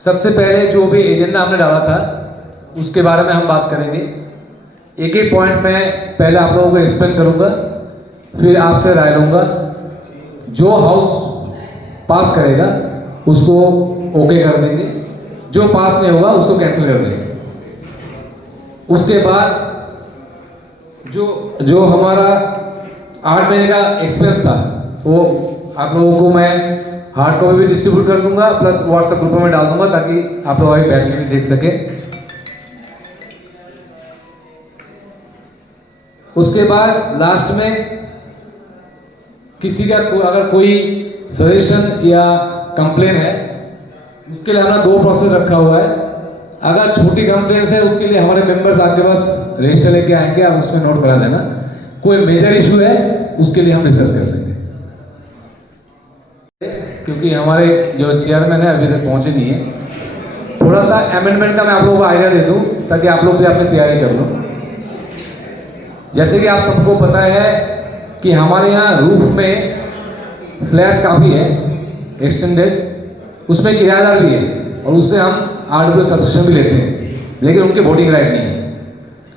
सबसे पहले जो भी एजेंडा हमने डाला था उसके बारे में हम बात करेंगे। एक एक पॉइंट में पहले आप लोगों को एक्सप्लेन करूंगा, फिर आपसे राय लूंगा। जो हाउस पास करेगा उसको ओके कर देंगे, जो पास नहीं होगा उसको कैंसिल कर देंगे। उसके बाद जो हमारा 8 महीने का एक्सपेंस था वो आप लोगों को मैं हार्ड कॉपी भी डिस्ट्रीब्यूट कर दूंगा, प्लस व्हाट्सएप ग्रुप में डाल दूंगा ताकि आप लोग बैठ के भी देख सके। उसके बाद लास्ट में किसी का अगर कोई सजेशन या कंप्लेन है उसके लिए हमने 2 प्रोसेस रखा हुआ है। अगर छोटी कंप्लेन है उसके लिए हमारे मेंबर्स आपके पास रजिस्टर लेके आएंगे, आप उसमें नोट करा देना। कोई मेजर इशू है उसके लिए हम डिस्कस कर लेंगे, क्योंकि हमारे जो चेयरमैन है अभी तक पहुंचे नहीं है। थोड़ा सा अमेंडमेंट का मैं आप लोगों को आइडिया दे दूं ताकि आप लोग भी अपनी तैयारी कर लो। जैसे कि आप सबको पता है कि हमारे यहाँ रूफ में फ्लैट्स काफ़ी है एक्सटेंडेड, उसमें किराएदार भी है और उससे हम RWA सब्सक्रिप्शन भी लेते हैं, लेकिन उनके वोटिंग राइट नहीं है।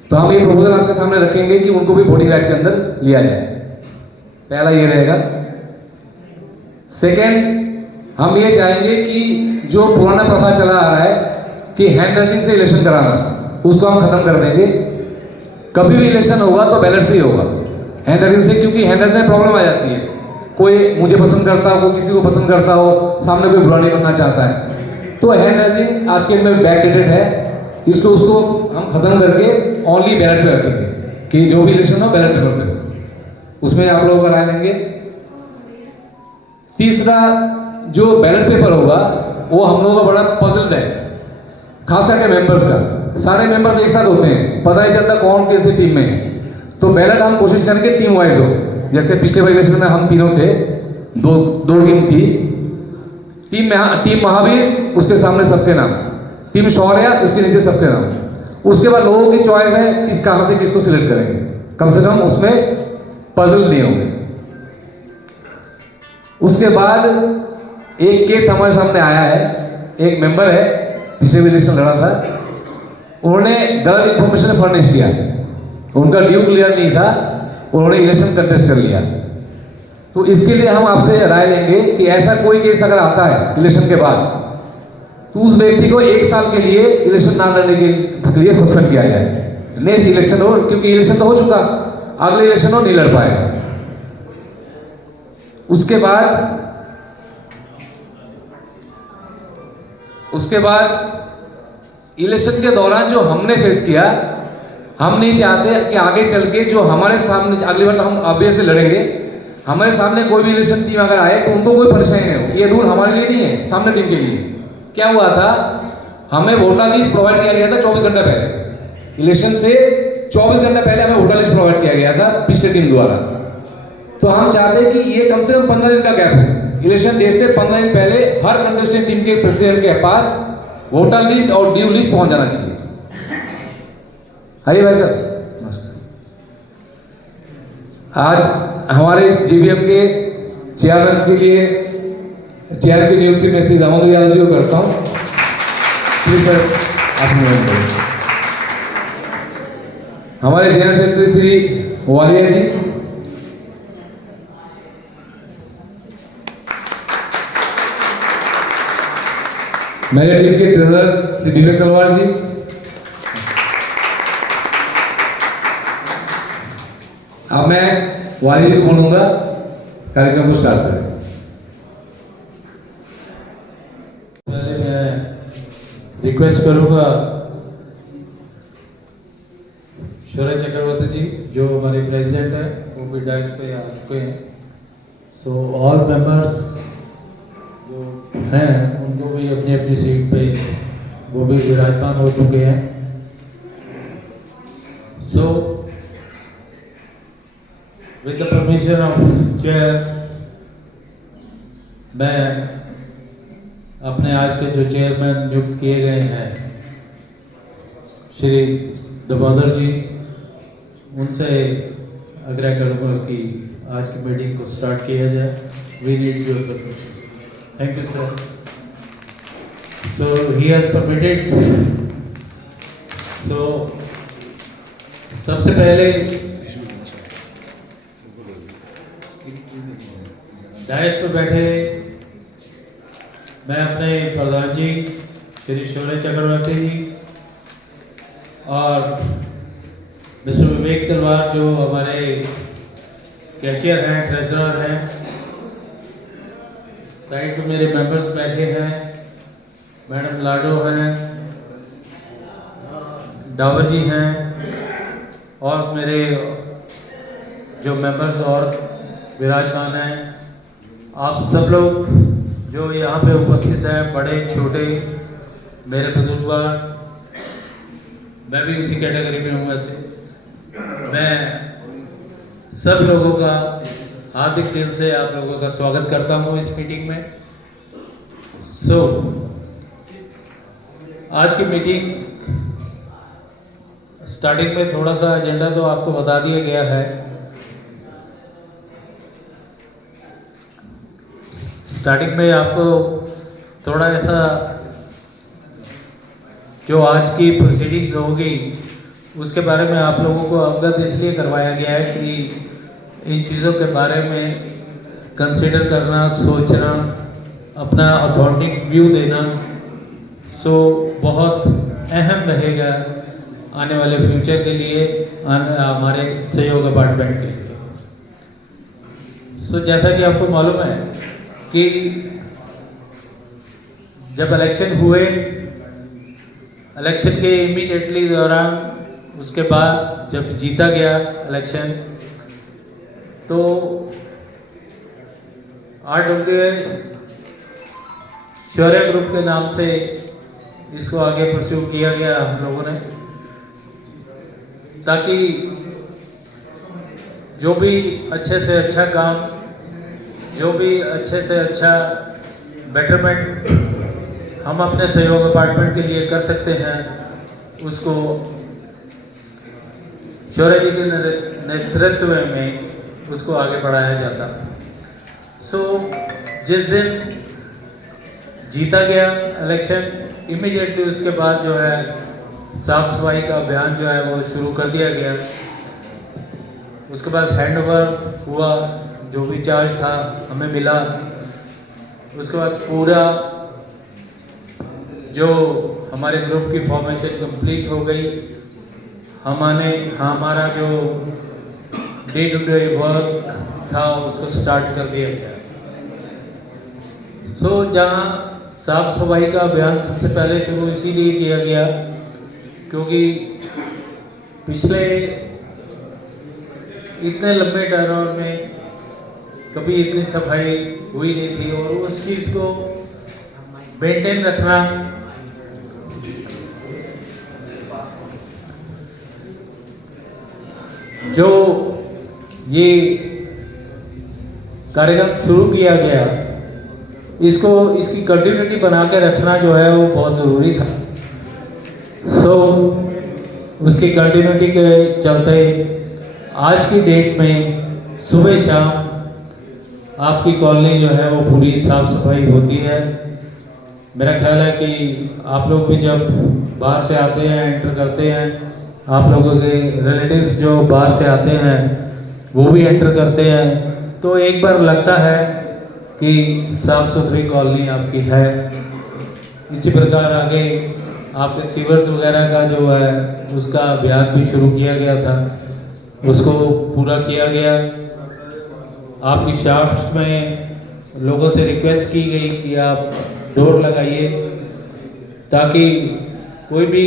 तो हम ये प्रपोजल आपके सामने रखेंगे कि उनको भी वोटिंग राइट के अंदर लिया जाए। पहला ये रहेगा। सेकेंड, हम ये चाहेंगे कि जो पुराना प्रथा चला आ रहा है कि हैंड रेजिंग से इलेक्शन कराना, उसको हम खत्म कर देंगे। कभी भी इलेक्शन होगा तो बैलेट से ही होगा, हैंड रेजिंग से, क्योंकि हैंड रेजिंग में प्रॉब्लम आ जाती है। कोई मुझे पसंद करता हो, कोई किसी को पसंद करता हो, सामने कोई बुरा नहीं बनना चाहता है। तो हैंड रेजिंग आज के में बैकडेटेड है, इसको उसको हम खत्म करके ओनली बैलेट पे रखेंगे कि जो भी इलेक्शन हो बैलेट पेपर पे, उसमें आप लोगों का राय लेंगे। तीसरा, जो बैलेट पेपर होगा वो हम लोगों का बड़ा पजल है, खास करके मेंबर्स का। सारे मेंबर्स एक साथ होते हैं, पता नहीं चलता कौन कैसी टीम में है। तो बैलेट हम कोशिश करेंगे टीम वाइज हो। जैसे पिछले इलेक्शन में हम तीनों थे, दो टीम थी। टीम महावीर, उसके सामने सबके नाम, टीम शौर्य, उसके नीचे सबके नाम। उसके बाद लोगों की चॉइस है किस कहाँ से किसको सिलेक्ट करेंगे, कम से कम उसमें पजल नहीं होंगे। उसके बाद एक केस हमारे सामने आया है, एक मेंबर है, पिछले इलेक्शन लड़ा था, उन्होंने गलत इंफॉर्मेशन फर्निश किया, उनका ड्यू क्लियर नहीं था, उन्होंने इलेक्शन कंटेस्ट कर लिया। तो इसके लिए हम आपसे राय लेंगे कि ऐसा कोई केस अगर आता है इलेक्शन के बाद तो उस व्यक्ति को 1 साल के लिए इलेक्शन ना लड़ने के लिए सस्पेंड किया जाए। नेक्स्ट इलेक्शन हो, क्योंकि इलेक्शन तो हो चुका, अगले इलेक्शन हो नहीं लड़ पाएगा। उसके बाद इलेक्शन के दौरान जो हमने फेस किया, हम नहीं चाहते कि आगे चल के जो हमारे सामने, अगली बार तो हम ऑब्वियसली लड़ेंगे, हमारे सामने कोई भी इलेक्शन टीम अगर आए तो उनको कोई परेशानी नहीं हो। ये रूल हमारे लिए नहीं है, सामने टीम के लिए। क्या हुआ था, हमें वोटर लिस्ट प्रोवाइड किया गया था 24 घंटा पहले, इलेक्शन से 24 घंटा पहले हमें वोटर लिस्ट प्रोवाइड किया गया था पिछले टीम द्वारा। तो हम चाहते कि ये कम से कम 15 दिन का गैप हो, इलेक्शन डेट से 15 दिन पहले हर कंटेस्टेंट टीम के प्रेसिडेंट के पास वोटर लिस्ट और ड्यू लिस्ट पहुंच जाना चाहिए। आइए भाई साहब, आज हमारे इस GBM के चेयरमैन के लिए चेयर की नियुक्ति में श्री दामोदर यादव जी को करता हूँ। प्लीज सर आशीर्वाद करें। हमारे जनरल सेक्रेटरी श्री वालिया जी, मेरे टीम के ट्रेजरर श्री विवेक तलवार जी, अब मैं वाली जी को बोलूंगा कार्यक्रम को स्टार्ट करें। पहले मैं रिक्वेस्ट करूंगा शौर्य चक्रवर्ती जी, जो हमारे प्रेसिडेंट है, वो भी डाइस पे आ चुके हैं। सो ऑल मेंबर्स जो हैं उनको भी अपनी अपनी सीट पे वो भी विराजमान हो चुके हैं। So with the permission of chair, मैं अपने आज के जो चेयरमैन नियुक्त किए गए हैं श्री दामोदर जी, उनसे आग्रह करूँगा कि आज की मीटिंग को स्टार्ट किया जाए। We need your permission. Thank you sir. So he has permitted. So सबसे पहले डायस पर बैठे मैं अपने प्रधान जी श्री शौर्य चक्रवर्ती जी और मिस्टर विवेक तलवार जो हमारे कैशियर हैं, ट्रेजरर हैं, साइड पे मेरे मेंबर्स बैठे हैं, मैडम लाडो हैं, डावर जी हैं और मेरे जो मेंबर्स और विराजमान हैं, आप सब लोग जो यहाँ पे उपस्थित हैं, बड़े छोटे, मेरे बुजुर्ग, मैं भी उसी कैटेगरी में हूँ। वैसे मैं सब लोगों का हार्दिक दिल से आप लोगों का स्वागत करता हूँ इस मीटिंग में। आज की मीटिंग स्टार्टिंग में थोड़ा सा एजेंडा तो आपको बता दिया गया है। स्टार्टिंग में आपको थोड़ा ऐसा जो आज की प्रोसीडिंग्स होगी उसके बारे में आप लोगों को अवगत इसलिए करवाया गया है कि इन चीज़ों के बारे में कंसीडर करना, सोचना, अपना ऑथेंटिक व्यू देना बहुत अहम रहेगा आने वाले फ्यूचर के लिए, हमारे सहयोग अपार्टमेंट के लिए। जैसा कि आपको मालूम है कि जब इलेक्शन हुए, इलेक्शन के इमीडिएटली दौरान, उसके बाद जब जीता गया इलेक्शन, तो RWA शौर्य ग्रुप के नाम से इसको आगे परस्यू किया गया हम लोगों ने, ताकि जो भी अच्छे से अच्छा काम, जो भी अच्छे से अच्छा बेटरमेंट हम अपने सहयोग अपार्टमेंट के लिए कर सकते हैं, उसको शौर्य जी के नेतृत्व में उसको आगे बढ़ाया जाता। जिस दिन जीता गया इलेक्शन, इमीडिएटली उसके बाद जो है साफ सफाई का अभियान जो है वो शुरू कर दिया गया। उसके बाद हैंडओवर हुआ, जो भी चार्ज था हमें मिला। उसके बाद पूरा जो हमारे ग्रुप की फॉर्मेशन कंप्लीट हो गई। हमारा जो डे टू डे वर्क था उसको स्टार्ट कर दिया गया। जहाँ साफ सफाई का अभियान सबसे पहले शुरू इसीलिए किया गया क्योंकि पिछले इतने लंबे टर्नओवर में कभी इतनी सफाई हुई नहीं थी, और उस चीज़ को मेंटेन रखना जो ये कार्यक्रम शुरू किया गया, इसकी कंटिन्यूटी बना के रखना जो है वो बहुत ज़रूरी था। उसकी कंटिन्यूटी के चलते आज की डेट में सुबह शाम आपकी कॉलोनी जो है वो पूरी साफ सफाई होती है। मेरा ख्याल है कि आप लोग भी जब बाहर से आते हैं, एंटर करते हैं, आप लोगों के रिलेटिव्स जो बाहर से आते हैं वो भी एंटर करते हैं, तो एक बार लगता है कि साफ़ सुथरी कॉलोनी आपकी है। इसी प्रकार आगे आपके सीवर्स वगैरह का जो है उसका अभियान भी शुरू किया गया था, उसको पूरा किया गया। आपकी शाफ्ट्स में लोगों से रिक्वेस्ट की गई कि आप डोर लगाइए, ताकि कोई भी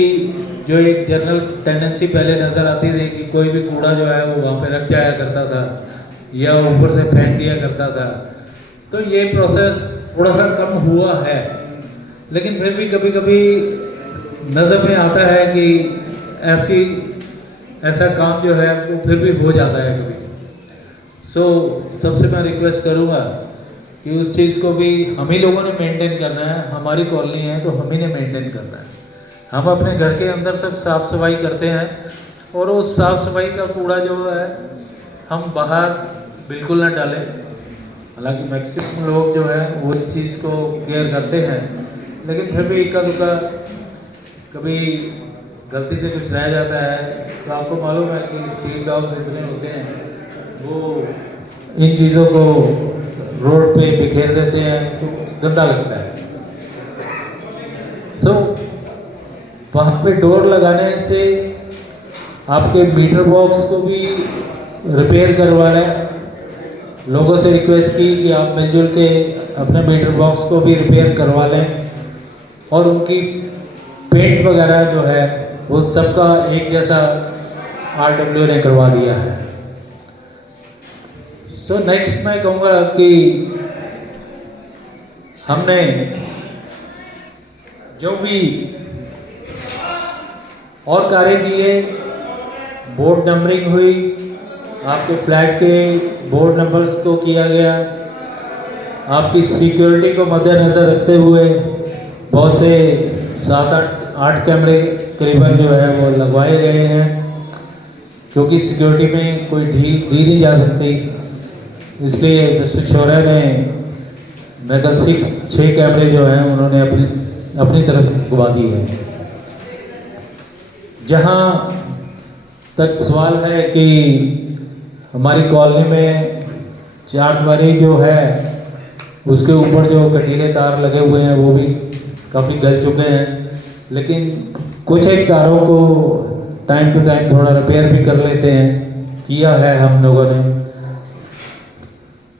जो एक जनरल टेंडेंसी पहले नज़र आती थी कि कोई भी कूड़ा जो है वो वहाँ पे रख जाया करता था या ऊपर से फेंक दिया करता था, तो ये प्रोसेस थोड़ा सा कम हुआ है। लेकिन फिर भी कभी कभी नज़र में आता है कि ऐसा काम जो है वो फिर भी हो जाता है कभी। सबसे मैं रिक्वेस्ट करूँगा कि उस चीज़ को भी हम ही लोगों ने मेंटेन करना है। हमारी कॉलोनी है तो हम ही ने मेंटेन करना है। हम अपने घर के अंदर सब साफ़ सफाई करते हैं, और उस साफ़ सफाई का कूड़ा जो है हम बाहर बिल्कुल ना डालें। हालांकि मैक्सिमम लोग जो है वो इस चीज़ को केयर करते हैं, लेकिन फिर भी इक्का दुक्का कभी गलती से कुछ रह जाता है। तो आपको मालूम है कि स्ट्रीट डॉग्स इतने होते हैं, वो इन चीज़ों को रोड पे बिखेर देते हैं तो गंदा लगता है। सो वहाँ पे डोर लगाने से आपके मीटर बॉक्स को भी रिपेयर करवा लें। लोगों से रिक्वेस्ट की कि आप मिलजुल के अपने मीटर बॉक्स को भी रिपेयर करवा लें, और उनकी पेंट वगैरह जो है वो सबका एक जैसा RW ने करवा दिया है। सो नेक्स्ट मैं कहूँगा कि हमने जो भी और कार्य किए, बोर्ड नंबरिंग हुई, आपके फ्लैट के बोर्ड नंबर्स को किया गया, आपकी सिक्योरिटी को मद्देनज़र रखते हुए बहुत से 7-8 कैमरे करीबन जो है वो लगवाए गए हैं, क्योंकि सिक्योरिटी में कोई ढील दी नहीं जा सकती। इसलिए मिस्टर शौर्य ने मेरे ख्याल 6 कैमरे जो हैं उन्होंने अपनी तरफ से लगवा दिए हैं। जहाँ तक सवाल है कि हमारी कॉलोनी में 4 दीवारी जो है उसके ऊपर जो कटीले तार लगे हुए हैं वो भी काफ़ी गल चुके हैं, लेकिन कुछ एक तारों को टाइम टू टाइम थोड़ा रिपेयर भी कर लेते हैं, किया है हम लोगों ने।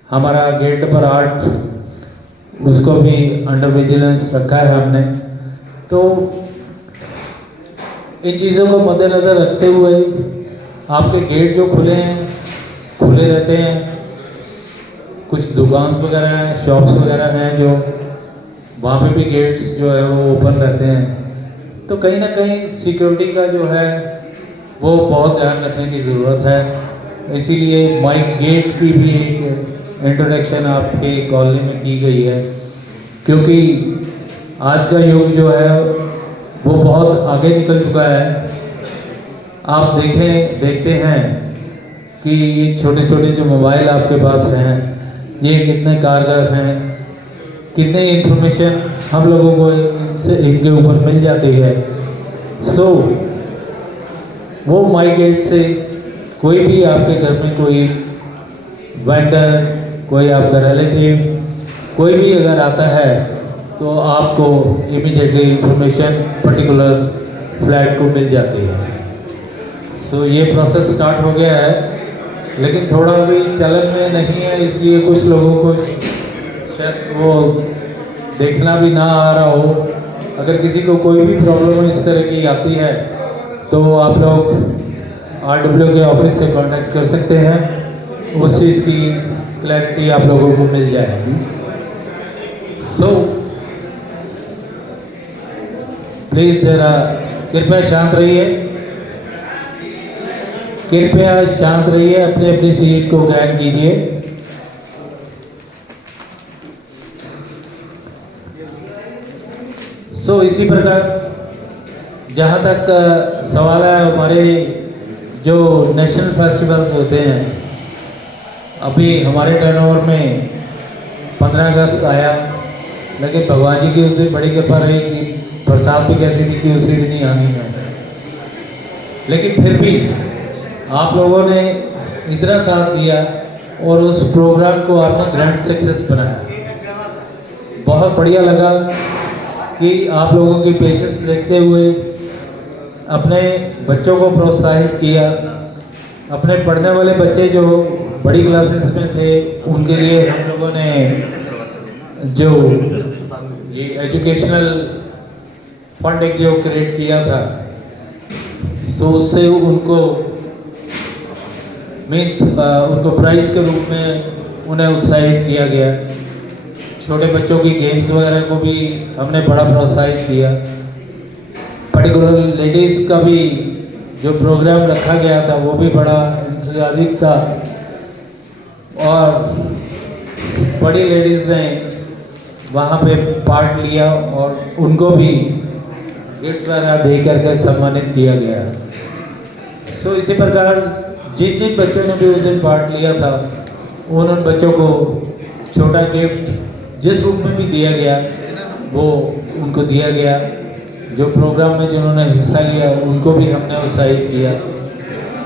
हमारा गेट नंबर 8 उसको भी अंडर विजिलेंस रखा है हमने। तो इन चीज़ों को मद्देनज़र रखते हुए आपके गेट जो खुले रहते हैं, कुछ दुकान वगैरह हैं, शॉप्स वगैरह हैं जो वहाँ पे भी गेट्स जो है वो ओपन रहते हैं। तो कहीं ना कहीं सिक्योरिटी का जो है वो बहुत ध्यान रखने की ज़रूरत है। इसीलिए माइक गेट की भी एक इंट्रोडक्शन आपके कॉलोनी में की गई है, क्योंकि आज का युग जो है वो बहुत आगे निकल चुका है। आप देखते हैं कि ये छोटे छोटे जो मोबाइल आपके पास हैं ये कितने कारगर हैं, कितने इंफॉर्मेशन हम लोगों को इनके ऊपर मिल जाती है। सो वो माई गेट से कोई भी आपके घर में कोई वेंडर, कोई आपका रिलेटिव, कोई भी अगर आता है तो आपको इमीडिएटली इंफॉर्मेशन पर्टिकुलर फ्लैट को मिल जाती है। सो ये प्रोसेस स्टार्ट हो गया है, लेकिन थोड़ा भी चलन में नहीं है, इसलिए कुछ लोगों को शायद वो देखना भी ना आ रहा हो। अगर किसी को कोई भी प्रॉब्लम इस तरह की आती है तो आप लोग RW के ऑफिस से कांटेक्ट कर सकते हैं, उस चीज़ की क्लैरिटी आप लोगों को मिल जाएगी। सो प्लीज़ ज़रा कृपया शांत रहिए, अपनी अपनी सीट को ग्रहण कीजिए। सो इसी प्रकार जहाँ तक सवाल है, हमारे जो नेशनल फेस्टिवल्स होते हैं, अभी हमारे टर्नओवर में 15 अगस्त आया, लेकिन भगवान जी की उस दिन बड़ी कृपा रही कि बरसात भी कहती थी कि उसी दिन ही आनी है। लेकिन फिर भी आप लोगों ने इतना साथ दिया और उस प्रोग्राम को आपने ग्रैंड सक्सेस बनाया। बहुत बढ़िया लगा कि आप लोगों की पेशेंस देखते हुए अपने बच्चों को प्रोत्साहित किया। अपने पढ़ने वाले बच्चे जो बड़ी क्लासेस में थे उनके लिए हम लोगों ने जो ये एजुकेशनल फंड एक जो क्रिएट किया था, तो उससे उनको उनको प्राइज़ के रूप में उन्हें उत्साहित किया गया। छोटे बच्चों की गेम्स वगैरह को भी हमने बड़ा प्रोत्साहित किया। पर्टिकुलर लेडीज़ का भी जो प्रोग्राम रखा गया था वो भी बड़ा इंतजाजिक था, और बड़ी लेडीज़ ने वहाँ पे पार्ट लिया और उनको भी गिफ्ट वगैरह दे करके सम्मानित किया गया। सो इसी प्रकार जिन जिन बच्चों ने भी उस दिन पार्ट लिया था उन बच्चों को छोटा गिफ्ट जिस रूप में भी दिया गया वो उनको दिया गया। जो प्रोग्राम में जिन्होंने हिस्सा लिया उनको भी हमने उत्साहित किया।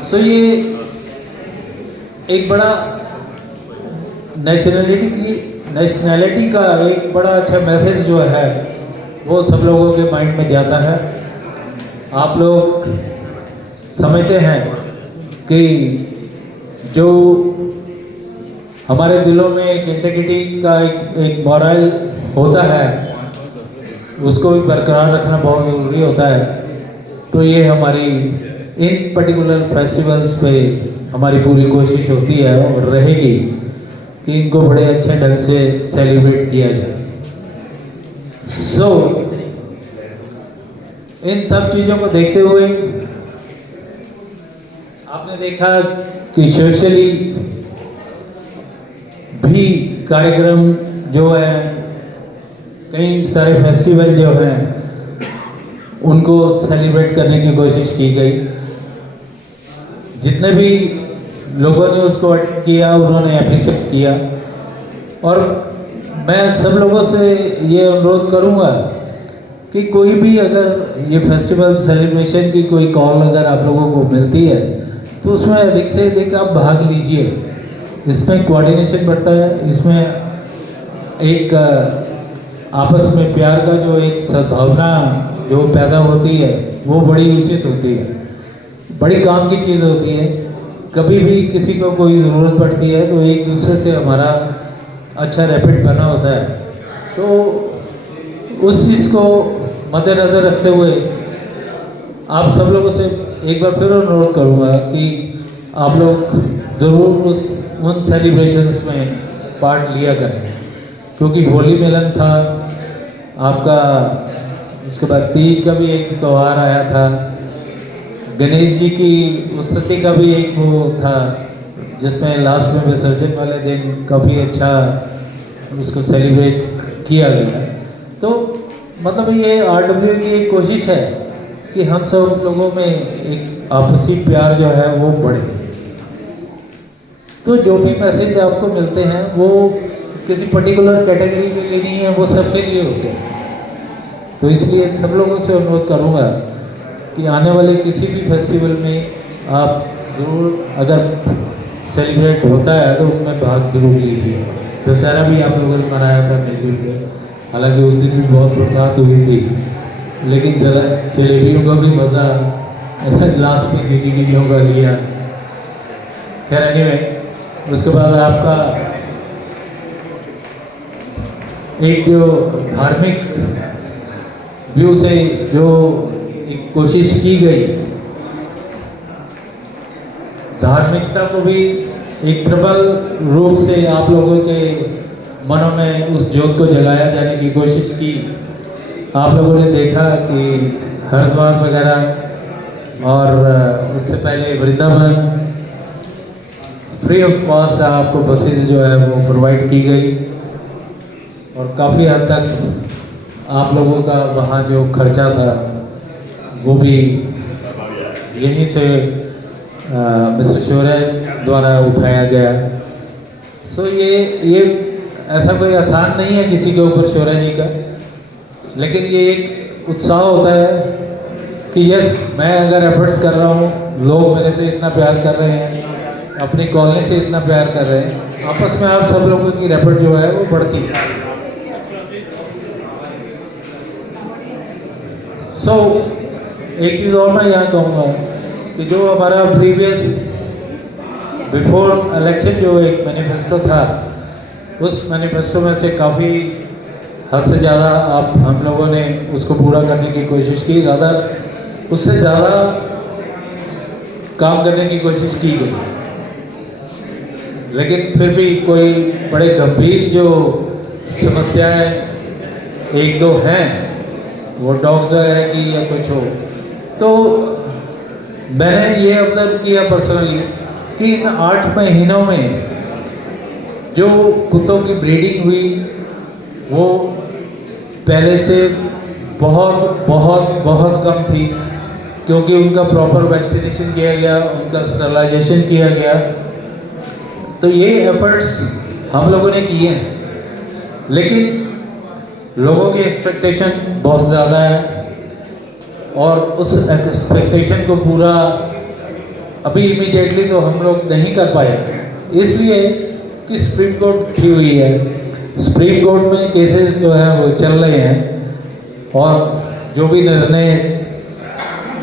सो ये एक बड़ा नेशनैलिटी का एक बड़ा अच्छा मैसेज जो है वो सब लोगों के माइंड में जाता है। आप लोग समझते हैं कि जो हमारे दिलों में एक इंटेग्रिटी का एक मॉरल होता है उसको भी बरकरार रखना बहुत ज़रूरी होता है। तो ये हमारी इन पर्टिकुलर फेस्टिवल्स पे हमारी पूरी कोशिश होती है और रहेगी कि इनको बड़े अच्छे ढंग से सेलिब्रेट किया जाए। सो इन सब चीज़ों को देखते हुए आपने देखा कि सोशली भी कार्यक्रम जो है, कई सारे फेस्टिवल जो हैं उनको सेलिब्रेट करने की कोशिश की गई। जितने भी लोगों ने उसको अटेंड किया उन्होंने अप्रिशिएट किया। और मैं सब लोगों से ये अनुरोध करूँगा कि कोई भी अगर ये फेस्टिवल सेलिब्रेशन की कोई कॉल अगर आप लोगों को मिलती है तो उसमें अधिक से अधिक आप भाग लीजिए। इसमें कोऑर्डिनेशन बढ़ता है, इसमें एक आपस में प्यार का जो एक सद्भावना जो पैदा होती है वो बड़ी उचित होती है, बड़ी काम की चीज़ होती है। कभी भी किसी को कोई ज़रूरत पड़ती है तो एक दूसरे से हमारा अच्छा रैपिड बना होता है। तो उस चीज़ को मद्देनज़र रखते हुए आप सब लोगों से एक बार फिर अनुरोध करूँगा कि आप लोग ज़रूर उन सेलिब्रेशंस में पार्ट लिया करें, क्योंकि होली मिलन था आपका, उसके बाद तीज का भी एक त्यौहार आया था, गणेश जी की उत्सति का भी एक वो था जिसमें लास्ट में विसर्जन वाले दिन काफ़ी अच्छा उसको सेलिब्रेट किया गया। तो मतलब ये RW की एक कोशिश है कि हम सब लोगों में एक आपसी प्यार जो है वो बढ़े। तो जो भी मैसेज आपको मिलते हैं वो किसी पर्टिकुलर कैटेगरी के लिए नहीं है, वो सब के लिए होते हैं। तो इसलिए सब लोगों से अनुरोध करूँगा कि आने वाले किसी भी फेस्टिवल में आप ज़रूर अगर सेलिब्रेट होता है तो उनमें भाग ज़रूर लीजिए। दशहरा भी आप लोगों ने मनाया था मिलजुल के, हालांकि उस दिन भी बहुत बरसात हुई थी, लेकिन जलेबियों का भी मज़ा लास्ट में गिरियों का लिया। खैर एनीवे, उसके बाद आपका एक जो धार्मिक व्यू से जो एक कोशिश की गई, धार्मिकता को भी एक प्रबल रूप से आप लोगों के मनों में उस ज्योत को जगाया जाने की कोशिश की। आप लोगों ने देखा कि हरिद्वार वगैरह और उससे पहले वृंदावन फ्री ऑफ कॉस्ट आपको बसेस जो है वो प्रोवाइड की गई और काफ़ी हद तक आप लोगों का वहाँ जो खर्चा था वो भी यहीं से मिस्टर शौर्य द्वारा उठाया गया। सो ये ऐसा कोई आसान नहीं है किसी के ऊपर शौर्य जी का, लेकिन ये एक उत्साह होता है कि यस मैं अगर एफर्ट्स कर रहा हूँ, लोग मेरे से इतना प्यार कर रहे हैं, अपनी कॉलोनी से इतना प्यार कर रहे हैं, आपस में आप सब लोगों की एफर्ट जो है वो बढ़ती है। सो एक चीज़ और मैं यहाँ कहूँगा कि जो हमारा प्रीवियस बिफोर इलेक्शन जो एक मैनिफेस्टो था, उस मैनिफेस्टो में से काफ़ी हद से ज़्यादा हम लोगों ने उसको पूरा करने की कोशिश की, ज़्यादा उससे ज़्यादा काम करने की कोशिश की गई। लेकिन फिर भी कोई बड़े गंभीर जो समस्याएं एक दो हैं, वो डॉग्स वगैरह की या कुछ हो, तो मैंने ये ऑब्ज़र्व किया पर्सनली कि इन 8 महीनों में जो कुत्तों की ब्रीडिंग हुई वो पहले से बहुत बहुत बहुत कम थी, क्योंकि उनका प्रॉपर वैक्सीनेशन किया गया, उनका स्टरलाइजेशन किया गया। तो ये एफर्ट्स हम लोगों ने किए हैं, लेकिन लोगों की एक्सपेक्टेशन बहुत ज़्यादा है और उस एक्सपेक्टेशन को पूरा अभी इमीडिएटली तो हम लोग नहीं कर पाए, इसलिए कि सुप्रीम कोर्ट उठी हुई है। सुप्रीम कोर्ट में केसेस जो है वो चल रहे हैं और जो भी निर्णय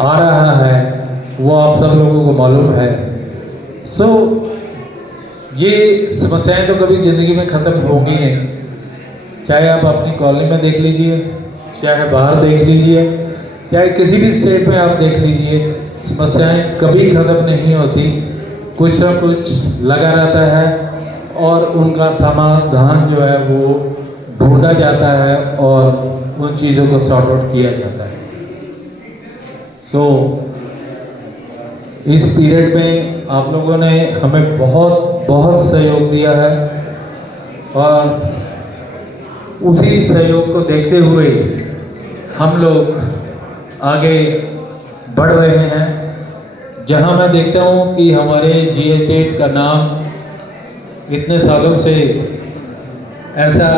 आ रहा है वो आप सब लोगों को मालूम है। सो ये समस्याएं तो कभी ज़िंदगी में ख़त्म होंगी नहीं, चाहे आप अपनी कॉलोनी में देख लीजिए, चाहे बाहर देख लीजिए, चाहे किसी भी स्टेट में आप देख लीजिए, समस्याएं कभी ख़त्म नहीं होती, कुछ ना कुछ लगा रहता है और उनका समाधान जो है वो ढूंढा जाता है और उन चीज़ों को सॉर्ट आउट किया जाता है। सो इस पीरियड में आप लोगों ने हमें बहुत बहुत सहयोग दिया है और उसी सहयोग को देखते हुए हम लोग आगे बढ़ रहे हैं। जहां मैं देखता हूं कि हमारे GH8 का नाम इतने सालों से ऐसा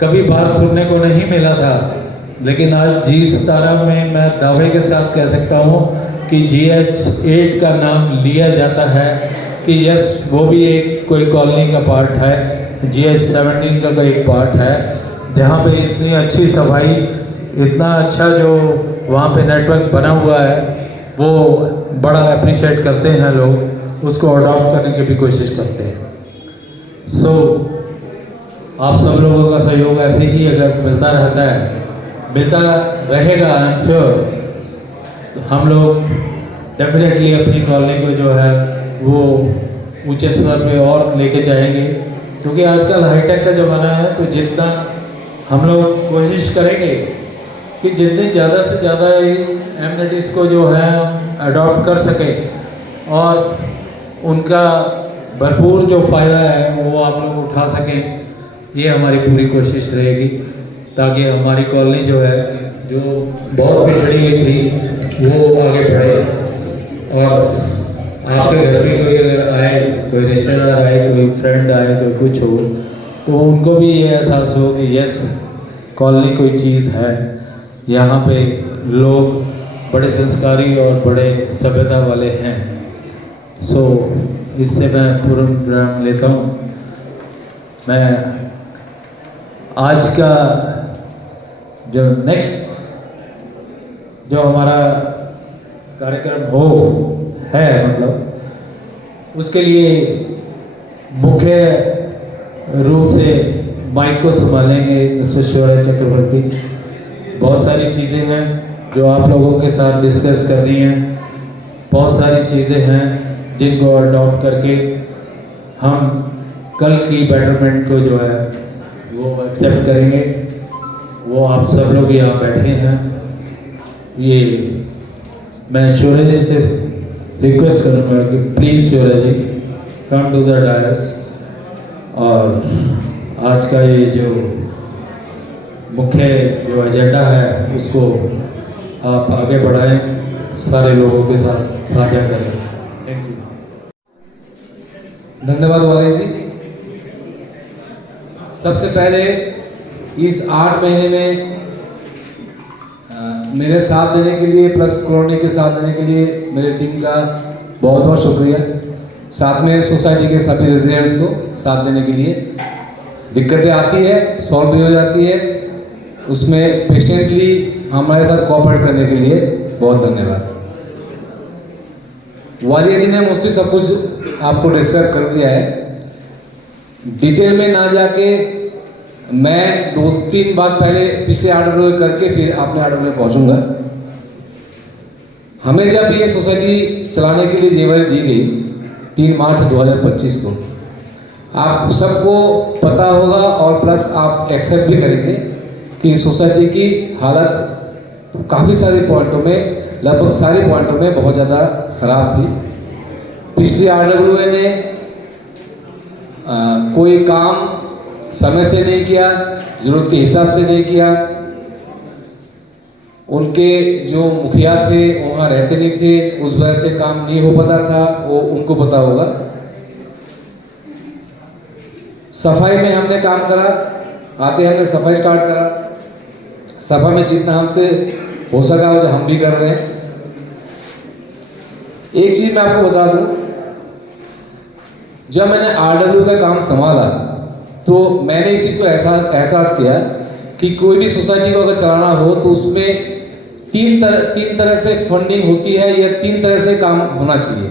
कभी बार सुनने को नहीं मिला था, लेकिन आज जी17 में मैं दावे के साथ कह सकता हूं कि GH8 का नाम लिया जाता है कि यस वो भी एक कोई कॉलोनी का पार्ट है, GH17 का कोई पार्ट है, जहाँ पे इतनी अच्छी सफाई, इतना अच्छा जो वहाँ पे नेटवर्क बना हुआ है वो बड़ा अप्रिशिएट करते हैं लोग, उसको अडॉप्ट करने की भी कोशिश करते हैं। सो आप सब लोगों का सहयोग ऐसे ही अगर मिलता रहता है, मिलता रहेगा, आई एम श्योर हम लोग डेफिनेटली अपनी कॉलोनी को जो है वो ऊंचे स्तर पे और लेके जाएंगे, क्योंकि आजकल हाईटेक का ज़माना है। तो जितना हम लोग कोशिश करेंगे कि जितने ज़्यादा से ज़्यादा एमिनिटीज़ को जो है अडॉप्ट कर सकें और उनका भरपूर जो फ़ायदा है वो आप लोग उठा सकें, ये हमारी पूरी कोशिश रहेगी, ताकि हमारी कॉलोनी जो है जो बहुत पिछड़ी हुई थी वो आगे बढ़े और आपके घर पे कोई अगर आए, कोई रिश्तेदार आए, कोई फ्रेंड आए, कोई कुछ हो, तो उनको भी ये एहसास हो कि यस कॉलोनी कोई चीज़ है, यहाँ पे लोग बड़े संस्कारी और बड़े सभ्यता वाले हैं। सो इससे मैं पूर्ण विराम लेता हूँ। मैं आज का जो नेक्स्ट जो हमारा कार्यक्रम हो है, मतलब उसके लिए मुख्य रूप से माइक को संभालेंगे मिस्टर शौर्य चक्रवर्ती। बहुत सारी चीज़ें हैं जो आप लोगों के साथ डिस्कस करनी है, बहुत सारी चीज़ें हैं जिनको अडॉप्ट करके हम कल की बेटरमेंट को जो है वो एक्सेप्ट करेंगे। वो आप सब लोग यहाँ बैठे हैं, ये मैं शौर्य जी से रिक्वेस्ट करूँगा कि please Shaurya ji come to the dais, और आज का ये जो मुख्य जो एजेंडा है उसको आप आगे बढ़ाएं, सारे लोगों के साथ साझा करें। Thank you. धन्यवाद वाले जी। सबसे पहले इस 8 महीने में मेरे साथ देने के लिए प्लस कॉलोनी के साथ देने के लिए मेरी टीम का बहुत बहुत शुक्रिया। साथ में सोसाइटी के सभी रेजिडेंट्स को साथ देने के लिए। दिक्कतें आती है, सॉल्व भी हो जाती है, उसमें पेशेंटली हमारे साथ कोऑपरेट करने के लिए बहुत धन्यवाद। वालिया जी ने मोस्टली सब कुछ आपको डिस्कस कर दिया है। डिटेल में ना जाके मैं 2-3 बात पहले पिछले RWA करके फिर आपने RWA पहुंचूंगा। हमें जब ये सोसाइटी चलाने के लिए जिम्मेदारी दी गई 3 मार्च 2025 को, आप सबको पता होगा और प्लस आप एक्सेप्ट भी करेंगे कि सोसाइटी की हालत काफ़ी सारे पॉइंटों में, लगभग सारे पॉइंटों में बहुत ज़्यादा ख़राब थी। पिछली RWA ने कोई काम समय से नहीं किया, ज़रूरत के हिसाब से नहीं किया। उनके जो मुखिया थे वहाँ रहते नहीं थे, उस वजह से काम नहीं हो पाता था, वो उनको पता होगा। सफाई में हमने काम करा, आते हमने सफाई स्टार्ट करा। सफा में जितना हमसे हो सका वो हम भी कर रहे हैं। एक चीज़ मैं आपको बता दूं, जब मैंने RW का काम संभाला तो मैंने एक चीज़ को एहसास किया कि कोई भी सोसाइटी को अगर चलाना हो तो उसमें तीन तरह से फंडिंग होती है या 3 तरह से काम होना चाहिए।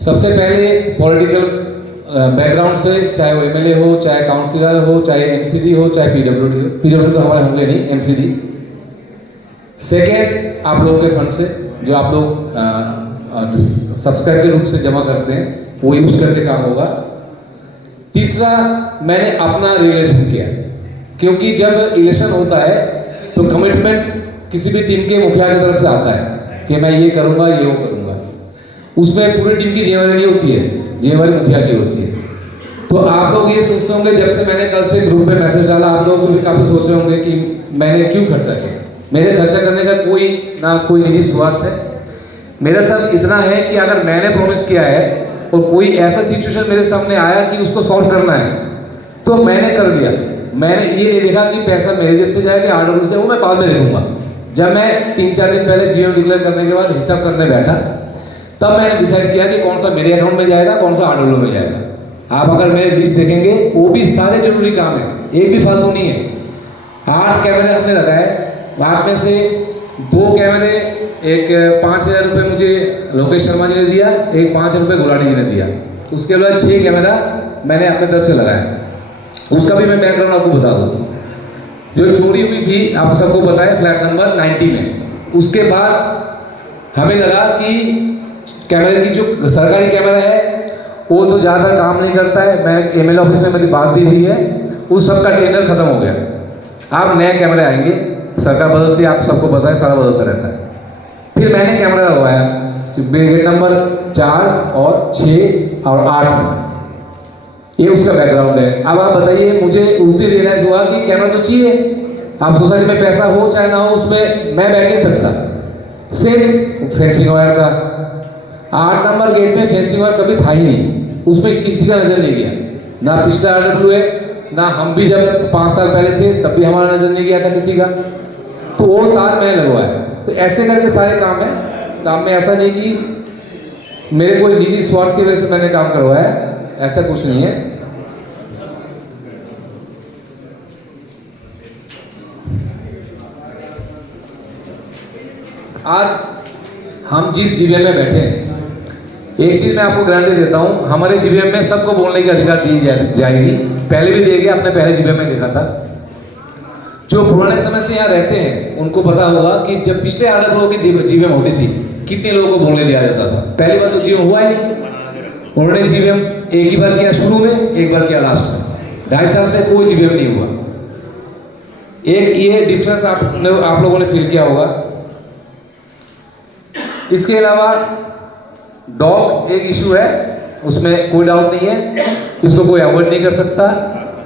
सबसे पहले पॉलिटिकल बैकग्राउंड से, चाहे वो MLA हो, चाहे काउंसिलर हो, चाहे MCD हो, चाहे PWD तो हमारे होंगे नहीं, MCD। सेकेंड, आप लोगों के फंड से जो आप लोग सब्सक्राइब के रूप से जमा करते हैं वो यूज करके काम होगा। तीसरा, मैंने अपना रिलेशन किया, क्योंकि जब इलेक्शन होता है तो कमिटमेंट किसी भी टीम के मुखिया की तरफ से आता है कि मैं ये करूंगा, ये वो करूंगा। उसमें पूरी टीम की जिम्मेवारी नहीं होती है, जिम्मेवारी मुखिया की होती है। तो आप लोग ये सोचते होंगे, जब से मैंने कल से ग्रुप में मैसेज डाला, आप लोग भी काफ़ी सोचते होंगे कि मैंने क्यों खर्चा किया। मेरे खर्चा करने का कोई निजी स्वार्थ है। मेरा सब इतना है कि अगर मैंने प्रॉमिस किया है और कोई ऐसा सिचुएशन मेरे सामने आया कि उसको सॉल्व करना है तो मैंने कर दिया। मैंने ये नहीं देखा कि पैसा मेरे जेब से जाए कि RW से, वो मैं बाद में देखूंगा। जब मैं 3-4 दिन पहले GM डिक्लेयर करने के बाद हिसाब करने बैठा, तब मैंने डिसाइड किया कि कौन सा मेरे अकाउंट में जाएगा, कौन सा RW में जाएगा। आप अगर मेरे लिस्ट देखेंगे वो भी सारे जरूरी काम है, एक भी फालतू नहीं है। 8 कैमरे हमने लगाए, 8 में से 2 कैमरे, एक 5,000 रुपये मुझे लोकेश शर्मा जी ने दिया, एक 5 रुपये गुलाटी जी ने दिया। उसके बाद 6 कैमरा मैंने अपने तरफ से लगाया। उसका भी मैं बैकग्राउंड आपको बता दूँ। जो चोरी हुई थी आप सबको पता है, फ्लैट नंबर 90 में। उसके बाद हमें लगा कि कैमरे की जो सरकारी कैमरा है वो तो ज़्यादा काम नहीं करता है। मैं MLA ऑफिस में मेरी बात भी हुई है, उस सब का टेंडर खत्म हो गया। अब नए कैमरे आएंगे, सरकार बदलती है, आप सबको पता है, सारा बदलता रहता है। फिर मैंने कैमरा लगवाया गेट नंबर 4 और 6 और 8 में। ये उसका बैकग्राउंड है। अब आप बताइए, मुझे उस दिन रियलाइज हुआ कि कैमरा तो चाहिए। आप सोसाइटी में पैसा हो चाहे ना हो, उसमें मैं बैठ नहीं सकता। सेम फेंसिंग वायर का 8 नंबर गेट में फेंसिंग वायर कभी था ही नहीं, उसमें किसी का नजर नहीं गया। ना पिछला RW है, ना हम भी जब 5 साल पहले थे तब भी हमारा नजर नहीं गया था किसी का। तो वो तार मैंने लगवाया। तो ऐसे करके सारे काम है। काम में ऐसा नहीं कि मेरे कोई निजी स्वार्थ की वजह से मैंने काम करवाया, ऐसा कुछ नहीं है। आज हम जिस GVM में बैठे हैं, एक चीज़ मैं आपको गारंटी देता हूँ, हमारे GVM में सबको बोलने की अधिकार दी जाएगी। पहले भी दिया गया, आपने पहले GVM में देखा था। जो पुराने समय से यहाँ रहते हैं उनको पता होगा कि जब पिछले RW की GVM होती थी, कितने लोगों को बोलने दिया जाता था। पहली बार तो GVM हुआ ही नहीं। उन्होंने GVM एक ही बार किया शुरू में, एक बार किया लास्ट में। 2.5 साल से कोई GVM नहीं हुआ। एक ये डिफरेंस आप लोगों ने फील किया होगा। इसके अलावा डॉग एक इशू है, उसमें कोई डाउट नहीं है, इसको कोई अवॉइड नहीं कर सकता।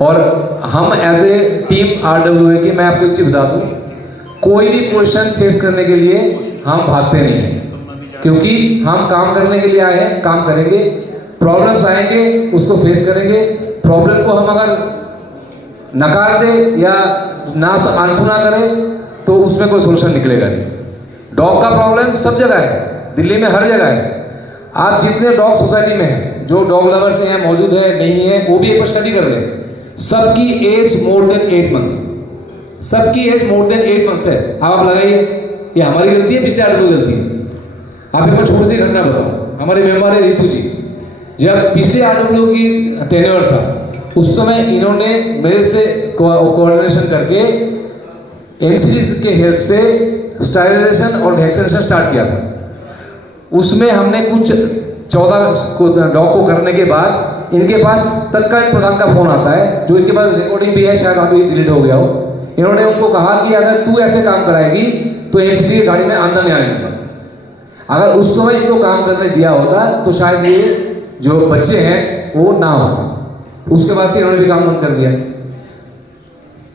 और हम एज ए टीम RWA की मैं आपको एक चीज़ बता दूँ, कोई भी क्वेश्चन फेस करने के लिए हम भागते नहीं हैं, क्योंकि हम काम करने के लिए आए हैं, काम करेंगे। प्रॉब्लम्स आएंगे, उसको फेस करेंगे। प्रॉब्लम को हम अगर नकार दे या ना अनसुना करें तो उसमें कोई सोल्यूशन निकलेगा नहीं। डॉग का प्रॉब्लम सब जगह है, दिल्ली में हर जगह है। आप जितने डॉग सोसाइटी में हैं, जो डॉग लवर्स हैं, मौजूद है नहीं है, वो भी एक बार स्टडी कर लें। सबकी एज मोर देन 8 मंथ्स, सबकी एज मोर देन 8 मंथ्स है। अब आप लगाइए, ये हमारी गलती है, पिछले RW गलती है। आप एक बार छोटी सी घटना बताओ। हमारे मेंबर है रितु जी, जब पिछले RW की टेन्योर था, उस समय इन्होंने मेरे से कोऑर्डिनेशन करके MCD के हेल्प से स्टरलाइजेशन और वैक्सीनेशन स्टार्ट किया था। उसमें हमने कुछ 14 डॉग को करने के बाद इनके पास तत्कालीन प्रधान का फोन आता है, जो इनके पास रिकॉर्डिंग भी है, शायद अभी डिलीट हो गया हो। इन्होंने उनको कहा कि अगर तू ऐसे काम कराएगी तो MCD की गाड़ी में अंदर नहीं आने दूंगा। अगर उस समय इनको काम करने दिया होता तो शायद ये जो बच्चे हैं वो ना होते। उसके बाद से इन्होंने भी काम बंद कर दिया।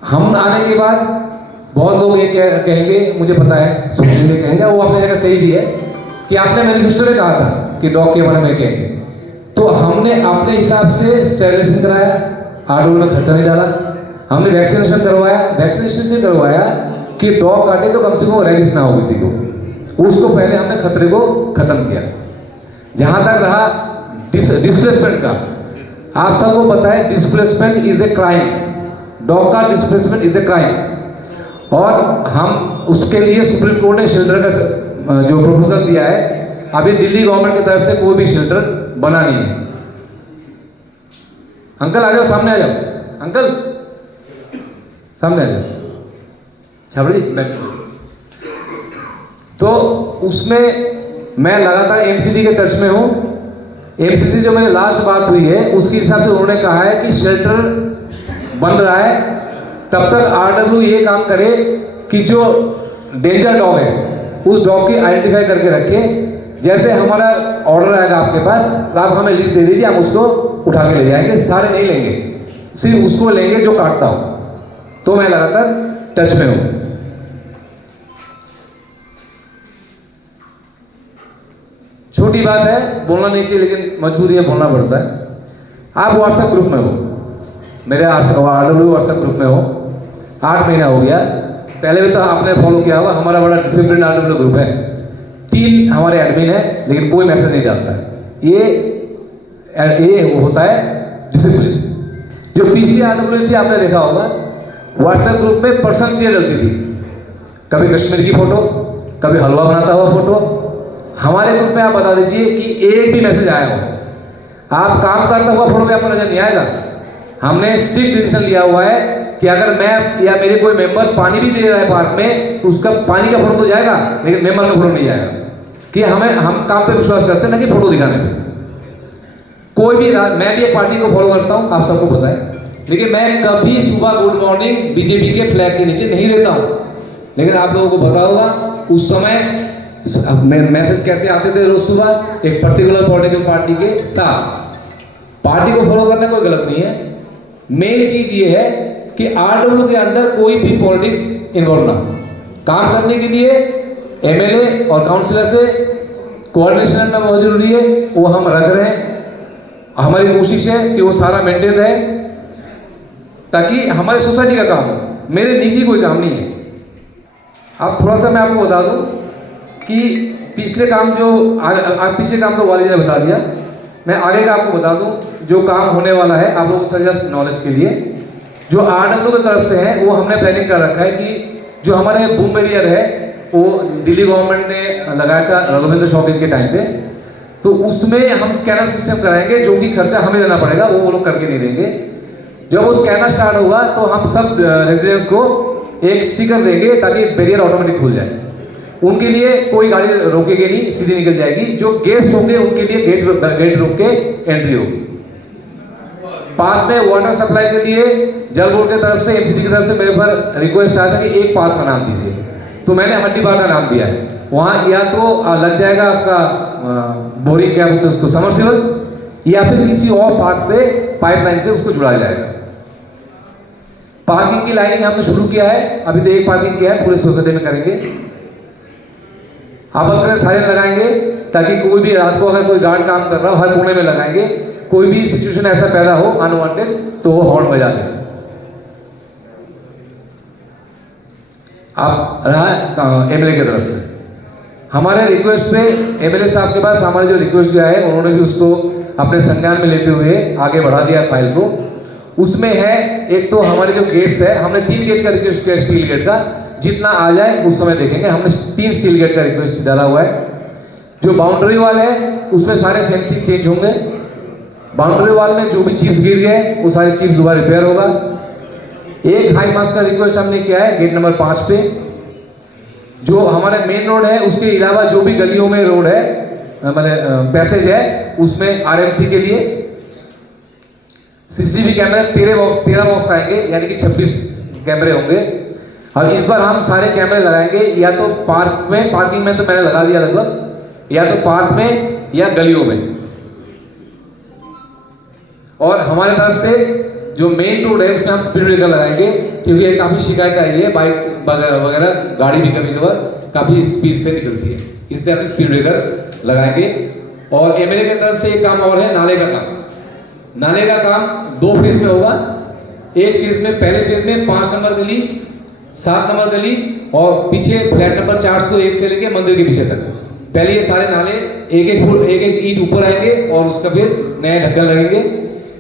हम आने के बाद बहुत लोग ये कहेंगे, मुझे पता है, सोचेंगे, कहेंगे, वो अपनी जगह सही भी है कि आपने मैनिफेस्टो में कहा था कि डॉग के बारे में कहेंगे। तो हमने अपने हिसाब से स्टरलाइजेशन कराया, RW में खर्चा नहीं डाला। हमने वैक्सीनेशन करवाया, वैक्सीनेशन से करवाया कि डॉग काटे तो कम से कम रेबिस ना हो किसी को, उसको पहले हमने खतरे को खत्म किया। जहां तक रहा डिस्प्लेसमेंट का, आप सबको पता है displacement is a crime, dog का डिस्प्लेसमेंट इज ए क्राइम। और हम उसके लिए सुप्रीम कोर्ट ने शेल्टर का जो प्रपोजल दिया है, अभी दिल्ली गवर्नमेंट की तरफ से कोई भी शेल्टर बना नहीं है। अंकल आ जाओ, सामने आ जाओ, अंकल सामने आ जाओ, छाबड़ी जी बैठो। तो उसमें मैं लगातार एमसीडी के टच में हूँ। एमसीडी जो मेरी लास्ट बात हुई है उसके हिसाब से उन्होंने कहा है कि शेल्टर बन रहा है, तब तक आरडब्ल्यू ये काम करे कि जो डेंजर डॉग है उस डॉग की आइडेंटिफाई करके रखे। जैसे हमारा ऑर्डर आएगा आपके पास, तो आप हमें लिस्ट दे दीजिए, हम उसको उठा के ले जाएंगे। सारे नहीं लेंगे, सिर्फ उसको लेंगे जो काटता हो। तो मैं लगातार टच में हूँ। छोटी बात है, बोलना नहीं चाहिए, लेकिन मजबूरी है, बोलना पड़ता है। आप व्हाट्सएप ग्रुप में हो, मेरे आरडब्ल्यू व्हाट्सएप ग्रुप में हो, 8 महीना हो गया। पहले भी तो आपने फॉलो किया होगा, हमारा बड़ा डिसिप्लिन आरडब्ल्यू ग्रुप है। 3 हमारे एडमिन है, लेकिन कोई मैसेज नहीं डालता है। ये होता है डिसिप्लिन। जो पिछली आरडब्ल्यू थी आपने देखा होगा, व्हाट्सएप ग्रुप में पर्सन चेयर डलती थी, कभी कश्मीर की फोटो, कभी हलवा बनाता हुआ फोटो। हमारे ग्रुप में आप बता दीजिए कि एक भी मैसेज आया हो, आप काम करता हुआ फोटो में आपको नजर नहीं आएगा। हमने स्ट्रिक्ट डिसीजन लिया हुआ है कि अगर मैं या मेरे कोई मेंबर पानी भी दे रहा है पार्क में, तो उसका पानी का फोटो तो जाएगा, लेकिन मेंबर का फोटो नहीं जाएगा। कि हम काम पे विश्वास करते हैं ना कि फोटो दिखाने पे। कोई भी मैं भी एक पार्टी को फॉलो करता हूँ, आप सबको पता है, लेकिन मैं कभी सुबह गुड मॉर्निंग बीजेपी के फ्लैग के नीचे नहीं देता हूँ। लेकिन आप लोगों को पता होगा उस समय मैसेज कैसे आते थे रोज सुबह, एक पर्टिकुलर पॉलिटिकल पार्टी के साथ। पार्टी को फॉलो करना कोई गलत नहीं है। मेन चीज ये है कि आरडब्ल्यू के अंदर कोई भी पॉलिटिक्स इन्वॉल्व ना। काम करने के लिए एमएलए और काउंसिलर से कोऑर्डिनेशन में बहुत जरूरी है, वो हम रख रहे हैं। हमारी कोशिश है कि वो सारा मेंटेन रहे, ताकि हमारे सोसाइटी का काम हो, मेरे निजी कोई काम नहीं है। अब थोड़ा सा मैं आपको बता दूं कि पिछले काम पिछले काम तो वाली ने बता दिया, मैं आगे का आपको बता दूं जो काम होने वाला है। आप लोगों को जस्ट नॉलेज के लिए, जो आरडब्ल्यू की तरफ से है वो हमने प्लानिंग कर रखा है कि जो हमारे बूम बैरियर है वो दिल्ली गवर्नमेंट ने लगाया था रघुवेंद्र शॉपिंग के टाइम पे, तो उसमें हम स्कैनर सिस्टम कराएंगे, जो कि खर्चा हमें देना पड़ेगा, वो लोग करके नहीं देंगे। जब वो स्कैनर स्टार्ट होगा तो हम सब रेजिडेंट्स को एक स्टिकर देंगे ताकि बैरियर ऑटोमेटिक खुल जाए। उनके लिए कोई गाड़ी रोकेगी नहीं, सीधी निकल जाएगी। जो गेस्ट होंगे उनके लिए गेट रोक के एंट्री होगी। पार्क में वाटर सप्लाई के लिए जल बोर्ड की तरफ से, एमसीडी की तरफ से मेरे पर रिक्वेस्ट आया था कि एक पार्क का नाम दीजिए, तो मैंने हड्डी पार्क का नाम दिया है। वहाँ या तो लग जाएगा आपका बोरिंग, क्या बोलते हैं उसको, समरसेबल, या फिर किसी और पार्क से पाइपलाइन से उसको जुड़ा जाएगा। पार्किंग की लाइनिंग हमने शुरू किया है, अभी तो एक पार्किंग किया है, पूरे सोसाइटी में करेंगे। आप अपने साइरन लगाएंगे ताकि कोई भी रात को अगर कोई गार्ड काम कर रहा हो, हर कोने में लगाएंगे। कोई भी सिचुएशन ऐसा पैदा हो अनवांटेड तो वो हॉर्न बजा दें। आप रहा एमएलए की तरफ से हमारे रिक्वेस्ट पे, एमएलए साहब के पास हमारे जो रिक्वेस्ट गया है उन्होंने भी उसको अपने संज्ञान में लेते हुए आगे बढ़ा दिया फाइल को। उसमें है एक तो हमारे जो गेट्स है, हमने 3 गेट का रिक्वेस्ट किया स्टील गेट का, जितना आ जाए उस समय देखेंगे। हमने 3 स्टील गेट का रिक्वेस्ट डाला हुआ है। जो बाउंड्री वाल है उसमें सारे फेंसिंग चेंज होंगे। बाउंड्री वाल में जो भी चिप्स गिर गए वो सारे चिप्स दोबारा रिपेयर होगा। एक हाई मास का रिक्वेस्ट हमने किया है गेट नंबर 5 पे। जो हमारे मेन रोड है उसके अलावा जो भी गलियों में रोड है, मतलब पैसेज है, उसमें आरएमसी के लिए सीसीटीवी कैमरे 13 बॉक्स आएंगे, यानी कि 26 कैमरे होंगे। और इस बार हम सारे कैमरे लगाएंगे या तो पार्क में, पार्किंग में तो मैंने लगा दिया लगभग, या तो पार्क में या गलियों में। और हमारे तरफ से जो मेन रोड है उसमें हम स्पीड ब्रेकर लगाएंगे, क्योंकि काफ़ी शिकायत आई है, बाइक वगैरह गाड़ी भी कभी कभार काफ़ी स्पीड से निकलती है, इसलिए हम स्पीड ब्रेकर लगाएंगे। और एमएलए की तरफ से एक काम और है, नाले का काम। नाले का काम 2 फेज में होगा। एक फेज में, पहले फेज में 5 नंबर गली, 7 नंबर गली और पीछे फ्लैट नंबर 401 से लेके मंदिर के पीछे तक। पहले ये सारे नाले एक एक फुट, एक एक ईंट ऊपर आएंगे और उसका फिर नए ढक्कन लगेंगे।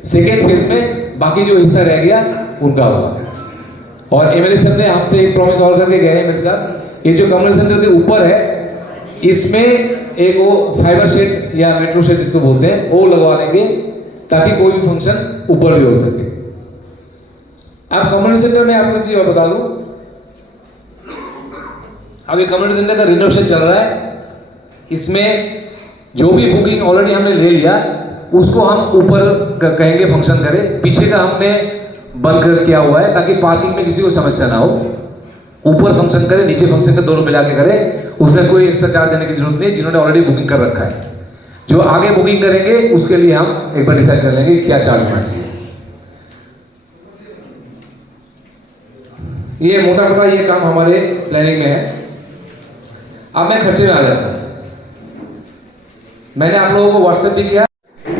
सेकेंड फेज में बाकी जो हिस्सा रह गया उनका होगा। और एमएलए साहब ने हमसे एक प्रॉमिस और करके गए हैं मेरे साथ, ये जो कम्युनिटी सेंटर के ऊपर है इसमें एक वो फाइबर शेड या मेट्रो शेड जिसको बोलते हैं वो लगवा देंगे, ताकि कोई भी फंक्शन ऊपर भी हो सके। अब कम्युनिटी सेंटर में आपको चीज और बता दूं, अभी कम्युनिटी सेंटर का रिनोवेशन चल रहा है। इसमें जो भी बुकिंग ऑलरेडी हमने ले लिया उसको हम ऊपर कहेंगे फंक्शन करें, पीछे का हमने बंद कर किया हुआ है ताकि पार्किंग में किसी को समस्या ना हो। ऊपर फंक्शन करें, नीचे फंक्शन का दोनों मिला के करें, उसमें कोई एक्स्ट्रा चार्ज देने की जरूरत नहीं, जिन्होंने ऑलरेडी बुकिंग कर रखा है। जो आगे बुकिंग करेंगे उसके लिए हम एक बार डिसाइड कर लेंगे क्या चार्ज होना चाहिए। ये मोटा मोटा ये काम हमारे प्लानिंग में है। अब मैं खर्चे में आ जाता हूं। मैंने आप लोगों को व्हाट्सएप भी किया।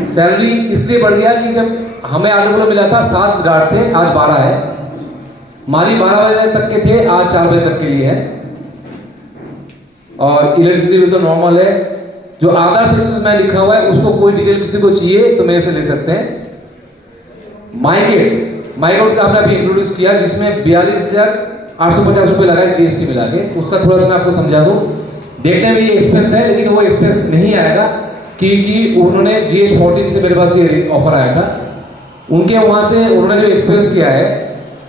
सैलरी इसलिए बढ़ गया कि जब हमें आर्टिकल मिला था 7 गार्ड थे, आज 12 है। माली 12 बजे तक के थे, आज 4 बजे तक के लिए है। और इलेक्ट्रिसिटी बिल तो नॉर्मल है। जो आधार सेक्शन में लिखा हुआ है उसको कोई डिटेल किसी को चाहिए तो मेरे से ले सकते हैं। माइगेट का हमने अभी इंट्रोड्यूस किया, जिसमें 42,850 रुपये लगा है जीएसटी मिला के। उसका थोड़ा सा मैं आपको समझा दूँ। देखने में ये एक्सपेंस है लेकिन वो एक्सपेंस नहीं आएगा कि उन्होंने GS14 से मेरे पास ये ऑफर आया था। उनके वहाँ से उन्होंने जो एक्सपेंस किया है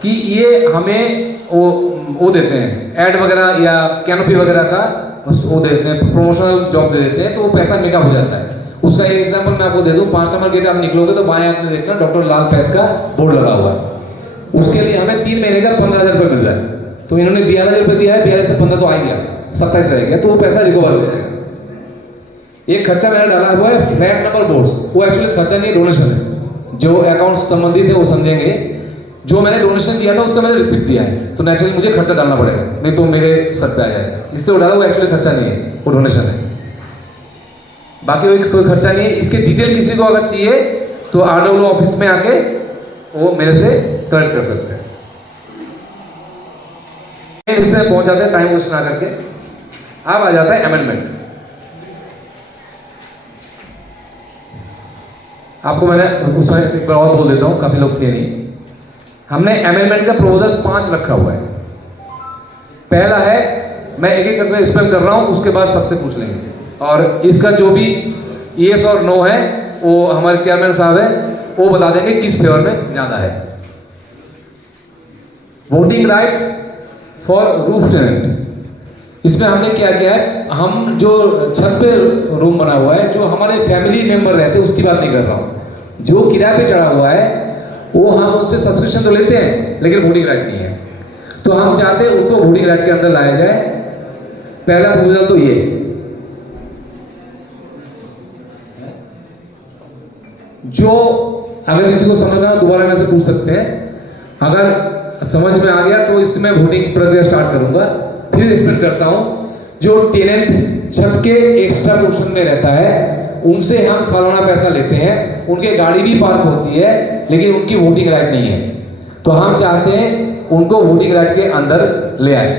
कि ये हमें वो देते हैं ऐड वगैरह या कैनोपी वगैरह का वो देते हैं, प्रमोशनल जॉब दे देते हैं, तो वो पैसा मेकअप हो जाता है। उसका एक एग्जांपल मैं आपको दे दूं। 5 नंबर गेट आप निकलोगे तो बाएं हाथ में देखना डॉक्टर लाल पैथ का बोर्ड लगा हुआ है। उसके लिए हमें 3 महीने का 15,000 रुपये मिल रहा है। तो इन्होंने 42,000 रुपये दिया है, 42 से 15 तो आ गया, 27 रह गया, तो वो पैसा रिकवर हो जाएगा। एक खर्चा मैंने डाला हुआ है फ्लैट नंबर बोर्ड्स, वो एक्चुअली खर्चा नहीं है, डोनेशन है। जो अकाउंट संबंधित है वो समझेंगे। जो मैंने डोनेशन किया था उसका मैंने रिसिप्ट दिया है, तो नेचुरली मुझे खर्चा डालना पड़ेगा, नहीं तो मेरे सर पे आ जाएगा। इसलिए वो डाला, वो एक्चुअली खर्चा नहीं है, वो डोनेशन है। बाकी कोई खर्चा नहीं है। इसके डिटेल किसी को अगर चाहिए तो RWO ऑफिस में आके वो मेरे से कलेक्ट कर सकते हैं। इसमें पहुंच जाते हैं टाइम वेस्ट ना करके। अब आ जाता है अमेंडमेंट। आपको मैंने उसमें एक बार और बोल देता हूँ, काफी लोग थे नहीं। हमने अमेंडमेंट का प्रोपोजल 5 रखा हुआ है। पहला है, मैं एक एक करके एक्सप्लेन कर रहा हूँ, उसके बाद सबसे पूछ लेंगे। और इसका जो भी येस और नो है वो हमारे चेयरमैन साहब है, वो बता देंगे किस फेवर में ज्यादा है। Voting right for roof tenant. इसमें हमने क्या किया है, हम जो छत पे रूम बना हुआ है, जो हमारे फैमिली मेंबर रहते हैं उसकी बात नहीं कर रहा हूँ। जो किराए पे चढ़ा हुआ है वो हम उनसे सब्सक्रिप्शन तो लेते हैं लेकिन वोटिंग राइट नहीं है, तो हम चाहते हैं उनको वोटिंग राइट के अंदर लाया जाए। पहला प्रपोजल तो ये। जो अगर किसी को समझना हो दोबारा मेरे से पूछ सकते हैं, अगर समझ में आ गया तो इसमें वोटिंग प्रक्रिया स्टार्ट करूंगा। फिर एक्सप्लेन करता हूं। जो टेनेंट छत के एक्स्ट्रा पोर्शन में रहता है उनसे हम सालाना पैसा लेते हैं, उनके गाड़ी भी पार्क होती है लेकिन उनकी वोटिंग राइट नहीं है, तो हम चाहते हैं उनको वोटिंग राइट के अंदर ले आए।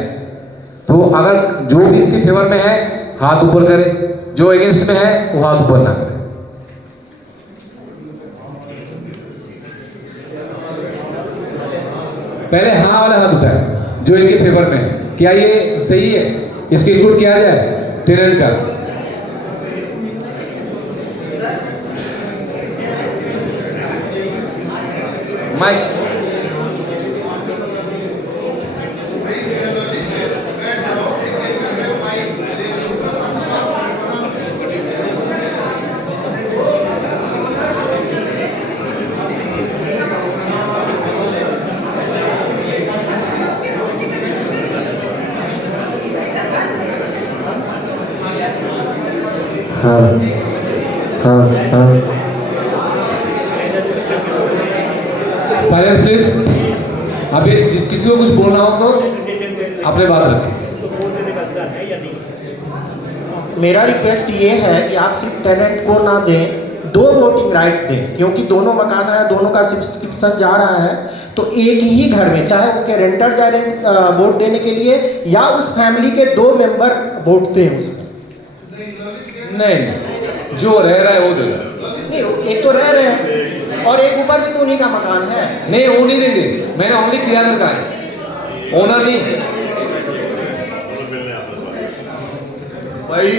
तो अगर जो भी इसके फेवर में है हाथ ऊपर करे, जो अगेंस्ट में है वो हाथ ऊपर ना करे। पहले हाँ वाला हाथ उठाए जो इनके फेवर में है। क्या ये सही है, इसको इंक्लूड किया जाए टेनेंट का? माइक हाँ हाँ हाँ। Silence please. अभी किसी को कुछ बोलना हो तो अपने बात रखें। मेरा रिक्वेस्ट ये है कि आप सिर्फ टेनेंट को ना दें, 2 वोटिंग राइट दें, क्योंकि दोनों मकान है, दोनों का सब्सक्रिप्शन जा रहा है, तो एक ही घर में, चाहे वो रेंटर जाए वोट देने के लिए, या उस फैमिली के 2 मेंबर वोट दें उसमें? नहीं, जो रह रहा है वो देगा। नहीं, एक तो रह रहे हैं और एक ऊपर भी तो उन्हीं का मकान है। नहीं, वो नहीं देंगे। मैंने ओनली किराएदार का है, ओनर नहीं। भाई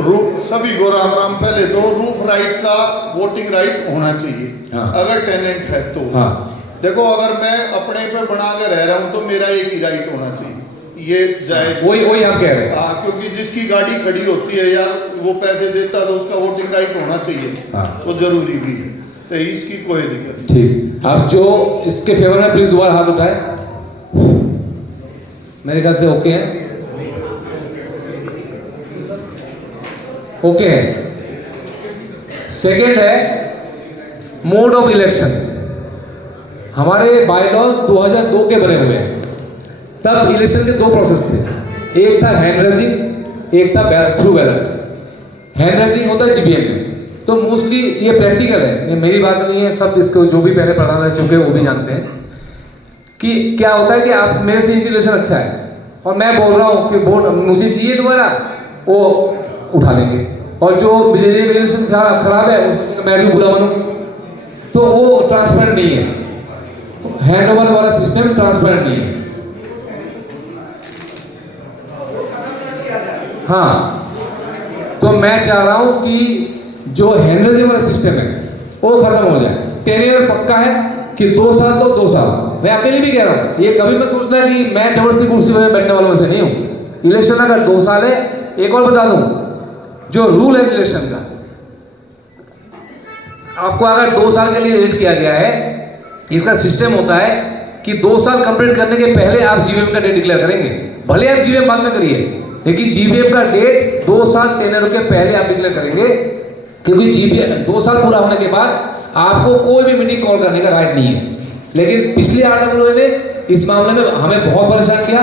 रूफ सभी को राम राम। पहले तो रूफ राइट का वोटिंग राइट होना चाहिए। हाँ। अगर टेनेंट है तो हाँ। देखो, अगर मैं अपने पे बना के रह रहा हूँ तो मेरा एक ही राइट होना चाहिए, ये जायज। वही आप कह रहे हैं। हाँ, क्योंकि जिसकी गाड़ी खड़ी होती है यार, वो पैसे देता तो उसका वोटिंग राइट होना चाहिए। हाँ। वो जरूरी भी है, तो इसकी कोई दिक्कत नहीं। ठीक, अब जो इसके फेवर में प्लीज दोबारा हाथ उठाए। मेरे ख्याल से ओके है, ओके है। सेकेंड है मोड ऑफ इलेक्शन। हमारे बायलॉज 2002 के बने हुए हैं। तब इलेक्शन के 2 प्रोसेस थे, एक था हैंड रेजिंग, एक था थ्रू बैलेट। हैंड रेजिंग होता है जीबीएम में, तो मोस्टली ये प्रैक्टिकल है, ये मेरी बात नहीं है, सब इसको जो भी पहले प्रधान रह चुके हैं वो भी जानते हैं कि क्या होता है कि आप मेरे से इनकी रिलेशन अच्छा है और मैं बोल रहा हूँ कि वोट मुझे चाहिए दोबारा, वो उठा लेंगे। और जो रिलेशन खराब है मैं भी बुरा बनूँ, तो वो ट्रांसपेरेंट नहीं है। हैंड ओवर वाला सिस्टम ट्रांसपेरेंट नहीं है। हाँ, तो मैं चाह रहा हूं कि जो हैंड रेजिंग वाला सिस्टम है वो खत्म हो जाए। टेन्योर पक्का है कि 2 साल तो 2 साल। मैं अपने लिए भी कह रहा हूं, ये कभी मत सोचना कि मैं जबरदस्ती कुर्सी पे बैठने वालों में से नहीं हूं। इलेक्शन अगर 2 साल है, एक और बता दूं, जो रूल है इलेक्शन का, आपको अगर 2 साल के लिए एडिट किया गया है, इसका सिस्टम होता है कि 2 साल कंप्लीट करने के पहले आप जीवीएम का डेट डिक्लेयर करेंगे। भले आप जीवीएम बाद में करिए, लेकिन जीवीएम का डेट 2 साल टेन्योर के पहले आप डिक्लेयर करेंगे, क्योंकि जीवीएम 2 साल पूरा होने के बाद आपको कोई भी मीटिंग कॉल करने का राइट नहीं है। लेकिन पिछले आरडब्ल्यूए ने इस मामले में हमें बहुत परेशान किया।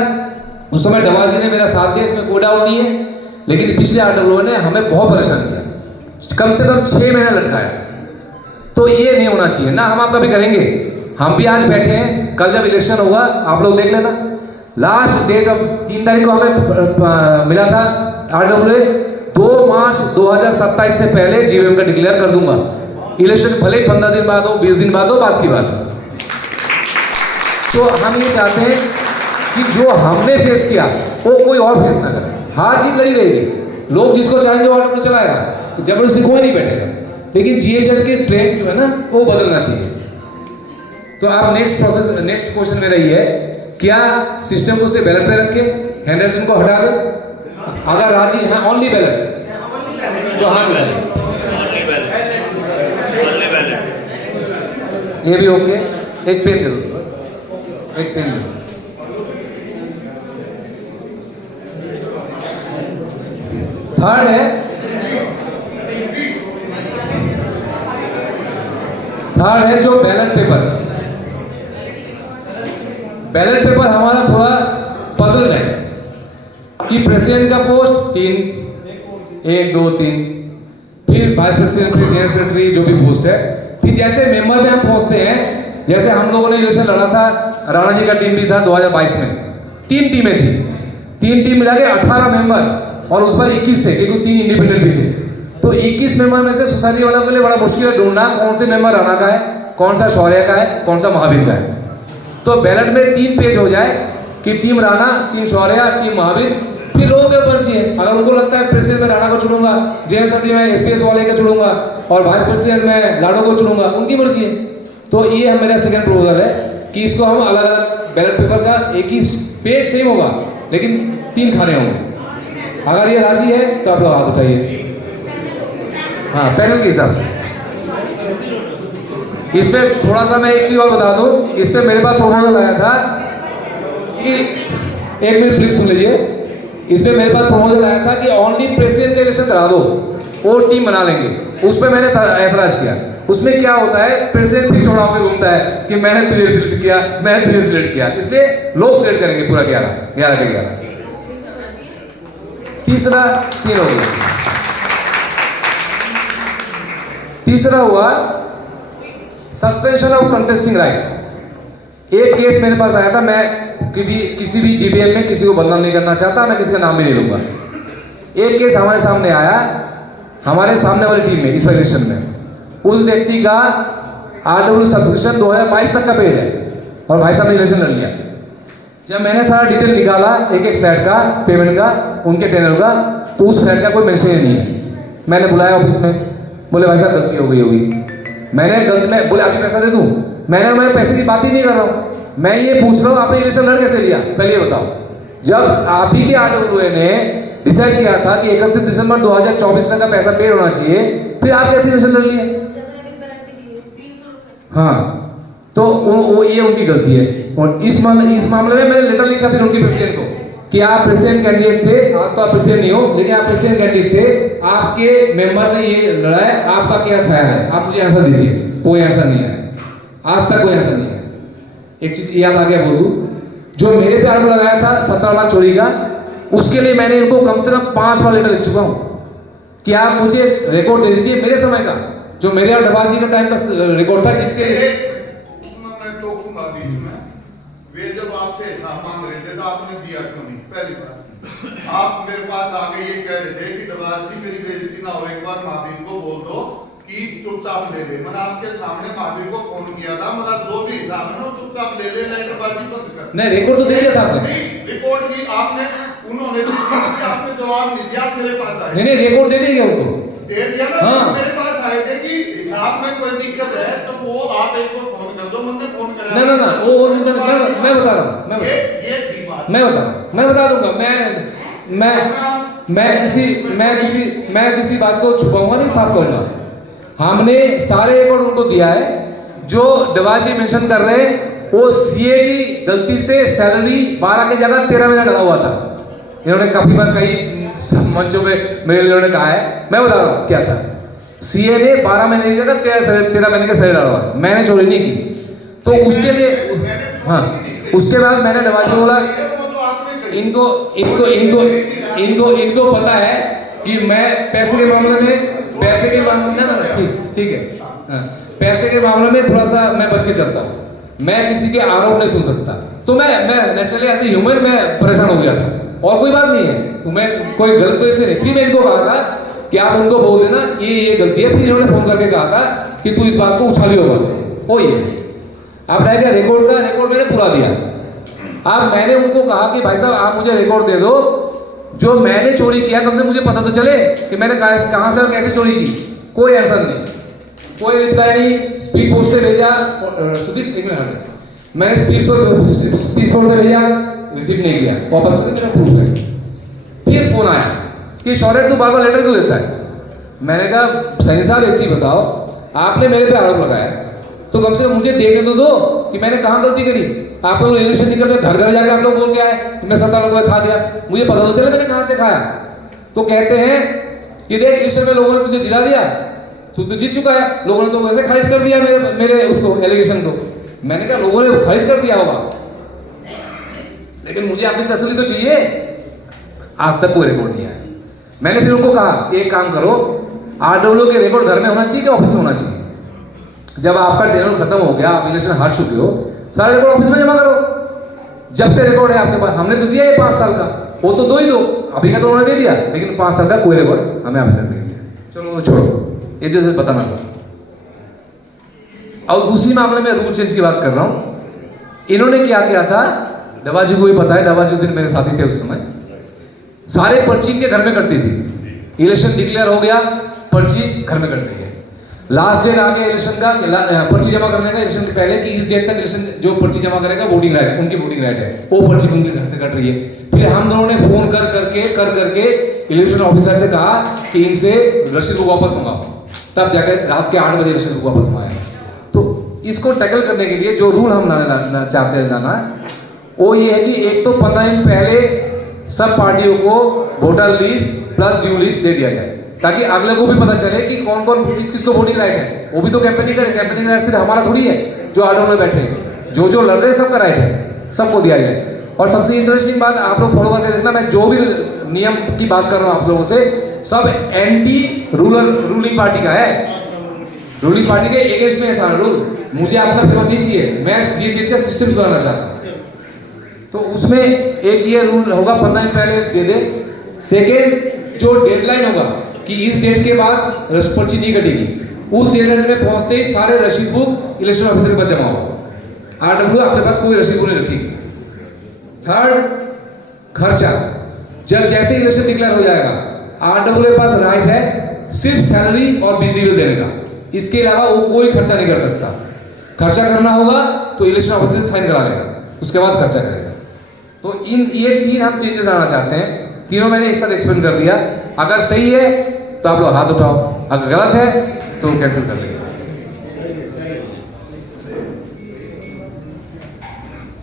उस समय डवाजी ने मेरा साथ दिया, इसमें कोई डाउट नहीं है, लेकिन पिछले आरडब्ल्यूए ने हमें बहुत परेशान किया, कम से कम 6 महीना लटकाया। तो ये नहीं होना चाहिए ना, हम आप कभी करेंगे। हम भी आज बैठे हैं, कल जब इलेक्शन होगा आप लोग देख लेना। लास्ट डेट अब 3 तारीख को हमें मिला था आरडब्ल्यूए, 2 मार्च 2027 से पहले जीवीएम का डिक्लेयर कर दूंगा। इलेक्शन भले ही 15 दिन बाद हो, 20 दिन बाद हो, बात की बात है। तो हम ये चाहते हैं कि जो हमने फेस किया वो कोई और फेस ना करे। हार जीत लगी रहेगी, लोग जिसको चाहेंगे वो आरडब्ल्यू चलाएगा, तो जबरदस्ती कोई नहीं बैठेगा। लेकिन जीएचएल के ट्रेंड जो है ना, वो बदलना चाहिए। तो आप नेक्स्ट क्वेश्चन मेरा ये है, क्या सिस्टम को सिर्फ बैलेट पे रख के हैंड रेजिंग को हटा दे? अगर राजी हैं ओनली बैलेट तो हाथ उठाइए। ये भी ओके। एक पेन दे दो, एक पेन दे दो। थर्ड है जो बैलेट पेपर। बैलेट पेपर हमारा थोड़ा पजल है कि प्रेसिडेंट का पोस्ट 3, 1, 2, 3, फिर वाइस प्रेसिडेंट, फिर जनरल सेक्रेटरी, जो भी पोस्ट है। फिर जैसे मेंबर में हम पहुंचते हैं, जैसे हम लोगों ने इलेक्शन लड़ा था, राणा जी का टीम भी था 2022 में, 3 टीमें थी, 3 टीम मिला के 18 मेंबर और उस पर 21 थे, क्योंकि 3 इंडिपेंडेंट भी थे। तो 21 मेंबर में से सोसाइटी वालों के लिए बड़ा मुश्किल है ढूंढना कौन से मेंबर राणा का है, कौन सा शौर्य का है, कौन सा महावीर का है। तो बैलेट में 3 पेज हो जाए कि टीम राणा, टीम शौर्य, टीम महावीर। फिर लोगों के ऊपर चाहिए, अगर उनको लगता है प्रेसिडेंट में राणा को चुनूंगा, जनरल सेक्रेटरी में एसपीएस वाले को चुनूंगा और वाइस प्रेसिडेंट में लाडो को चुनूंगा, उनकी मर्जी है। तो ये मेरा सेकंड प्रपोजल है कि इसको हम अलग अलग बैलेट पेपर का एक ही पेज सेम होगा, लेकिन 3 खाने होंगे। अगर ये राजी है तो आप लोग हाथ उठाइए। हाँ, पैनल के हिसाब से। इस पे थोड़ा सा मैं एक चीज और बता दूं, इस पे मेरे पास प्रपोजल आया था कि 1 मिनट प्लीज सुन लीजिए। इस पे मेरे पास प्रपोजल आया था कि ओनली प्रेसिडेंट का इलेक्शन करा दो, वो टीम बना लेंगे। उस पर मैंने ऐतराज किया। उसमें क्या होता है, प्रेसिडेंट फिर चौड़ा होकर घूमता है कि मैंने तुझे सिलेक्ट किया, मैंने तुझे सिलेक्ट किया, इसलिए लोग सिलेक्ट करेंगे पूरा 11 के 11। तीसरा 3 हो गया। तीसरा हुआ सस्पेंशन ऑफ कंटेस्टिंग राइट। एक केस मेरे पास आया था, मैं किसी भी जीबीएम में किसी को बदनाम नहीं करना चाहता, मैं किसी का नाम भी नहीं लूँगा। एक केस हमारे सामने आया, हमारे सामने वाली टीम में इस इलेक्शन में, उस व्यक्ति का RW सब्सक्रिप्शन 2022 तक का पेड है और भाई साहब ने इलेक्शन लड़ लिया। जब मैंने सारा डिटेल निकाला एक एक फ्लैट का पेमेंट का, उनके टेनर का, तो उस फ्लैट का कोई मैसेज नहीं है। मैंने बुलाया ऑफिस में, बोले भाई साहब गलती हो गई होगी। मैंने गलती में बोले अभी पैसा दे दूँ, मैं पैसे की बात ही नहीं कर रहा हूँ, मैं ये पूछ रहा हूँ आपने इलेक्शन लड़ कैसे लिया, पहले ये बताओ। जब आप ही के RW ने डिसाइड किया था कि 31 दिसंबर 2024 तक का पैसा पे होना चाहिए, फिर आप कैसे इलेक्शन लड़ लिए? हाँ, तो वो ये उनकी गलती है। और इस मामले में मैंने लेटर लिखा फिर उनके प्रेसिडेंट को कि आप प्रेसिडेंट कैंडिडेट थे, आप तो आप प्रेसिडेंट नहीं हो, लेकिन आप प्रेसिडेंट कैंडिडेट थे, आपके मेंबर ने ये लड़ा है, आपका क्या ख्याल है, आप मुझे आंसर दीजिए। कोई आंसर नहीं है, आज तक कोई आंसर नहीं है। एक चीज याद आ गया बोल दूं, जो मेरे पे आरोप लगाया था 17 लाख चोरी का, उसके लिए मैंने इनको कम से कम 5 बार लेटर लिख चुका हूं कि आप मुझे रिकॉर्ड दे दीजिए मेरे समय का, जो मेरे और डबाजी का टाइम का रिकॉर्ड था, जिसके लिए उसमें मैं टोकूंगा बीच में। वे जब आपसे हिसाब मांग रहे थे तो आपने दिया क्यों नहीं? पहली बात, आप मेरे पास आगे ये कह रहे थे कि डबाजी मेरी बेइज्जती ना हो, एक बार महावीर को बोल दो कि चुपचाप ले ले। मैंने आपके सामने महावीर को फोन किया था, मेरा जो भी हिसाब है ना चुपचाप ले ले, लेटरबाजी बंद कर। नहीं, रिकॉर्ड तो दे दिया था आपने। रिकॉर्ड की आपने, उन्होंने आपने जवाब नहीं दिया, आप मेरे पास आए। नहीं, रिकॉर्ड दे दिया उनको, दे दिया ना। हाँ। मेरे पास आए थे कि हिसाब में कोई दिक्कत है तो वो आप एक को फोन कर दो। मैंने फोन करा। ना वो मैं बता रहा हूँ, ये थी बात। मैं बता दूंगा। मैं किसी बात को छुपाऊंगा नहीं, साफ करूंगा। हमने सारे रिकॉर्ड उनको दिया है। जो डबाजी मेंशन कर रहे हैं वो सीए की गलती से सैलरी 12 की जगह 13 महीना डाला हुआ था। इन्होंने काफी बार कई मंचों में मेरे लिए कहा है, मैं बता रहा हूँ क्या था। सीए ने 12 महीने की जगह 13 महीने का सैलरी डाला हुआ, मैंने चोरी नहीं की। तो उसके लिए हाँ, उसके बाद मैंने डबाजी को बोला इनको पता है कि मैं पैसे के मामले में ठीक है, हाँ, पैसे के मामले में थोड़ा सा मैं बच के चलता हूँ। मैं किसी के आरोप नहीं सुन सकता, तो मैं नेचुरली एज ए ह्यूमन मैं परेशान हो गया था, और कोई बात नहीं है। तो मैं कोई गलत वजह से नहीं। फिर मैं इनको कहा था कि आप उनको बोल देना ये गलती है। फिर इन्होंने फोन करके कहा था कि तू इस बात को उछाली होगा। ओ ये अब रह गया रिकॉर्ड का, रिकॉर्ड मैंने पूरा दिया। अब मैंने उनको कहा कि भाई साहब आप मुझे रिकॉर्ड दे दो, जो मैंने चोरी किया कम से मुझे पता तो चले कि मैंने कहाँ से और कैसे चोरी की। कोई आंसर नहीं, कोई रिप्लाई नहीं। स्पीड पोस्ट से भेजा, सुदीप एक मिनट, मैंने स्पीड पोस्ट से भेजा, रिसीव नहीं किया, वापस से मेरा प्रूफ है। फिर फोन आया कि शौर्य तू बार-बार लेटर क्यों देता है। मैंने कहा सैनी साहब एक चीज बताओ, आपने मेरे पे आरोप लगाया तो कम से कम मुझे देखने तो दो कि मैंने कहाँ गलती करी। आप लोग इलेक्शन निकल में घर घर जाके आप लोग बोल के आए कि मैं 17 लाख खा दिया, मुझे पता तो चले मैंने कहाँ से खाया। तो कहते हैं कि देख इलेक्शन में लोगों ने तुझे जिता दिया, तू तो जीत चुका है, लोगों ने तो वैसे खारिज कर दिया मेरे उसको एलिगेशन को। मैंने कहा लोगों ने खारिज कर दिया होगा, लेकिन मुझे अपनी तसल्ली तो चाहिए। आज तक कोई रिकॉर्ड नहीं आया। मैंने फिर उनको कहा कि एक काम करो, RW के रिकॉर्ड घर में होना चाहिए कि ऑफिस में होना चाहिए। जब आपका टेनर खत्म हो गया, आप इलेक्शन हार चुके हो, सारे रिकॉर्ड ऑफिस में जमा करो। जब से रिकॉर्ड है आपके पास, हमने तो दिया है 5 साल का, वो तो 2 ही दो, अभी का तो उन्होंने दे दिया, लेकिन 5 साल का कोई रिकॉर्ड हमें अभी तक नहीं दिया। चलो छोड़ो, ये जैसे बताना था। और दूसरी मामले में रूल चेंज की बात कर रहा हूं। इन्होंने क्या किया था, डबाजी को भी पता है, डबाजी उस दिन मेरे साथी थे उस समय। सारे पर्ची इनके घर में कटती थी। इलेक्शन डिक्लेयर हो गया, पर्ची घर में कट रही है। लास्ट डेट आ गया इलेक्शन का, पर्ची जमा करने का इलेक्शन के पहले कि इस डेट तक इलेक्शन जो पर्ची जमा करेगा वोटिंग राइट, उनकी वोटिंग राइट है, वो पर्ची उनके घर से कट रही है। फिर हम दोनों ने फोन कर करके इलेक्शन ऑफिसर से कहा कि इनसे रसीद बुक वापस मंगाओ, तब जाकर रात के 8 बजे रसीद बुक वापस मंगाया। तो इसको टैकल करने के लिए जो रूल हम चाहते हैं लाना, वो ये है कि एक तो 15 दिन पहले सब पार्टियों को voter list plus due list दे दिया जाए, ताकि अगले को भी पता चले कि कौन कौन किस को वोटिंग राइट है। वो भी तो कैंपेनिंग करे, कैंपेनिंग राइट सिर्फ हमारा थोड़ी है जो RW में बैठे हैं, जो लड़ रहे हैं सबका राइट है, सबको दिया जाए। और सबसे इंटरेस्टिंग बात आप लोग फॉलो करके देखना, मैं जो भी नियम की बात कर रहा हूँ आप लोगों से, सब एंटी रूलिंग पार्टी का है, रूलिंग पार्टी के अगेंस्ट में है सारा रूल। मुझे अपना फेवर नहीं चाहिए, मैं ये चीज का सिस्टम सुधारना चाहता हूँ। तो उसमें एक ये रूल होगा 15 दिन पहले दे दे। सेकेंड जो डेडलाइन होगा कि इस डेट के बाद पर्ची नहीं कटेगी, उस डेडलाइन में पहुंचते ही सारे रसीद बुक इलेक्शन ऑफिसर के पास जमा होगा। आरडब्ल्यू अपने पास कोई रसीद बुक नहीं रखेगी। थर्ड, खर्चा जब जैसे इलेक्शन डिक्लेयर हो जाएगा, आरडब्ल्यू के पास राइट है सिर्फ सैलरी और बिजली बिल देने का, इसके अलावा वो कोई खर्चा नहीं कर सकता। खर्चा करना होगा तो इलेक्शन ऑफिसर से साइन करा लेगा, उसके बाद खर्चा करेगा। तो ये 3 हम चेंजेस लाना चाहते हैं। तीनों मैंने एक साथ एक्सप्लेन कर दिया। अगर सही है तो आप लोग हाथ उठाओ, अगर गलत है तो कैंसिल कर देंगे।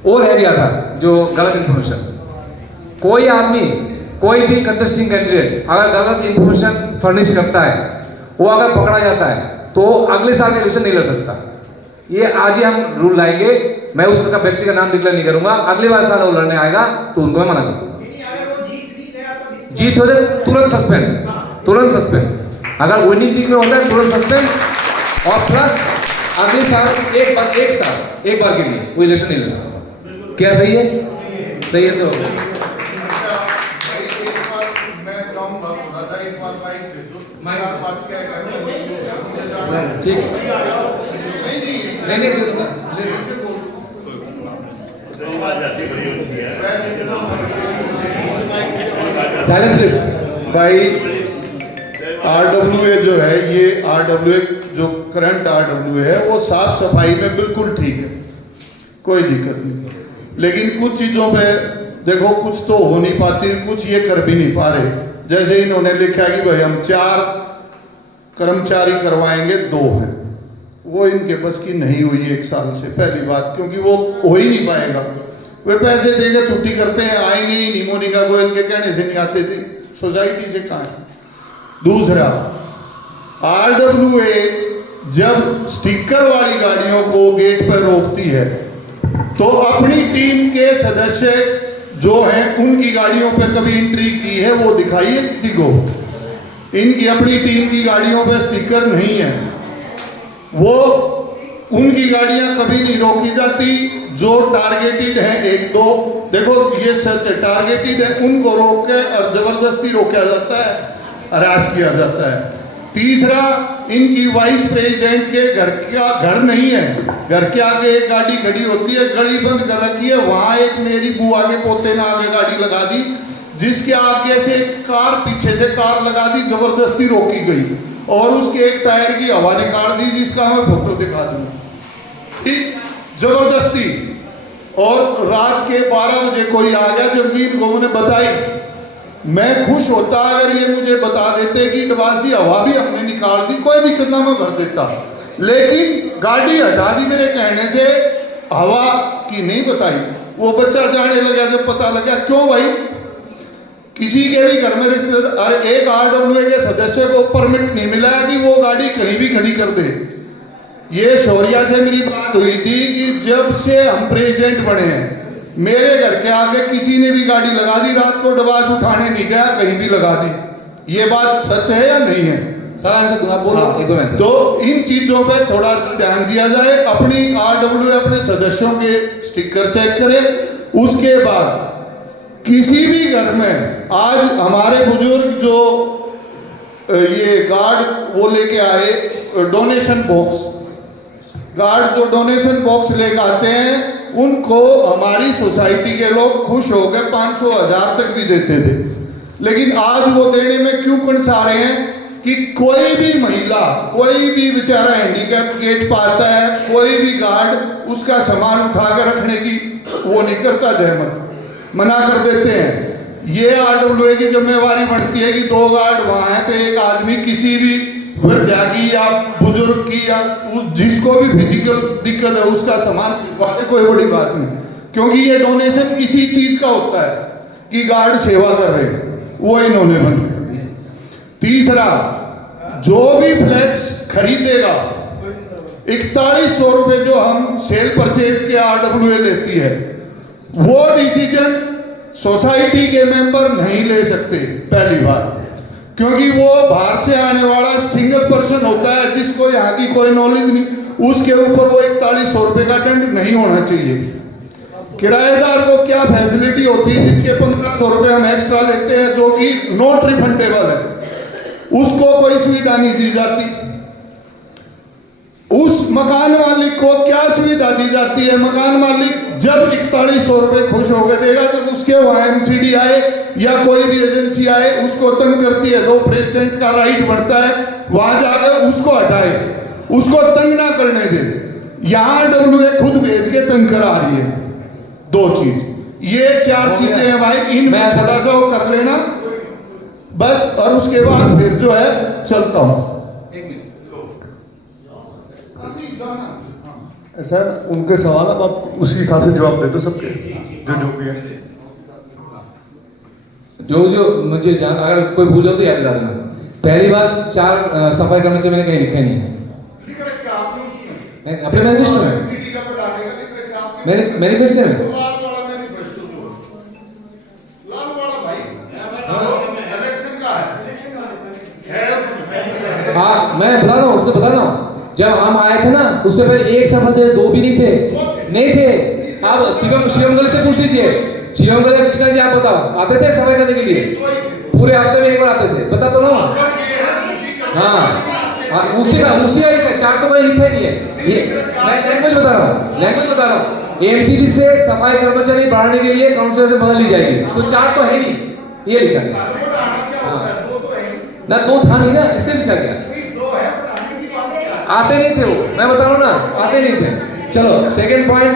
और रह गया था जो गलत इंफॉर्मेशन। कोई आदमी, कोई भी कंटेस्टिंग कैंडिडेट अगर गलत इंफॉर्मेशन फर्निश करता है, वो अगर पकड़ा जाता है तो अगले साल का इलेक्शन नहीं लड़ सकता। ये आज ही हम रूल लाएंगे। मैं उसका व्यक्ति का नाम डिक्लेयर नहीं करूंगा। अगले बार साल वो लड़ने आएगा तो उनको मैं मना कर दूंगा। जीत हो जाए तुरंत सस्पेंड, तुरंत सस्पेंड। अगर विनिंग टीम में होता है तुरंत सस्पेंड। और प्लस अगले साल एक बार के लिए वो इलेक्शन नहीं लड़ सकता। क्या सही है? सही है। तो अच्छा, एक बार मैं कहूँगा थोड़ा सा, एक बार माइक दे दो। बात क्या है, मुझे जाना है। ठीक, नहीं दे दूंगा। Silence please. भाई आरडब्ल्यूए जो है, ये आरडब्ल्यूए जो करंट आरडब्ल्यूए है वो साफ सफाई में बिल्कुल ठीक है, कोई दिक्कत नहीं। लेकिन कुछ चीज़ों पे देखो, कुछ तो हो नहीं पाती, कुछ ये कर भी नहीं पा रहे। जैसे इन्होंने लिखा है कि भाई हम 4 कर्मचारी करवाएंगे, 2 हैं, वो इनके बस की नहीं हुई 1 साल से। पहली बात, क्योंकि वो हो ही नहीं पाएगा। वे पैसे देकर छुट्टी करते हैं, आएंगे ही नहीं। मोनिका गोयल के कहने से नहीं आते थे, सोसाइटी से कहाँ है। दूसरा, आरडब्ल्यूए जब स्टिकर वाली गाड़ियों को गेट पर रोकती है तो अपनी टीम के सदस्य जो हैं उनकी गाड़ियों पे कभी एंट्री की है वो दिखाइए किसी को। इनकी अपनी टीम की गाड़ियों पे स्टिकर नहीं है, वो उनकी गाड़ियां कभी नहीं रोकी जाती। जो टारगेटेड है 1-2, देखो ये सच है, टारगेटेड है, उनको रोक के और जबरदस्ती रोका जाता है, हरास किया जाता है। तीसरा, इनकी वाइस प्रेसिडेंट के घर नहीं है, घर के आगे एक गाड़ी खड़ी होती है, गली बंद कर रखी है, वहां एक मेरी बुआ के पोते ने आगे गाड़ी लगा दी, जिसके आगे से कार, पीछे से कार लगा दी, जबरदस्ती रोकी गई और उसके एक टायर की हवा निकाल दी, जिसका मैं फोटो दिखा दूंगा। ठीक, जबरदस्ती। और रात के 12 बजे कोई आ गया, जबकि इनको मैंने बताई। मैं खुश होता अगर ये मुझे बता देते कि डबासी हवा भी हमने निकाल दी, कोई दिक्कत ना, मैं भर देता। लेकिन गाड़ी हटा दी मेरे कहने से, हवा की नहीं बताई। वो बच्चा जाने लगा जब पता लगा। क्यों भाई? किसी के भी घर में रिश्तेदार, एक आरडब्ल्यूए के सदस्य को परमिट नहीं मिला कि वो गाड़ी कहीं भी खड़ी कर दे। ये शौर्या से मेरी बात हुई थी कि जब से हम प्रेसिडेंट बने हैं, मेरे घर के आगे किसी ने भी गाड़ी लगा दी, रात को डबास उठाने नहीं गया, कहीं भी लगा दी। ये बात सच है या नहीं है? सर आंसर दूंगा, बोलो। हाँ, एक बार आंसर। तो इन चीजों पे थोड़ा ध्यान दिया जाए। अपनी आरडब्ल्यू अपने सदस्यों के स्टिकर चेक करे। उसके बाद किसी भी घर में, आज हमारे बुजुर्ग जो ये गार्ड वो लेके आए डोनेशन बॉक्स, गार्ड जो डोनेशन बॉक्स लेके आते हैं, उनको हमारी सोसाइटी के लोग खुश होकर 500-1000 तक भी देते थे। लेकिन आज वो देने में क्यों कंसा रहे हैं कि कोई भी महिला, कोई भी बेचारा हैंडीकैप गेट पाता है, कोई भी गार्ड उसका सामान उठाकर रखने की वो नहीं करता, जहमत मना कर देते हैं। ये आरडब्ल्यूए की जिम्मेवारी बढ़ती है कि 2 गार्ड वहाँ हैं तो एक आदमी किसी भी वृद्धा की या बुजुर्ग की या जिसको भी फिजिकल दिक्कत है उसका सामान वाले, कोई बड़ी बात नहीं। क्योंकि ये डोनेशन किसी चीज का होता है कि गार्ड सेवा कर रहे हैं, वो इन्होंने बंद कर दिया। तीसरा, जो भी फ्लैट्स खरीदेगा 4100 रुपए जो हम सेल परचेज के आरडब्ल्यूए लेती है, वो डिसीजन सोसाइटी के मेंबर नहीं ले सकते। पहली बात, क्योंकि वो बाहर से आने वाला सिंगल पर्सन होता है जिसको यहाँ की कोई नॉलेज नहीं, उसके ऊपर वो 4100 रुपये का दंड नहीं होना चाहिए। किराएदार को क्या फैसिलिटी होती है जिसके 1500 रुपये हम एक्स्ट्रा लेते हैं जो कि नॉट रिफंडेबल है, उसको कोई सुविधा नहीं दी जाती। उस मकान मालिक को क्या सुविधा दी जाती है? मकान मालिक जब 4100 रुपये खुश होकर देगा, जब उसके वहाँ MCD आए या कोई भी एजेंसी आए उसको तंग करती है, तो प्रेसिडेंट का राइट बढ़ता है वहां जाकर उसको हटाए, उसको तंग ना करने दे। यहाँ WA खुद भेज के तंग करा रही है। 2 चीज, ये 4 चीजें हैं भाई, इनमें थोड़ा सा वो कर लेना बस, और उसके बाद फिर जो है चलता हूँ। सर उनके सवाल अब आप उसी हिसाब से जवाब दे दो सबके, जो भी है। जो मुझे अगर कोई भूल जाओ तो याद दिला देना। पहली बात, 4 सफाई कर्मचारी मैंने कहीं लिखा ही नहीं है अपने मैनिफेस्टो में, मैनिफेस्टो में। हाँ मैं बता रहा हूँ, उसको बता रहा हूँ। जब हम आए थे ना उससे पहले एक सफा थे, 2 भी नहीं थे। आप शिवम गली से पूछ लीजिए, शिवम गली कृष्णा जी आप बताओ, आते थे सफाई करने के लिए? पूरे हफ्ते में एक बार आते थे, बता तो ना। हाँ उसी का 4 तो कोई लिखा ही नहीं है। ये मैं लैंग्वेज बता रहा हूँ। AMCD से सफाई कर्मचारी बढ़ाने के लिए काउंसिल से बदल ली जाएगी, तो 4 तो है नहीं, ये लिखा गया। हाँ ना 2 था नहीं ना, इससे लिखा गया। आते नहीं थे वो, मैं बता रहा हूँ ना, आते नहीं थे। चलो सेकंड पॉइंट,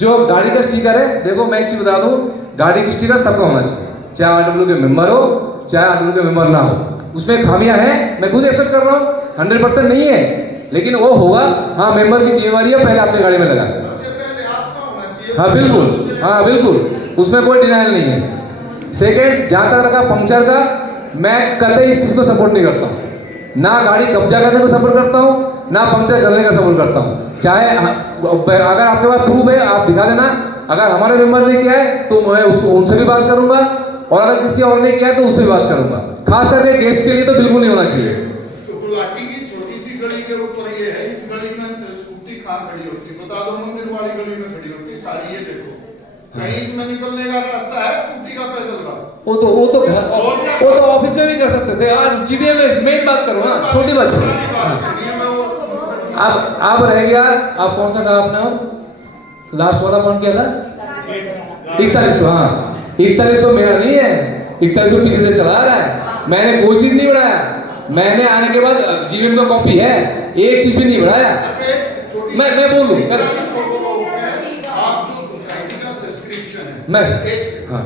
जो गाड़ी का स्टिकर है, देखो मैं एक चीज बता दूं, गाड़ी का स्टिकर सबका होना चाहिए, चाहे RW के मेंबर हो चाहे RW के मेंबर ना हो। उसमें खामियां हैं, मैं खुद एक्सेप्ट कर रहा हूँ, 100% नहीं है, लेकिन वो होगा। हाँ मेंबर की जिम्मेवारी है, पहले अपने गाड़ी में लगा। हाँ बिल्कुल, उसमें कोई डिनाइल नहीं है। सेकेंड, जहाँ तक रखा पंक्चर का, मैं कतई इस चीज़ को सपोर्ट नहीं करता हूँ। ना गाड़ी कब्जा करने को सपोर्ट करता हूँ, ना पंक्चर करने का सपोर्ट करता हूँ। चाहे अगर आपके पास प्रूफ है आप दिखा देना। अगर हमारे मेंबर ने किया है तो मैं उसको उनसे भी बात करूंगा, और अगर किसी और ने किया है तो उससे भी बात करूंगा। खास करके गेस्ट के लिए तो बिल्कुल नहीं होना चाहिए। तो गुलाटी की छोटी सी गली के ऊपर ये है, इस गली में स्कूटी कहाँ खड़ी होती, बता दो। मंदिर वाली गली में खड़ी होती सारी, ये देखो कहीं इसमें निकलने का रास्ता है स्कूटी का, पैदल का? वो तो ऑफिस में भी कर सकते थे। आज GDA में मेन बात करो ना, छोटी बात छोड़ो। अब रह गया, आप कौन सा कहा आपने लास्ट वाला पॉइंट क्या था? 4100। हाँ 4100 मेरा नहीं है, 4100 पीछे से चला रहा है। मैंने कोई चीज नहीं बढ़ाया, मैंने आने के बाद GVM का कॉपी है, एक चीज भी नहीं बढ़ाया। मैं बोलूं मैं हाँ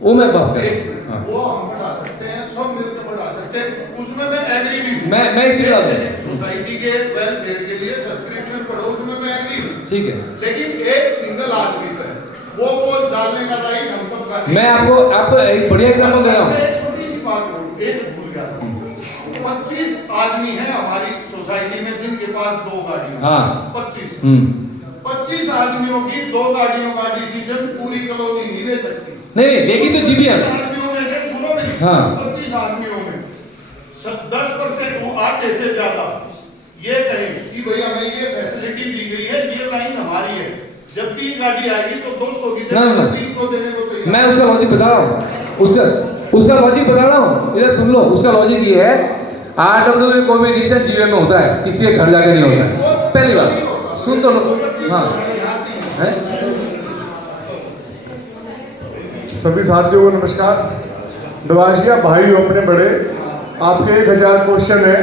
वो मैं बात कर रहा हूँ, वो हम बढ़ा सकते हैं, सब मिलकर बढ़ा सकते हैं, उसमें मैं एग्री भी हूं। मैं एक चीज बता दूं, सोसाइटी के वेलफेयर के लिए सब्सक्रिप्शन बढ़ो, उसमें मैं एग्री हूं। ठीक है, लेकिन एक सिंगल आदमी पे वो पोस्ट डालने का राइट हम सब का। मैं आपको एक बढ़िया एग्जांपल दे रहा हूँ। एक छोटी सी बात एक भूल गया था, 25 आदमी है हमारी सोसाइटी में जिनके पास 2 गाड़ियां। हाँ 25 आदमियों की 2 गाड़ियों का डिसीजन पूरी कॉलोनी नहीं ले सकती। नहीं लेकिन तो GVM आदमियों में से सुनो मेरी, हाँ 25 आदमियों में 10% आधे से ज्यादा ये कहें कि भैया हमें ये फैसिलिटी दी गई है, ये लाइन हमारी है, जब भी गाड़ी आएगी तो 200 की जगह 300 देने को तैयार। मैं उसका लॉजिक बता रहा हूँ, उसका लॉजिक बता रहा हूँ, इधर सुन लो। उसका लॉजिक ये है, RW में कोई भी डिसीजन GVM में होता है, किसी के घर जाके नहीं होता है। पहली बात सुन तो लो। हाँ है? सभी साथियों को नमस्कार। नवाशिया भाई अपने बड़े, आपके 1000 क्वेश्चन है,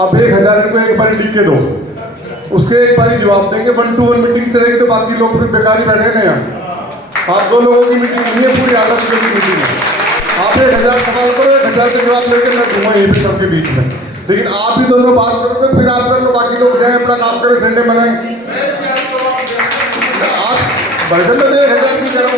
आप 1000 को एक बार लिख के दो, उसके एक बार जवाब देंगे। 1-to-1 मीटिंग चलेगी तो बाकी लोग फिर बेकार ही बैठे ना यहाँ। आप 2 लोगों की मीटिंग नहीं है, पूरी 8 की मीटिंग है। आप 1000 सवाल करो, 1000 के जवाब लेकर मैं दूंगा यहीं पे सबके बीच में। लेकिन आप भी दोनों बात करोगे, फिर आप कर लो, बाकी लोग जाए अपना काम करें, संडे मनाएं। आप वैसे मैं 1000 की करो,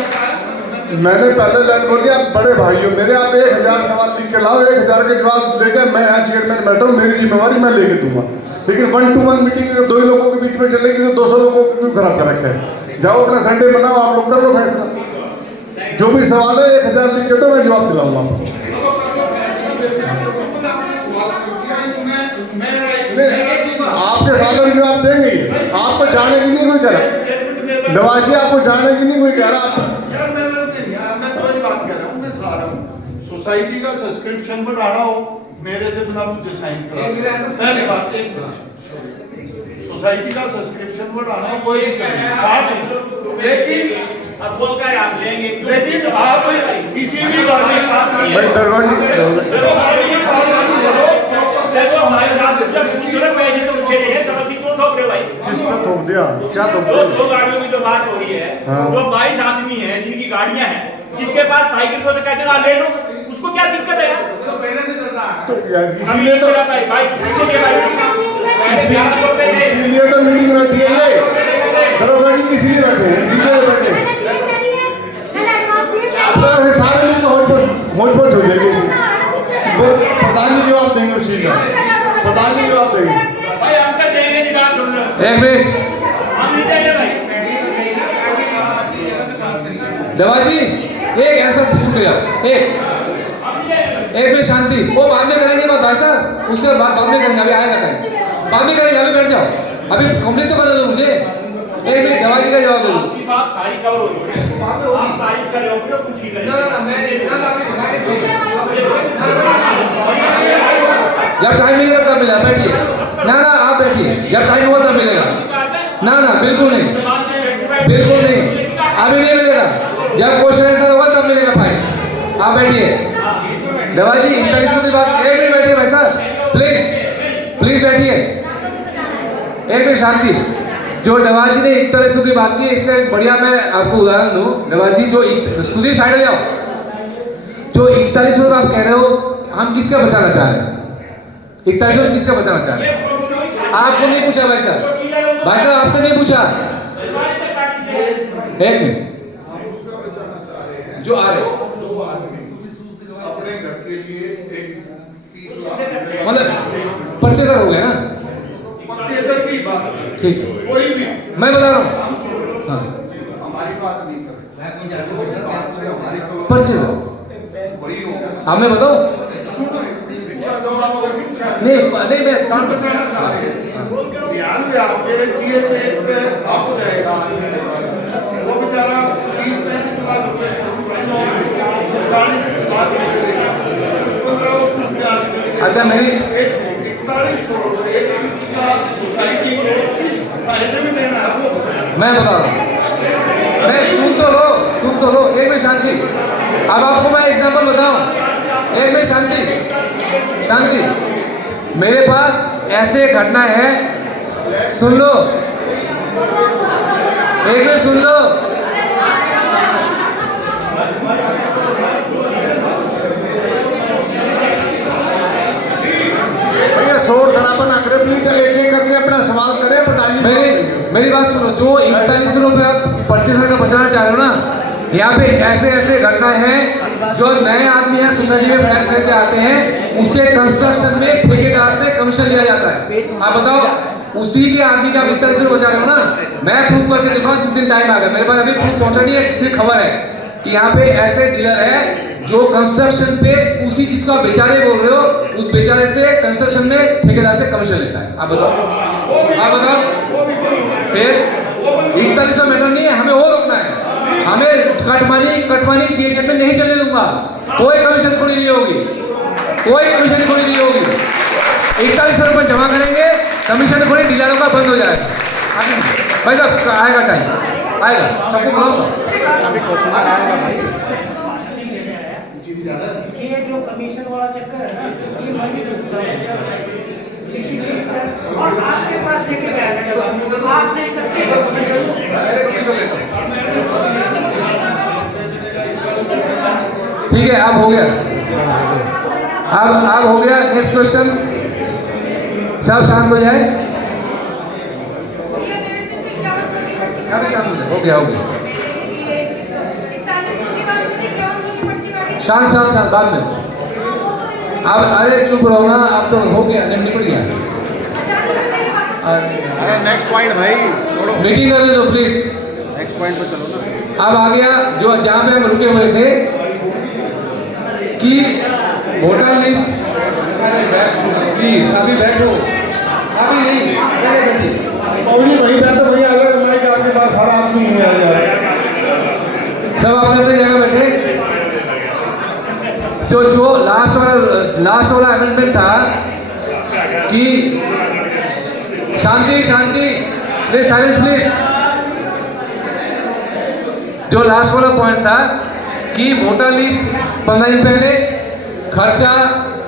मैंने पहले लाइन बोली, आप बड़े भाई हो मेरे, आप 1000 सवाल लिख के लाओ, 1000 के जवाब लेकर मैं यहाँ चेयरमैन बैठा हूँ, मेरी जिम्मेवारी मैं लेके दूंगा। लेकिन 1-to-1 मीटिंग अगर 2 लोगों के बीच में चलेगी तो 200 लोगों को क्यों खराब कर रखा है? जाओ अपना संडे मनाओ, आप लोग कर लो फैसला। जो भी सवाल है 1000 लिख के दो, मैं जवाब दिलाऊंगा आपको। सवालों के जवाब देंगे ही। आपको जाने की नहीं कोई कह रहा, नवाजी आपको जाने की नहीं कोई कह रहा। आप यार मैं तो ही बात कर रहा हूँ, मैं चाह रहा हूँ सोसाइटी का सब्सक्रिप्शन बढ़ाना हो, मेरे से बिना मुझे साइन करा। पहली बात, एक सोसाइटी का सब्सक्रिप्शन बढ़ाना कोई दिक्कत नहीं, लेकिन अब वो क्या आप लेंगे, लेकिन आप किसी भी गाड़ी भाई दरवाजे देखो हमारे साथ जब पूछ रहे पैसे तो उठे हैं, तो क्यों ठोक रहे भाई? किस पे थोप दिया, क्या थोप दो दिया? गाड़ियों की तो बात हो रही है, हाँ। जो 22 आदमी हैं जिनकी गाड़ियां हैं, जिसके पास साइकिल को तो कहते हैं ले लो, उसको क्या दिक्कत है यार? तो यार इसीलिए तो मीटिंग बैठी है ये, दरोगा जी इसीलिए बैठे हैं, इसीलिए बैठे हैं। तो सारे लोग होट हो जाएगी। प्रधान जी जवाब देंगे उस चीज का, प्रधान जी जवाब देंगे। भाई हम तो देंगे नहीं, बात सुन लो। एक मिनट हम नहीं देंगे भाई। देवाजी, एक ऐसा सुन लिया, एक मिनट शांति, वो बाद में करेंगे बात भाई साहब, उसके बाद में करेंगे, अभी आएगा टाइम, बाद में करेंगे, अभी बैठ जाओ, अभी कंप्लीट तो करने दो मुझे। एक मिनट देवाजी का जवाब दे दो। आपकी बात सारी कवर हो रही है, आप तारीफ कर रहे हो, फिर कुछ नहीं कर रहे। जब टाइम मिलेगा तब मिलेगा, बैठिए ना, आप बैठिए, जब टाइम होगा तब मिलेगा। ना बिल्कुल नहीं, बिल्कुल नहीं, अभी नहीं मिलेगा, जब क्वेश्चन आंसर होगा तब मिलेगा भाई। आप बैठिए देवाजी, 41 की बात, एक मिनट बैठिए भाई साहब, प्लीज बैठिए, एक मिनट शांति। जो देवाजी ने 41 की बात की, इससे बढ़िया मैं आपको उदाहरण दूं। देवाजी जो सुधीर साइड हो जाओ, जो 41 आप कह रहे हो, हम किसका बचाना चाह रहे हैं? 41 किसका बचाना चाह रहे हैं? आपको नहीं पूछा भाई साहब, आपसे नहीं पूछा। एक मिनट, हम उसका बचाना चाह रहे हैं जो आ रहे हैं, दो आदमी अपने घर के लिए एक 30 लाख मतलब परचेजर हो गया ना, परचेजर की बात करें, ठीक है, कोई भी मैं बता रहा हूँ, हम छोड़ो, हाँ हमारी बात नहीं करें, जो बात से हमारी परचेजर, वही हो गया। अब मैं बताऊँ? सुनो, इनका जवाब अगर पूछा है, नहीं मैं स्थान बचाना चाह रहे हैं, ध्यान में आपसे GH1 पे आप जाएगा, वो बेचारा 30-35 लाख रुपए से 40 लाख रुपए देगा, उस 15 और कुछ ब्याज मिलेगा। अच्छा, मेरी 4100 रुपए इसका सोसाइटी को किस फायदे में देना है वो बताया। मैं बता रहा हूँ, मैं सुन तो लो, एक मिनट शांति। अब आपको मैं एग्जांपल बताऊं, एक मिनट शांति। मेरे पास ऐसे घटना है, सुन लो, एक मिनट सुन लो। भैया शोर शराबा ना करें प्लीज, एक करके अपना सवाल करें, प्रधान जी मेरी बात सुनो, जो 41 आप परचेजर का बचाना चाह रहे हो ना, यहाँ पे ऐसे घटनाएं हैं, जो नए आदमी हैं सोसाइटी में फ्लैट खरीद के आते हैं, उसके कंस्ट्रक्शन में ठेकेदार से कमीशन लिया जाता है। आप बताओ, उसी के आदमी का 41 बचा रहे हो ना, मैं प्रूफ करके दिखाऊं जिस दिन टाइम आ गया, मेरे पास अभी प्रूफ पहुंचा नहीं है, सिर्फ खबर है कि यहाँ पे ऐसे डीलर है जो कंस्ट्रक्शन पे उसी चीज को आप बेचारे बोल रहे हो, उस बेचारे से कंस्ट्रक्शन में ठेकेदार से कमीशन लेता है। आप बताओ फिर 41 मैटर नहीं है, हमें और रोकना है, हमें कटवानी GH1 में नहीं चलने दूंगा, कोई कमीशन खोली नहीं होगी, कोई कमीशन खोली नहीं होगी। 41 रुपये जमा करेंगे, कमीशन खोली डीलरों का बंद हो जाएगा। भाई साहब आएगा टाइम, आएगा, सबको बुलाऊंगा। अभी क्वेश्चन आएगा भाई। ये जो कमीशन वाला चक्कर है ना, ये भाई और आपके पास लेके गया था, जब आप नहीं सकते, ठीक है, अब हो गया, अब हो गया। नेक्स्ट क्वेश्चन, सब शांत हो जाए, अभी शांत हो जाए, हो गया। शांत बाद में। अब अरे चुप रहो ना, अब तो हो गया, निपट गया। अरे नेक्स्ट पॉइंट भाई, छोड़ो, मीटिंग करने दो प्लीज, नेक्स्ट पॉइंट पे चलो ना। अब आ गया जो जहाँ पे हम रुके हुए थे कि वोटर लिस्ट, प्लीज अभी बैठो, अभी नहीं, पहले बैठिए। मौली वहीं बैठो, वहीं आ जाओ, माइक आपके पास हर आदमी है यार। सब अपने अपनी जगह बैठे। जो लास्ट वाला अमेंडमेंट था कि शांति प्लीज, साइलेंस प्लीज। जो लास्ट वाला पॉइंट था कि वोटर लिस्ट 15 दिन पहले खर्चा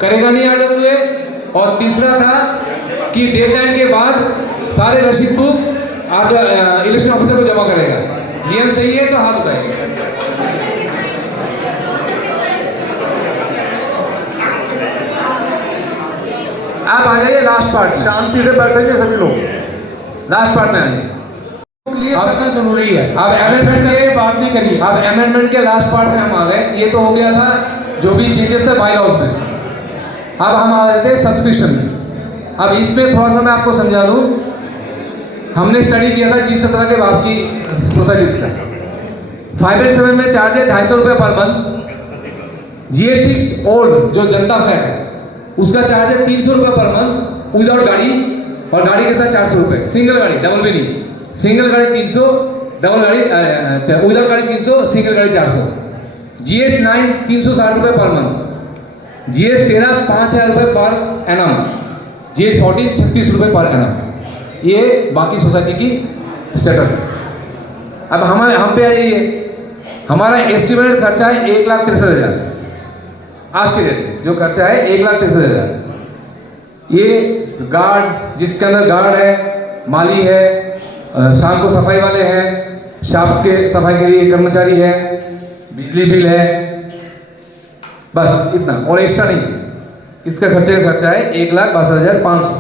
करेगा नहीं आरडब्ल्यूए, और तीसरा था कि डेडलाइन के बाद सारे रसीद बुक इलेक्शन ऑफिसर को जमा करेगा। नियम सही है तो हाथ उठाएंगे। आप आ जाइए लास्ट पार्ट, शांति से बैठेंगे सभी लोग। लास्ट पार्ट में आइए। क्लियर करना जरूरी है। अब अमेंडमेंट के बात नहीं करिए। अब अमेंडमेंट के लास्ट पार्ट में हम आ गए। ये तो हो गया था जो भी चेंजेस थे बाई लॉज में। अब हम आ गए थे सब्सक्रिप्शन में। अब इसमें थोड़ा सा मैं आपको समझा दूं। हमने स्टडी किया था G17 के बाप की सोसाइटीज का। 5 and 7 में चार्ज है 250 रुपये पर मंथ। GS6 ओल्ड जो जनता फ्लैट है उसका चार्ज है 300 रुपये पर मंथ विदाउट गाड़ी, और गाड़ी के साथ 400 रुपये। सिंगल गाड़ी, डबल भी नहीं। सिंगल गाड़ी 300, डबल गाड़ी विदाउट गाड़ी 300, सिंगल गाड़ी 400। GS9 360 रुपये पर मंथ। GS13 5000 रुपये पर एनम। GS14 36 रुपये पर एनम। ये बाकी सोसाइटी की स्टेटस है। अब हम पे आ जाइए। हमारा एस्टिमेटेड खर्चा है 1,63,000 आज के डेट जो खर्चा है 1,63,000। ये गार्ड, जिसके अंदर गार्ड है, माली है, शाम को सफाई वाले हैं, शॉप के सफाई के लिए कर्मचारी है, बिजली बिल है, बस इतना, और एक्स्ट्रा नहीं। इसका खर्चा है 1,62,500।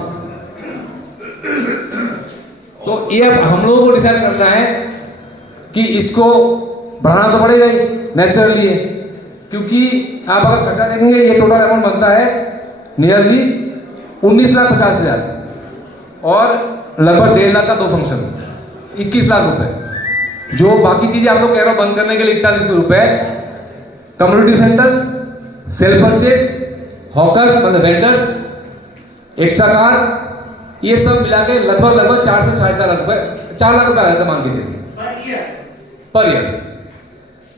तो ये अब हम लोगों को डिसाइड करना है कि इसको बढ़ाना तो पड़ेगा ही नेचुरली है, क्योंकि आप अगर खर्चा देखेंगे ये टोटल अमाउंट बनता है नियरली 19,50,000 और लगभग 1.5 लाख का 2 फंक्शन 21 लाख रुपए। जो बाकी चीजें आप लोग कह रहे हो बंद करने के लिए 41 रुपए, community centre, cell purchase, hawkers मतलब वेंडर्स, एक्स्ट्रा कार, ये सब मिला के लगभग 4 से 4.5 लाख रुपए, 4 लाख रुपए आ जाता मान के चलिए पर ईयर।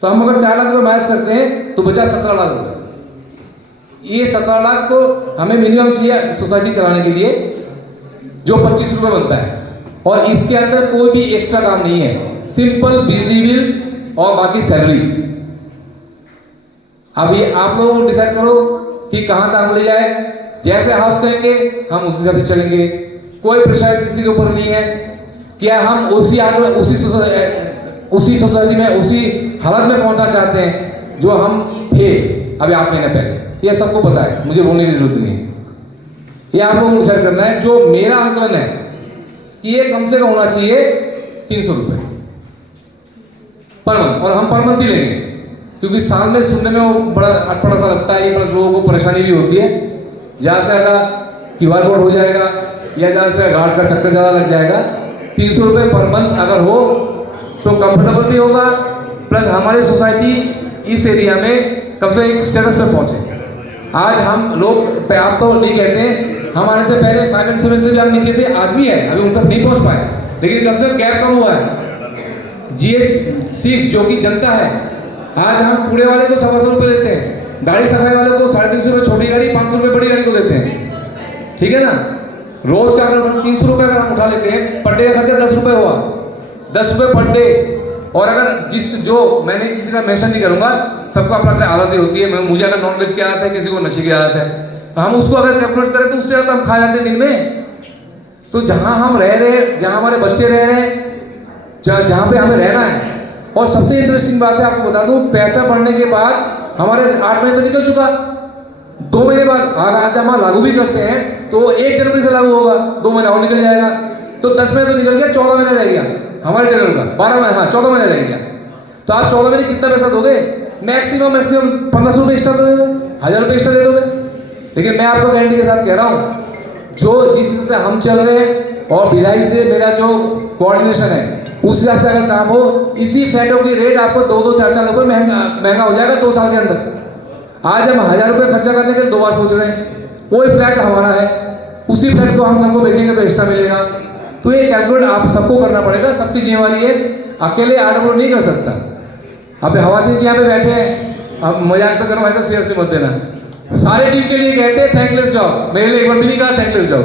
तो हम अगर 4 लाख रुपए माइनस करते हैं तो बचा 17 लाख रुपए। ये 17 लाख तो हमें मिनिमम चाहिए सोसाइटी चलाने के लिए, जो 25 रुपए बनता है, और इसके अंदर कोई भी एक्स्ट्रा काम नहीं है, सिंपल बिजली बिल और बाकी सैलरी। अब ये आप लोगों को डिसाइड करो कि कहाँ तक हम ले जाए। जैसे हाउस कहेंगे हम उसी हिसाब से चलेंगे, कोई प्रेशर किसी के ऊपर नहीं है। क्या हम उसी सोसाइटी में उसी हालत में पहुंचना चाहते हैं जो हम थे अभी 8 महीने पहले? यह सबको पता है, मुझे बोलने की जरूरत नहीं है। ये आप लोगों को डिसाइड करना है। जो मेरा आंकलन है कि ये कम से कम होना चाहिए 300 रुपये पर मंथ, और हम पर मंथ ही लेंगे, क्योंकि साल में सुनने में वो बड़ा अटपटा सा लगता है, प्लस लोगों को परेशानी भी होती है। ज़्यादा से ज़्यादा QR कोड हो जाएगा या ज़्यादा से गार्ड का चक्कर ज़्यादा लग जाएगा। 300 रुपये पर मंथ अगर हो तो कंफर्टेबल भी होगा, प्लस हमारी सोसाइटी इस एरिया में कम से एक स्टेटस पे पहुंचे। आज हम लोग आप तो नहीं कहते हैं, हम आने से पहले 5 and 7 से भी हम नीचे थे, आज भी है, अभी उन तक नहीं पहुंच पाए, लेकिन कम से कम गैप कम हुआ है। GS6 जो कि जनता है, आज हम कूड़े वाले को 125 रुपये देते हैं, गाड़ी सफाई वाले को 350 रुपये छोटी गाड़ी, 500 रुपये बड़ी गाड़ी को देते हैं, ठीक है ना। रोज का अगर 300 रुपये अगर हम उठा लेते हैं, पर डे का खर्चा 10 रुपये हुआ, 10 रुपये पर डे। और अगर जो मैंने किसी का मेंशन नहीं करूंगा, सबको अपना अपनी आदतें होती है। मुझे अगर नॉनवेज की आदत है, किसी को नशे की आदत है, तो हम उसको अगर कैलकुलेट करें तो उससे ज़्यादा हम खा जाते हैं दिन में। तो जहाँ हम रह रहे हैं, जहाँ हमारे बच्चे रह रहे हैं, जहाँ पे हमें रहना है, और सबसे इंटरेस्टिंग बात है आपको बता दूं, पैसा बढ़ने के बाद हमारे 8 महीने तो निकल चुका, 2 महीने बाद आज हम लागू भी करते हैं तो 1 जनवरी से लागू होगा, 2 महीने और निकल जाएगा, तो 10 महीने तो निकल गया, 14 महीने रह गया हमारे टेनर का, 12 महीने, हाँ 14 महीने रह गया। तो आप 14 महीने कितना पैसा दोगे? मैक्सिमम 1500 रुपये एक्स्ट्रा दे दोगे, 1000 रुपये एक्स्ट्रा दे दोगे। लेकिन मैं आपको गारंटी के साथ कह रहा हूँ, जो जिस हिसाब से हम चल रहे हैं और विधायक से मेरा जो कोऑर्डिनेशन है, उस हिसाब से अगर काम हो, इसी फ्लैटों की रेट आपको 2-2, 4-4 रुपये महंगा हो जाएगा 2 साल के अंदर। आज हम 1000 रुपये खर्चा करने के लिए 2 बार सोच रहे हैं। कोई फ्लैट हमारा है, उसी फ्लैट को हम हमको बेचेंगे तो एक्स्ट्रा मिलेगा। तो ये कैलकुलेट आप सबको करना पड़ेगा, सबकी जिम्मेवारी है, अकेले आडब्ल्यू नहीं कर सकता। अब हवासिन जी यहाँ पे बैठे हैं, अब मजाक पे करो, ऐसा सीरियसली मत देना। सारे टीम के लिए कहते हैं थैंकलेस जॉब, मेरे लिए एक बार भी नहीं कहा थैंकलेस जॉब।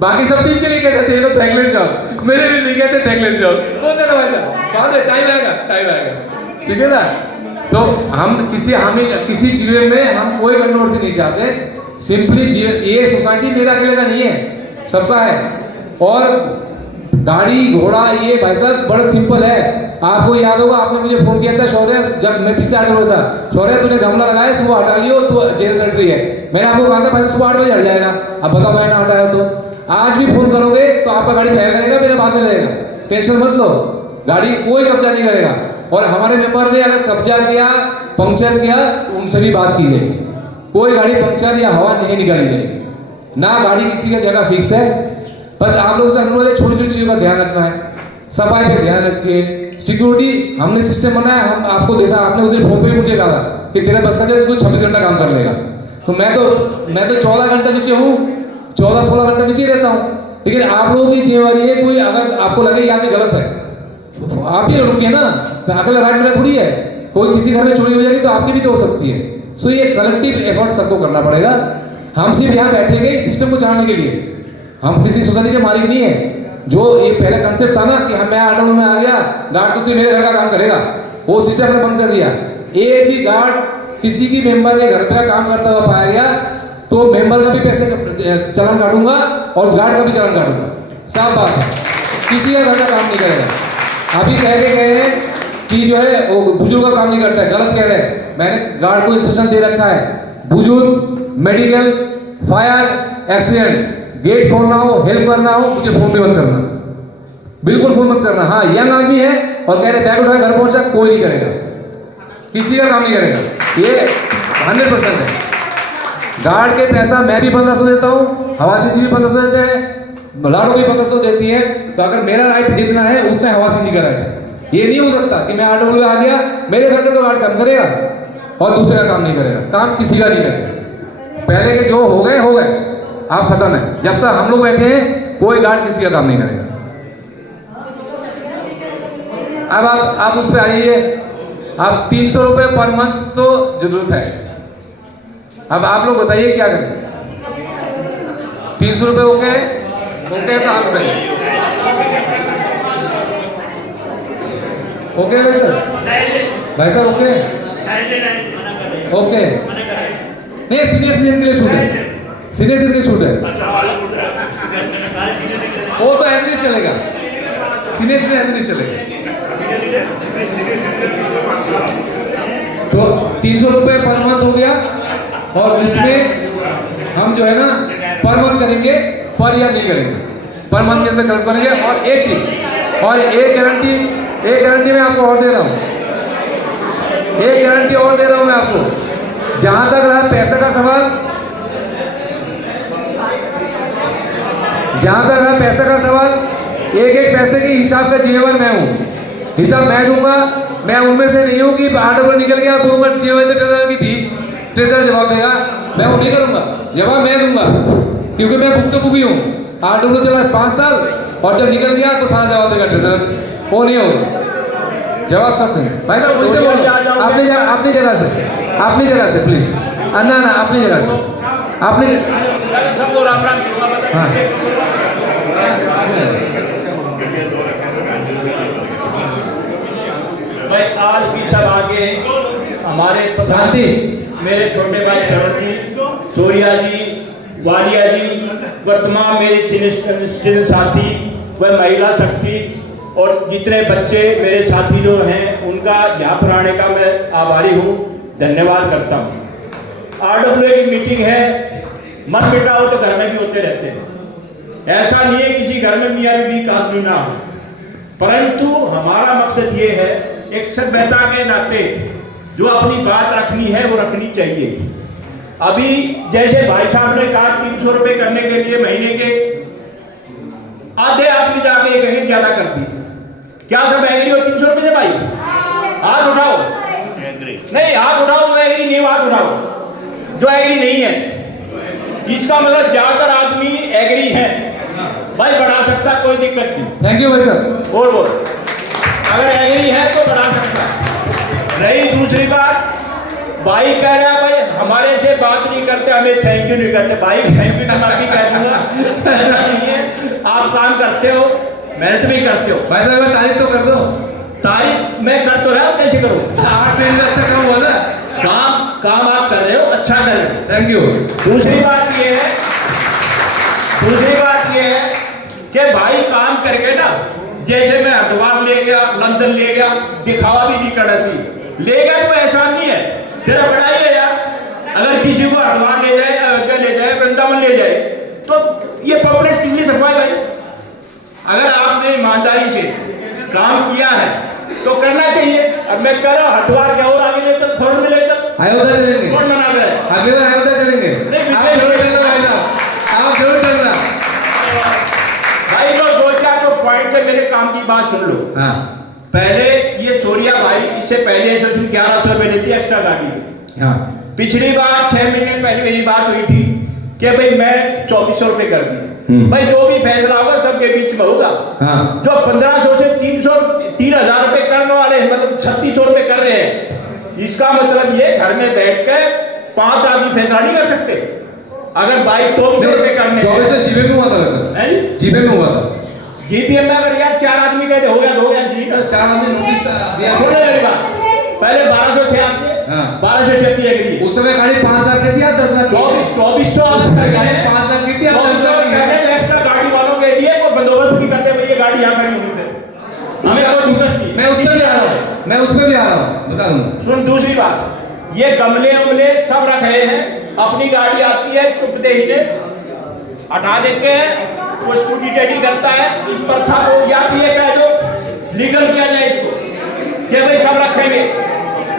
बाकी सब टीम के लिए कहते थे थैंकलेस जॉब, मेरे लिए नहीं कहते थैंकलेस जॉब। बोल देना भाई साहब, बाद में टाइम आएगा, ठीक है ना। तो हम किसी चीज में हम कोई कंट्रोवर्सी नहीं चाहते, सिंपली ये सोसाइटी मेरा अकेले का नहीं है, सबका है। और गाड़ी घोड़ा ये भाई साहब बड़ा सिंपल है। आपको याद होगा, आपने मुझे फोन किया था शौर्य, जब मैं पिछले आठ बजे था, शौर्य तूने गमला लगाया सुबह हटा लियो, तो जेल सेक्रेटरी है। मैंने आपको कहा था भाई सुबह 8 बजे हट जाएगा, अब बताओ मैंने ना हटाया तो। आज भी फोन करोगे तो आपका गाड़ी पहले लगेगा, मेरे बाद में लगेगा, टेंशन मत लो, गाड़ी कोई कब्जा नहीं करेगा। और हमारे मेंबर ने अगर कब्जा किया, पंक्चर किया, तो उनसे भी बात की जाएगी। कोई गाड़ी पंक्चर या हवा नहीं निकाली जाएगी, ना गाड़ी किसी का जगह फिक्स है। बस आप लोगों से अनुरोध है, छोटी छोटी चीज़ों का ध्यान रखना है, सफाई पे ध्यान रखिए। सिक्योरिटी हमने सिस्टम बनाया, हम आपको देखा, आपने उस दिन फोन पे मुझे कहा कि तेरे बस का चले तो 26 घंटा काम कर लेगा। तो मैं तो 14 घंटे नीचे हूँ, 14-16 घंटे नीचे रहता हूँ। लेकिन आप लोगों की जिम्मेवारी है, कोई अगर आपको लगे ये आदमी गलत है तो आप ही रुकिए ना, अगला राइट मेरा थोड़ी है। कोई किसी घर में चोरी हो जाएगी तो आपकी भी तो हो सकती है। सो ये कलेक्टिव एफर्ट सबको करना पड़ेगा। हम सिर्फ यहाँ बैठे गए सिस्टम को चलाने के लिए, हम किसी सोसाइटी के मालिक नहीं है। जो ये पहले कंसेप्ट था ना कि मैं आडोल में आ गया, गार्ड तो सिर्फ मेरे घर का काम करेगा, वो सिस्टम ने बंद कर दिया। एक भी गार्ड किसी की मेंबर के घर पे काम करता हुआ पाया गया तो मेंबर का भी पैसे चलान काटूंगा और गार्ड का भी चलान काटूंगा, साफ बात है। किसी का घर का काम नहीं करेगा। अभी कह के गए हैं कि जो है वो बुजुर्ग का काम नहीं करता है, गलत कह रहे हैं। मैंने गार्ड को इंस्ट्रक्शन दे रखा है, बुजुर्ग, मेडिकल, फायर, एक्सीडेंट, गेट खोलना हो, हेल्प करना हो, मुझे फोन पे मत करना, बिल्कुल फोन मत करना। हाँ, यंग आदमी है और कह रहे बैग उठाए घर पहुंचा, कोई नहीं करेगा, किसी का काम नहीं करेगा, ये 100% है। गार्ड के पैसा मैं भी 1500 देता हूँ, हवासी जी भी 1500 देते हैं, लाडो भी 1500 देती है। तो अगर मेरा राइट जितना है उतना हवासी जी का राइट है। ये नहीं हो सकता कि मैं आरडब्ल्यू में आ गया, मेरे घर के तो गार्ड काम करेगा और दूसरे का काम नहीं करेगा, काम किसी का नहीं करेगा। पहले के जो हो गए, आप खत्म है। जब तक हम लोग बैठे हैं कोई गार्ड किसी का काम नहीं करेगा। अब आप उस पर आइए, अब 300 रुपये पर मंथ तो जरूरत है। अब आप लोग बताइए क्या करें। 300 रुपये ओके तो हाथ उठाइए। ओके भाई साहब ओके नहीं, सीनियर सिटीजन के लिए छूट है, सीनियर सिटीजन के लिए छूट है, वो तो ऐसे ही चलेगा, सीनियर सिटीजन ऐसे ही चलेगा। तो 300 रुपये पर मंथ हो गया और उसमें हम जो है ना पर मंथ करेंगे, पर ईयर नहीं करेंगे, पर मंथ कैसे कलेक्ट करेंगे। और एक चीज और एक गारंटी मैं आपको और दे रहा हूँ, एक गारंटी और दे रहा हूँ मैं आपको। जहां तक रहा पैसे का सवाल, एक पैसे के हिसाब का जिम्मेवार मैं हूँ, हिसाब मैं दूंगा। मैं उनमें से नहीं हूँ कि 8 ओवर निकल गया 2 मिनट जिम्मेवारी तो ट्रेजर की थी, ट्रेजर जवाब देगा, मैं वो नहीं करूँगा, जवाब मैं दूंगा क्योंकि मैं भुक्तभोगी हूँ। 8 ओवर चला 5 साल और जब निकल गया तो सारा जवाब देगा ट्रेजर, वो नहीं होगा, जवाब सब देंगे। भाई साहब वैसे बोलो, अपनी जगह से प्लीज, ना अपनी जगह से, अपनी सबको राम राम करूंगा। हाँ। भाई आज की सब आगे हमारे शांति, मेरे छोटे भाई शरण जी, सूर्या जी, वालिया जी, वर्तमान मेरे सीनियर साथी व महिला शक्ति और जितने बच्चे मेरे साथी जो हैं उनका यहाँ पर आने का मैं आभारी हूँ, धन्यवाद करता हूँ। आरडब्ल्यू की मीटिंग है, मन मिटाओ तो घर में भी होते रहते हैं। ऐसा नहीं है किसी घर में मियाँ बीवी का आदमी ना हो, परंतु हमारा मकसद ये है एक सभ्यता के नाते जो अपनी बात रखनी है वो रखनी चाहिए। अभी जैसे भाई साहब ने कहा 300 रुपये करने के लिए महीने के, आधे आपने जाके कहीं ज्यादा कर दी। क्या सब एग्री हो 300 रुपये से भाई? हाथ उठाओ, नहीं हाथ उठाओ, जो एग्री नहीं हाथ उठाओ, जो एग्री नहीं है। इसका मतलब ज्यादातर आदमी एग्री है, भाई बढ़ा सकता है, कोई दिक्कत नहीं। थैंक यू भाई साहब। बोल अगर एग्री है तो बढ़ा सकता है। रही दूसरी बात, भाई कह रहा है भाई हमारे से बात नहीं करते, हमें थैंक यू नहीं करते। भाई थैंक यू तो मैं भी कह दूंगा, ऐसा नहीं है। आप काम करते हो, मेहनत भी करते हो। भाई साहब तारीफ तो कर दो। तारीफ मैं कर तो रहा हूँ, कैसे करूँ? 8 महीने में अच्छा काम हुआ ना। काम आप कर रहे हो, अच्छा कर रहे हो। Thank you. दूसरी बात ये है कि भाई काम करके ना, जैसे मैं हरिद्वार ले गया, लंदन ले गया, दिखावा भी नहीं करना चाहिए। ले गया तो एहसान नहीं है, तेरा बड़ा ही है यार। अगर किसी को हरिद्वार ले जाए, अयोध्या ले जाए, वृंदावन ले जाए, तो ये पॉपुलेट किस लिए छपवाए भाई? अगर आपने ईमानदारी से काम किया है तो करना चाहिए। अब मैं कह रहा हूँ हरिद्वार क्या और आगे ले चल, फॉरन में ले चल, अयोध्या चलेंगे। कौन मना करे? अगली बार अयोध्या चलेंगे। आप जरूर चलना भाई साहब, आप जरूर चलना। भाई लोग 2-4 तो पॉइंट है मेरे काम की बात सुन लो। हाँ। पहले ये सोरिया भाई, इससे पहले 1100 रुपए लेती है एक्स्ट्रा गाड़ी में। हाँ। पिछली बार 6 महीने पहले मेरी बात हुई थी कि भाई मैं 2400 रुपए कर दी। भाई जो भी फैसला होगा सबके बीच में होगा। हाँ। जो 1500 से 3000 रुपए करने वाले, मतलब 3600 रुपए कर रहे हैं, इसका मतलब ये घर में बैठ कर 5 आदमी फैसला नहीं कर सकते। अगर बाइक 2400 रुपए करने, 2400 जीबे में हुआ था वैसे। जीबे में हुआ था। जीपीएम में अगर यार 4 आदमी कहते हो गया तो हो गया जी। 4 आदमी नोटिस दिया। सुन ले मेरी बात, पहले 1200 थे आपके। हाँ। 1236 एग्री। उस समय गाड़ी 5 लाख की थी या 10 लाख की? 2400 गाड़ी 5 लाख की थी या 10 लाख की? एक्स्ट्रा गाड़ी वालों के लिए कोई बंदोबस्त नहीं करते, भाई ये गाड़ी यहाँ खड़ी हुई है, हमें कोई दिक्कत नहीं। मैं उस पर भी आ रहा हूँ, बता दूंगा। सुन दूसरी बात, ये गमले उमले सब रख रहे हैं, अपनी गाड़ी आती है चुपते ही ने हटा देते हैं, वो स्कूटी टेढ़ी करता है। इस प्रथा को या तो ये कह दो लीगल किया जाए इसको कि भाई सब रखेंगे,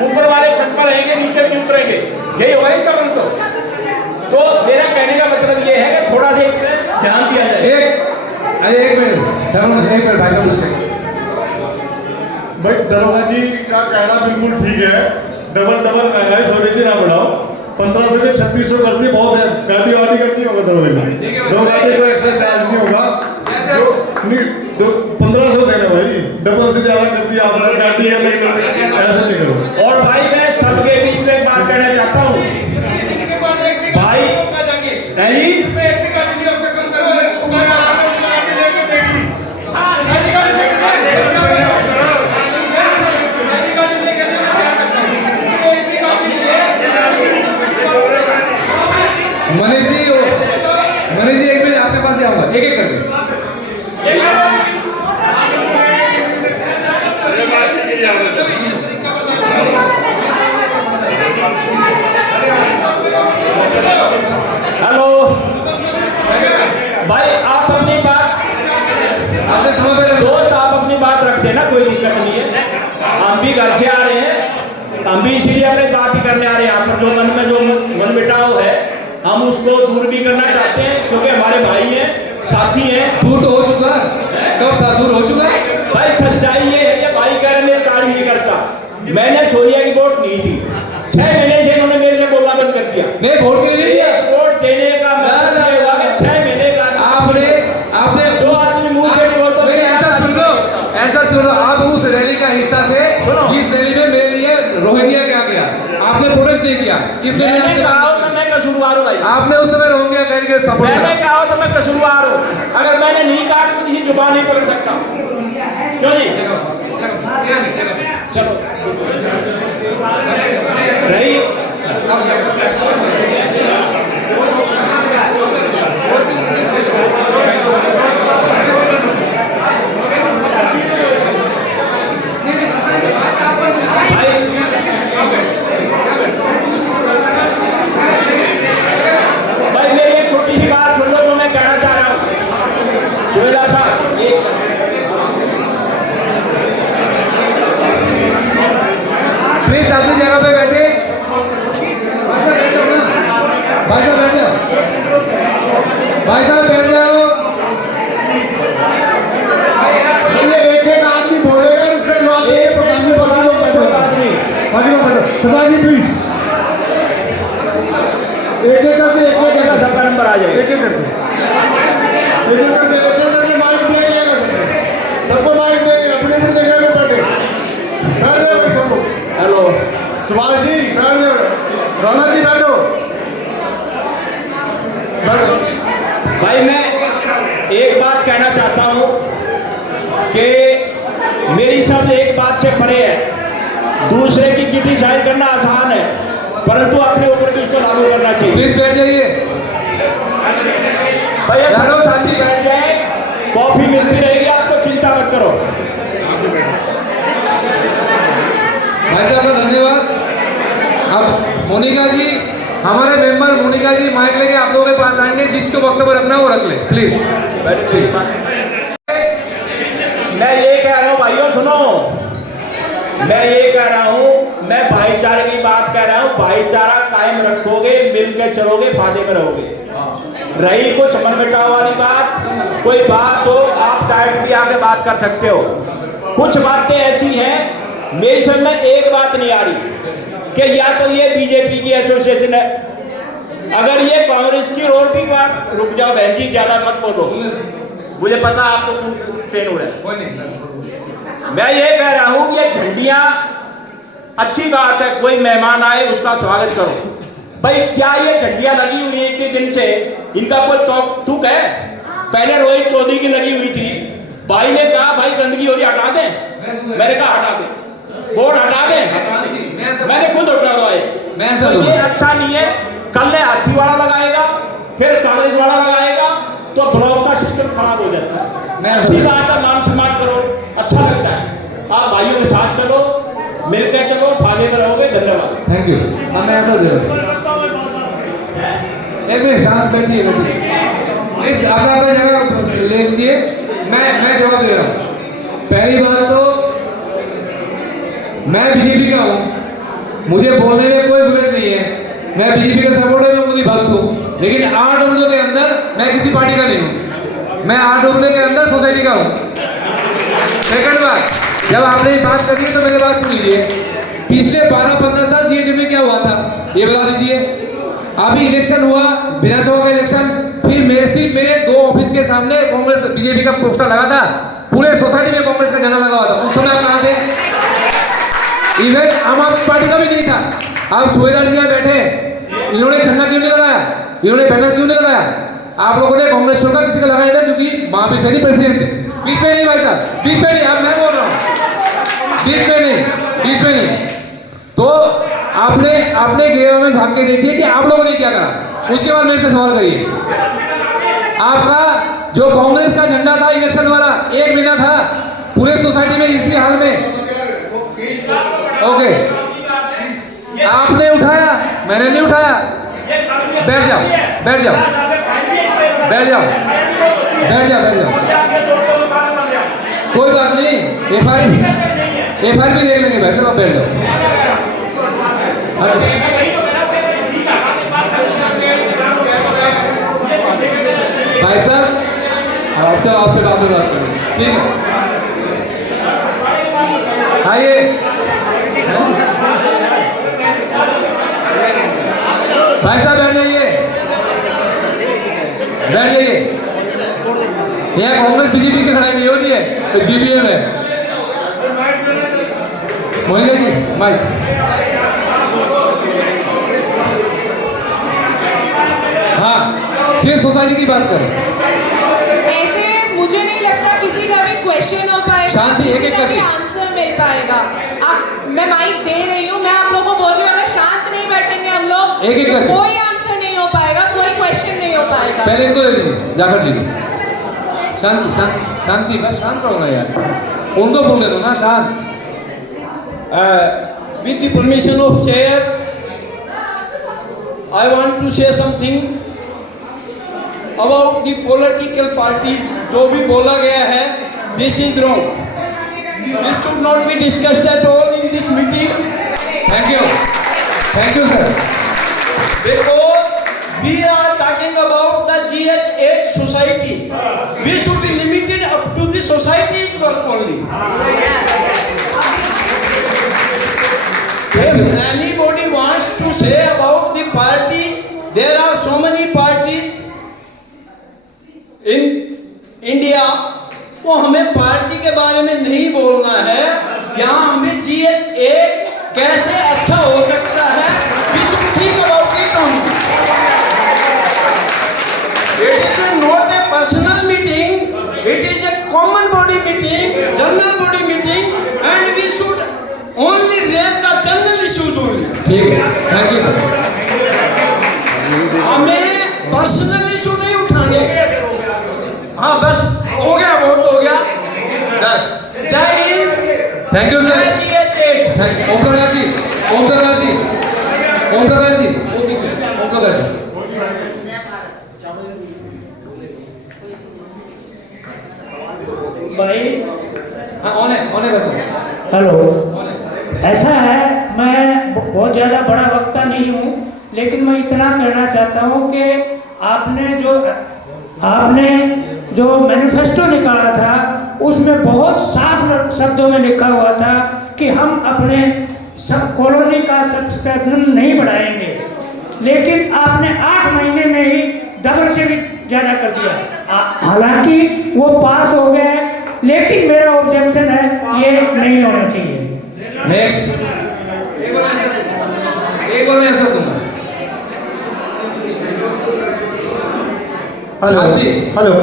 ऊपर वाले छत पर रहेंगे, नीचे भी उतरेंगे, यही होगा इसका मतलब। तो मेरा कहने का मतलब ये है कि थोड़ा सा इसमें ध्यान दिया जाए। एक मिनट भाई साहब पूछते हैं। भाई दरोगा जी का कहना बिल्कुल ठीक है, डबल महंगाई सोरे जी ना बढ़ाओ। 1500 से 3600 करती बहुत है, गाड़ी वाड़ी करती होगा दरोगा जी, 2 गाड़ी को एक्स्ट्रा चार्ज नहीं होगा। जो 1500 देना भाई, डबल से ज्यादा करती है आपने गाड़ी का, लेकिन ऐसा नहीं करो। और भाई मैं सबके बीच में एक बात कहना चाहता हूँ भाई, नहीं मनीष जी एक मिनट आपके पास ही आऊंगा, एक करके। हेलो भाई, आप अपनी बात, आपने समय पे दोस्त आप अपनी बात रख देना, कोई दिक्कत नहीं है। हम भी घर से आ रहे हैं, हम भी इसीलिए अपनी बात ही करने आ रहे हैं। यहाँ पर जो मन में जो मन बिटाव है हम उसको दूर भी करना चाहते हैं, क्योंकि हमारे भाई हैं, साथी हैं। दूर तो हो चुका, कब था दूर हो चुका? भाई सच्चाई ये है कि भाई कह रहे मैं कार्य नहीं करता, मैंने सोरिया की वोट नहीं दी, 6 महीने से उन्होंने मेरे लिए बोलना बंद कर दिया। नहीं वोट के लिए दिया, वोट देने का मतलब ये हुआ कि 6 महीने का आपने दो आदमी मुंह से नहीं बोलते। ऐसा सुन लो, आप उस रैली का हिस्सा थे जिस रैली में मेरे लिए रोहिंग्या क्या गया, आपने प्रोटेस्ट नहीं किया, इसलिए मैंने कहा हो तो मैं कसूरवार हूँ भाई। आपने उस समय रोहिंग्या के सपोर्ट मैंने कहा हो तो मैं कसूरवार हूँ, अगर मैंने नहीं कहा तो किसी जुबान नहीं पकड़ सकता, क्यों नहीं? चलो नहीं भाई मेरी एक छोटी सी बात सुन लो जो मैं कहना चाह रहा हूँ। सुबेदार साहब एक प्लीज अपनी जगह पे बैठे, भाई साहब बैठ जाओ, भाई साहब बैठ जाओ। ये एक आदमी बोलेगा, उसके बाद एक आदमी सरदार जी प्लीज एक करके एक नंबर आ जाएगा। एक एक करके माइक दिया जाएगा सबको माइक देंगे, अपने अपने जगह पे बैठे बैठ जाओ भाई सब लोग। हेलो सुभाष जी बैठ जाओ, रौनक जी बैठो बैठो। भाई मैं एक बात कहना चाहता हूँ कि मेरी शब्द एक बात से परे है। दूसरे की क्रिटिसाइज करना आसान है, परंतु अपने ऊपर भी उसको लागू करना चाहिए। प्लीज बैठ जाइए। भैया सब शांति बैठ जाए, कॉफी मिलती रहेगी आपको, चिंता मत करो। भाई साहब का धन्यवाद। अब मोनिका जी, हमारे मेंबर मोनिका जी माइक लेके आप लोगों के पास आएंगे, जिसको वक्तव्य रखना वो रख ले प्लीज। मैं ये कह रहा हूँ भाइयों सुनो, मैं ये कह रहा हूँ, मैं भाईचारे की बात कह रहा हूँ। भाईचारा कायम रखोगे, मिलकर चलोगे, फायदे में रहोगे। रही कुछ मन मिटाव वाली बात, कोई बात तो आप डायरेक्ट भी आके बात कर सकते हो। कुछ बातें ऐसी हैं मेरी समझ में एक बात नहीं आ रही कि या तो ये बीजेपी की एसोसिएशन है, अगर ये कांग्रेस की और भी बात। रुक जाओ बहन जी, ज्यादा मत बोलो, मुझे पता आपको ट्रेन हो रहा है। मैं ये कह रहा हूं कि झंडियां अच्छी बात है, कोई मेहमान आए उसका स्वागत करो। भाई क्या ये झंडियां लगी हुई है इतने दिन से, इनका कोई तुक है? पहले रोहित चौधरी की लगी हुई थी, भाई ने कहा भाई गंदगी हो रही हटा दें, मैंने कहा हटा दें, बोर्ड हटा दें, मैंने खुद उठवाए। तो ये अच्छा नहीं है। कल ने हाथी वाला लगाएगा, फिर कांग्रेस वाला लगाएगा, तो ब्लॉक का सिस्टम खराब हो जाता है। अच्छी बात है, मान सम्मान करो, अच्छा लगता है। आप भाइयों के साथ चलो, मिलकर चलो, फायदे में रहोगे। धन्यवाद। Thank you. अब मैं ऐसा दे रहा हूँ, एक मिनट शांत बैठिए प्लीज, अपना अपना जगह ले लीजिए। मैं जवाब दे रहा हूँ। पहली बात तो मैं बीजेपी का हूँ, मुझे बोलने में कोई गुरेज नहीं है। मैं बीजेपी का सपोर्टर, मैं मोदी भक्त हूँ, लेकिन 8 उम्र के अंदर मैं किसी पार्टी का नहीं हूँ। मैं 8 उम्र के अंदर सोसाइटी का हूँ। सेकंड बात, जब आपने बात करी है तो मेरी बात सुन लीजिए। पिछले 12-15 साल जीएचएम में क्या हुआ था ये बता दीजिए। अभी इलेक्शन हुआ, विधानसभा का इलेक्शन, फिर सिर्फ मेरे 2 ऑफिस के सामने कांग्रेस बीजेपी का पोस्टर लगा था, पूरे सोसाइटी में कांग्रेस का झंडा लगा हुआ था। उस समय आप कहाँ थे? इवन आम आदमी पार्टी का भी नहीं था। आप सुबेदार जी यहाँ बैठे, इन्होंने झंडा क्यों नहीं लगाया, इन्होंने बैनर क्यों नहीं लगाया? आप लोगों ने कांग्रेस छोड़कर किसी का लगाया था, क्योंकि महावीर सैनी प्रेसिडेंट थे। बीच में नहीं भाई साहब, बीच में नहीं, अब मैं बोल रहा हूँ, बीच में नहीं। तो आपने गिरेवा में झांक के देखिए कि आप लोगों ने क्या करा, उसके बाद मेरे से सवाल करिए। आपका जो कांग्रेस का झंडा था इलेक्शन वाला, एक महीना था पूरे सोसाइटी में इसी हाल में। ओके, आपने उठाया, मैंने नहीं उठाया। बैठ जाओ, बैठ जाओ, बैठ जाओ, बैठ जाओ, बैठ जाओ, कोई बात नहीं। एफआईआर भी देख लेंगे, वैसे आप बैठ जाओ। भाई साहब अब चलो आपसे बाद में बात करें, ठीक है? आइए, भाई साहब बैठ जाइए, बैठ जाइए। यहाँ कांग्रेस बीजेपी की लड़ाई नहीं होती है, तो जीबीएम है। मोहिनी जी माइक। हाँ, सिर्फ सोसाइटी की बात करें। ऐसे मुझे नहीं लगता किसी का भी क्वेश्चन हो पाएगा, शांति, एक-एक किसी का भी करके। आंसर मिल पाएगा। अब मैं माइक दे रही हूँ, मैं आप लोगों को बोल रही हूँ, अगर शांत नहीं बैठेंगे हम लोग, एक-एक करके। कोई आंसर नहीं हो पाएगा, कोई क्वेश्चन नहीं हो पाएगा। पहले इनको दे दीजिए, जाकर जी को। शांति, शांति, शांति, बस शांत रहो ना यार, उनको बोलने दो ना, शांत। With the permission of chair, I want to say something about the political parties. जो भी बोला गया है, this is wrong. This should not be discussed at all in this meeting. Thank you sir. Because we are talking about the GH8 society. We should be limited up to the society work only. If anybody wants to say about the party, there are so many parties in India, वो हमें party के बारे में नहीं बोलना है। यहाँ हमें GH8 कैसे अच्छा हो सकता है, we should think about it only. It is not a personal meeting, it is a common body meeting, general body meeting, and we should only raise the general issues only. ठीक है, thank you sir. हमें personal issue नहीं उठाने। हाँ बस हो गया, बहुत हो गया। जय Hind. Thank you sir. GH8। Om Prakash ji, Om Prakash ji, Om Prakash ji, वो नीचे, ओम प्रकाश जी। भाई हाँ ऑन है बस। हेलो, ऐसा है, मैं बहुत ज़्यादा बड़ा वक्ता नहीं हूँ, लेकिन मैं इतना कहना चाहता हूँ कि आपने जो मैनिफेस्टो निकाला था उसमें बहुत साफ शब्दों में लिखा हुआ था कि हम अपने सब कॉलोनी का सब्सक्रिप्शन नहीं बढ़ाएंगे, लेकिन आपने 8 महीने में ही डबल से भी ज़्यादा कर दिया। हालांकि वो पास हो गया है, लेकिन मेरा ऑब्जेक्शन है ये नहीं होना चाहिए। नेक्स्ट, एक बार मैं आंसर दूंगा। हेलो शांति। हेलो,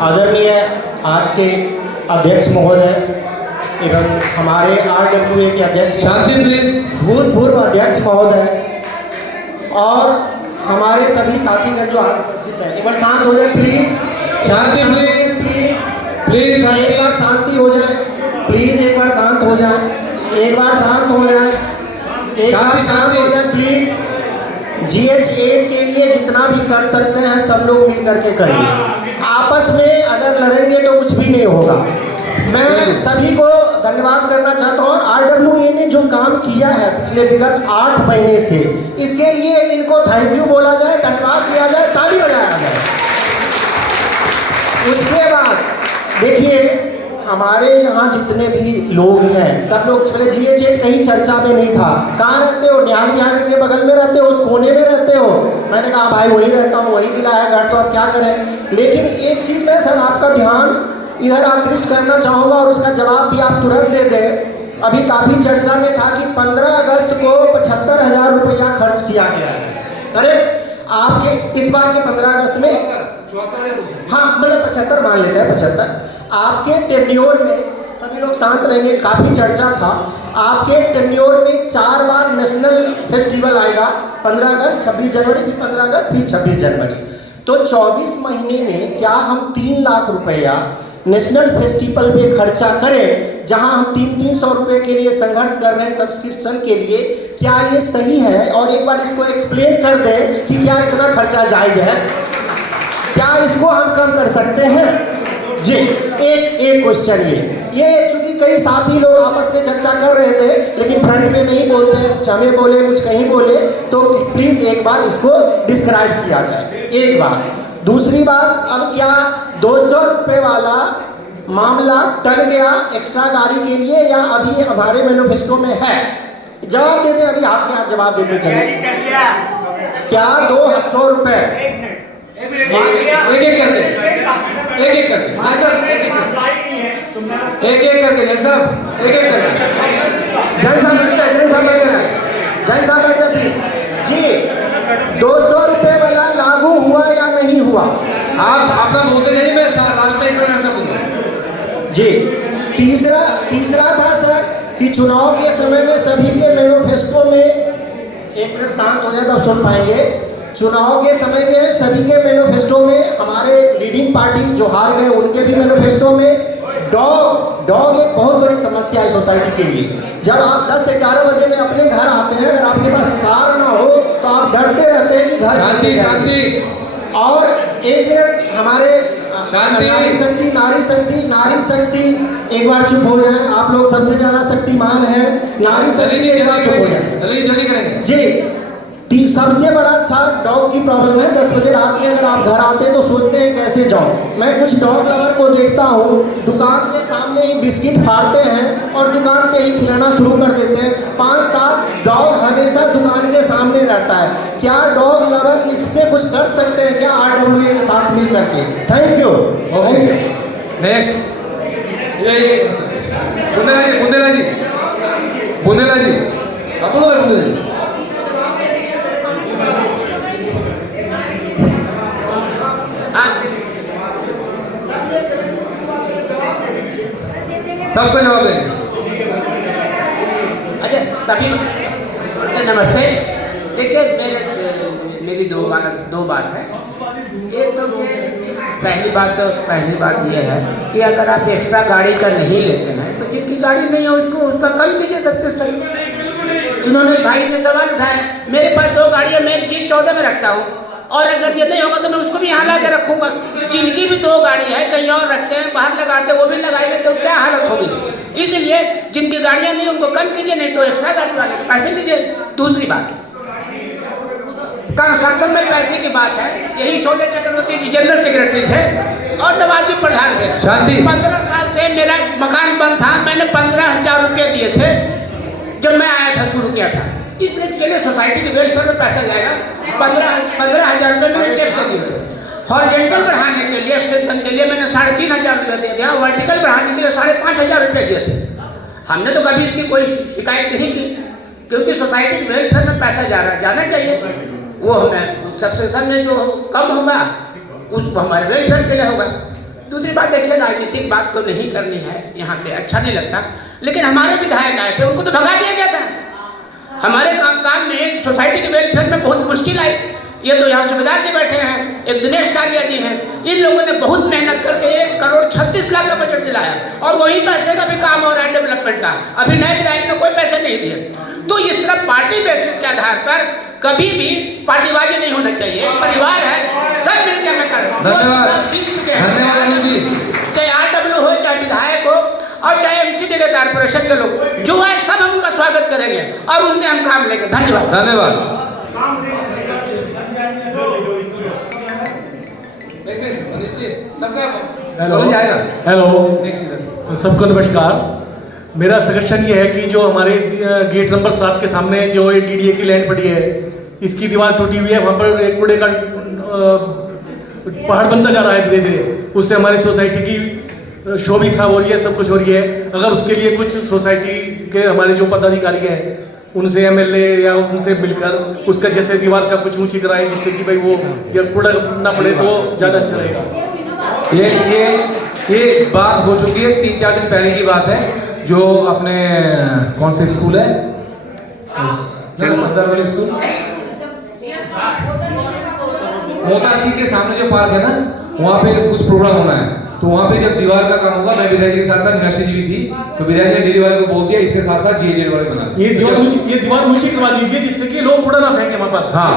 आदरणीय आज के अध्यक्ष महोदय एवं हमारे RWA के अध्यक्ष शांति प्लीज। भूतपूर्व अध्यक्ष महोदय और हमारे सभी साथीगण जो आज उपस्थित हैं, एक बार शांत हो जाए प्लीज। शांति प्लीज, प्लीज एक बार शांति हो जाए प्लीज, एक बार शांत हो जाए, एक बार शांत हो जाए, एक बार शांत हो जाए प्लीज। GH8 के लिए जितना भी कर सकते हैं सब लोग मिल करके करिए। आपस में अगर लड़ेंगे तो कुछ भी नहीं होगा। मैं सभी को धन्यवाद करना चाहता हूँ और RWA ने जो काम किया है पिछले विगत 8 महीने से, इसके लिए इनको थैंक यू बोला जाए, धन्यवाद दिया जाए, ताली बजाया जाए। उसके बाद देखिए, हमारे यहाँ जितने भी लोग हैं सब लोग पहले GH8 कहीं चर्चा में नहीं था। कहाँ रहते हो? न्याल विहार के बगल में रहते हो, उस कोने में रहते हो। मैंने कहा भाई वहीं रहता हूँ, वहीं मिला है घर, तो अब क्या करें। लेकिन एक चीज़ मैं सर आपका ध्यान इधर आकृष्ट करना चाहूँगा और उसका जवाब भी आप तुरंत दे दें। अभी काफ़ी चर्चा में था कि 15 अगस्त को 75,000 रुपया खर्च किया गया है। अरे आपके इस बार के 15 अगस्त में, हाँ मतलब 75 मान लेते हैं, 75 आपके टेन्योर में, सभी लोग शांत रहेंगे, काफ़ी चर्चा था। आपके टेन्योर में 4 बार नेशनल फेस्टिवल आएगा, 15 अगस्त, 26 जनवरी, फिर 15 अगस्त, फिर 26 जनवरी। तो 24 महीने में क्या हम 3 लाख रुपया नेशनल फेस्टिवल पे खर्चा करें, जहां हम 300 रुपये के लिए संघर्ष कर रहे हैं सब्सक्रिप्शन के लिए, क्या ये सही है? और एक बार इसको एक्सप्लेन कर दें कि क्या इतना खर्चा जायज़ है, क्या इसको हम कम कर सकते हैं? जी, एक क्वेश्चन ये चूंकि कई साथी लोग आपस में चर्चा कर रहे थे लेकिन फ्रंट में नहीं बोलते, कुछ हमें बोले कुछ कहीं बोले, तो प्लीज़ एक बार इसको डिस्क्राइब किया जाए, एक बार। दूसरी बात, अब क्या 200 रुपये वाला मामला टल गया एक्स्ट्रा गाड़ी के लिए, या अभी हमारे मैनिफेस्टो में है? जवाब देते, अभी हाथ के हाथ जवाब देते चले। क्या 200 रुपये एक एक करके जैन साहब, एक एक करके जैन साहब, एक एक करके जैन साहब बैठ जाए प्लीज। जी, 200 रुपये वाला लागू हुआ या नहीं हुआ? आप अपना बोलते जाइए, मैं लास्ट में एक मिनट आंसर दूंगा। जी, तीसरा था सर कि चुनाव के समय में सभी के मैनिफेस्टो में, एक मिनट शांत हो जाए तब सुन पाएंगे। चुनाव के समय में सभी के मैनिफेस्टो में, हमारे लीडिंग पार्टी जो हार गए उनके भी मैनिफेस्टो में डॉग एक बहुत बड़ी समस्या है सोसाइटी के लिए। जब आप 10 से 11 बजे में अपने घर आते हैं, अगर आपके पास कार ना हो तो आप डरते रहते हैं कि घर कैसे जाएंगे। और एक मिनट, हमारे नारी शक्ति एक बार चुप हो जाए, आप लोग सबसे ज्यादा शक्तिमान हैं, नारी शक्ति एक बार चुप हो जाए। जल्दी करेंगे जी। सबसे बड़ा साथ डॉग की प्रॉब्लम है। 10 बजे रात में अगर आप घर आते हैं तो सोचते हैं कैसे जाओ। मैं कुछ डॉग लवर को देखता हूँ, दुकान के सामने ही बिस्किट फाड़ते हैं और दुकान पे ही खिलाना शुरू कर देते हैं। 5-7 डॉग हमेशा दुकान के सामने रहता है। क्या डॉग लवर इस पे कुछ कर सकते हैं क्या RWA के साथ मिल करके? Thank you. Thank you. Next Bundela ji Bundela ji आप बोलो बुंदेला जी। सबको जवाब देंगे। अच्छा सभी नमस्ते। देखिए मेरी दो बात है। एक तो पहली बात यह है कि अगर आप एक्स्ट्रा गाड़ी का नहीं लेते हैं तो जिनकी गाड़ी नहीं है उसका कम कीजिए सकते सर। इन्होंने भाई ने सवाल उठाया, मेरे पास 2 गाड़ी है, मैं G14 में रखता हूँ और अगर ये नहीं होगा तो मैं उसको भी यहाँ ला के रखूँगा। जिनकी भी 2 गाड़ी है कहीं और रखते हैं, बाहर लगाते हैं, वो भी लगाएंगे तो क्या हालत होगी। इसलिए जिनकी गाड़ियाँ नहीं उनको कम कीजिए, नहीं तो एक्स्ट्रा गाड़ी वाले के पैसे लीजिए। दूसरी बात, कंस्ट्रक्शन में पैसे की बात है। यही शोले चक्रवर्ती जी जनरल सेक्रेटरी थे और नवाजी प्रधान थे। शांति। 15 साल से मेरा मकान बंद था, मैंने 15,000 रुपये दिए थे जब मैं आया था, शुरू किया था। इसलिए चलिए सोसाइटी के वेलफेयर में पैसा जाएगा। 15,000 रुपये मैंने चेक से दिए थे। हॉरिजॉन्टल बढ़ाने के लिए, एक्सटेंशन के लिए मैंने 3,500 रुपये दे दिया। वर्टिकल बढ़ाने के लिए 5,500 रुपये दिए थे। हमने तो कभी इसकी कोई शिकायत नहीं की, क्योंकि सोसाइटी के वेलफेयर में पैसा जाना चाहिए। वो हमें सब्सक्रिप्शन में जो कम होगा उसको हमारे वेलफेयर के लिए होगा। दूसरी बात देखिए, राजनीतिक बात तो नहीं करनी है यहाँ पे, अच्छा नहीं लगता। लेकिन हमारे विधायक आए थे, उनको तो भगा दिया गया था। हमारे काम में सोसाइटी के वेलफेयर में बहुत मुश्किल आई। ये तो यहाँ सूबेदार जी बैठे हैं, एक दिनेश कालिया जी हैं, इन लोगों ने बहुत मेहनत करके 1,36,00,000 का बजट दिलाया और वही पैसे का भी काम हो रहा है डेवलपमेंट का। अभी नए विधायक ने कोई पैसे नहीं दिए। तो इस तरह पार्टी बेसिस के आधार पर कभी भी पार्टीबाजी नहीं होना चाहिए। एक परिवार है, सब मिलकर हमें करें। धन्यवाद। जीत चुके हैं, धन्यवाद जी। चाहे RW हो, चाहे विधायक हो और चाहे MCD के कॉर्पोरेशन के लोग जो है, सब हम उनका स्वागत करेंगे और उनसे हम काम लेंगे। धन्यवाद। धन्यवाद। हेलो सबको नमस्कार। मेरा सजेशन ये है कि जो हमारे गेट नंबर 7 के सामने जो DDA की लैंड पड़ी है, इसकी दीवार टूटी हुई है, वहाँ पर एक कूड़े का पहाड़ बनता जा रहा है धीरे धीरे। उससे हमारी सोसाइटी की शो भी खराब हो रही है, सब कुछ हो रही है। अगर उसके लिए कुछ सोसाइटी के हमारे जो पदाधिकारी हैं उनसे MLA या उनसे मिलकर उसका जैसे दीवार का कुछ ऊंची कराएं, जिससे कि भाई वो या कूड़ा ना पड़े तो ज़्यादा अच्छा रहेगा। ये बात हो चुकी है, 3-4 दिन पहले की बात है। जो अपने कौन से स्कूल है, सरदार वाली स्कूल, मोता सिंह के सामने जो पार्क है ना, वहाँ पे कुछ प्रोग्राम होना है। तो वहाँ पे जब दीवार का काम होगा, मैं विधायक के साथ था, मीनाक्षी जी भी थी, तो विधायक ने DD वाले को बोल दिया इसके साथ साथ GHL वाले बना ये दीवार ऊंची करवा दीजिए, जिससे कि लोग कूड़ा ना फेंके वहाँ पर। हाँ,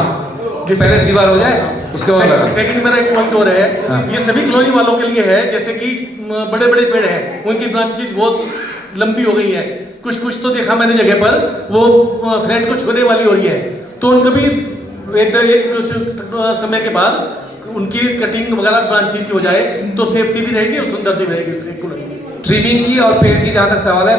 जिस पहले दीवार हो जाए उसके बाद। सेकंड मेरा एक पॉइंट और है। हाँ। ये सभी कॉलोनी वालों के लिए है, जैसे कि बड़े बड़े पेड़ हैं, उनकी ब्रांचेज बहुत लंबी हो गई है। कुछ तो देखा मैंने जगह पर वो फ्लैट को छूने वाली हो रही है, तो उनको भी एक समय के बाद उनकी कटिंग वगैरह ब्रांचेज की हो जाए तो सेफ्टी भी रहेगी और सुंदरता भी रहेगी उससे। ट्रिमिंग की और पेड़ की जहाँ तक सवाल है,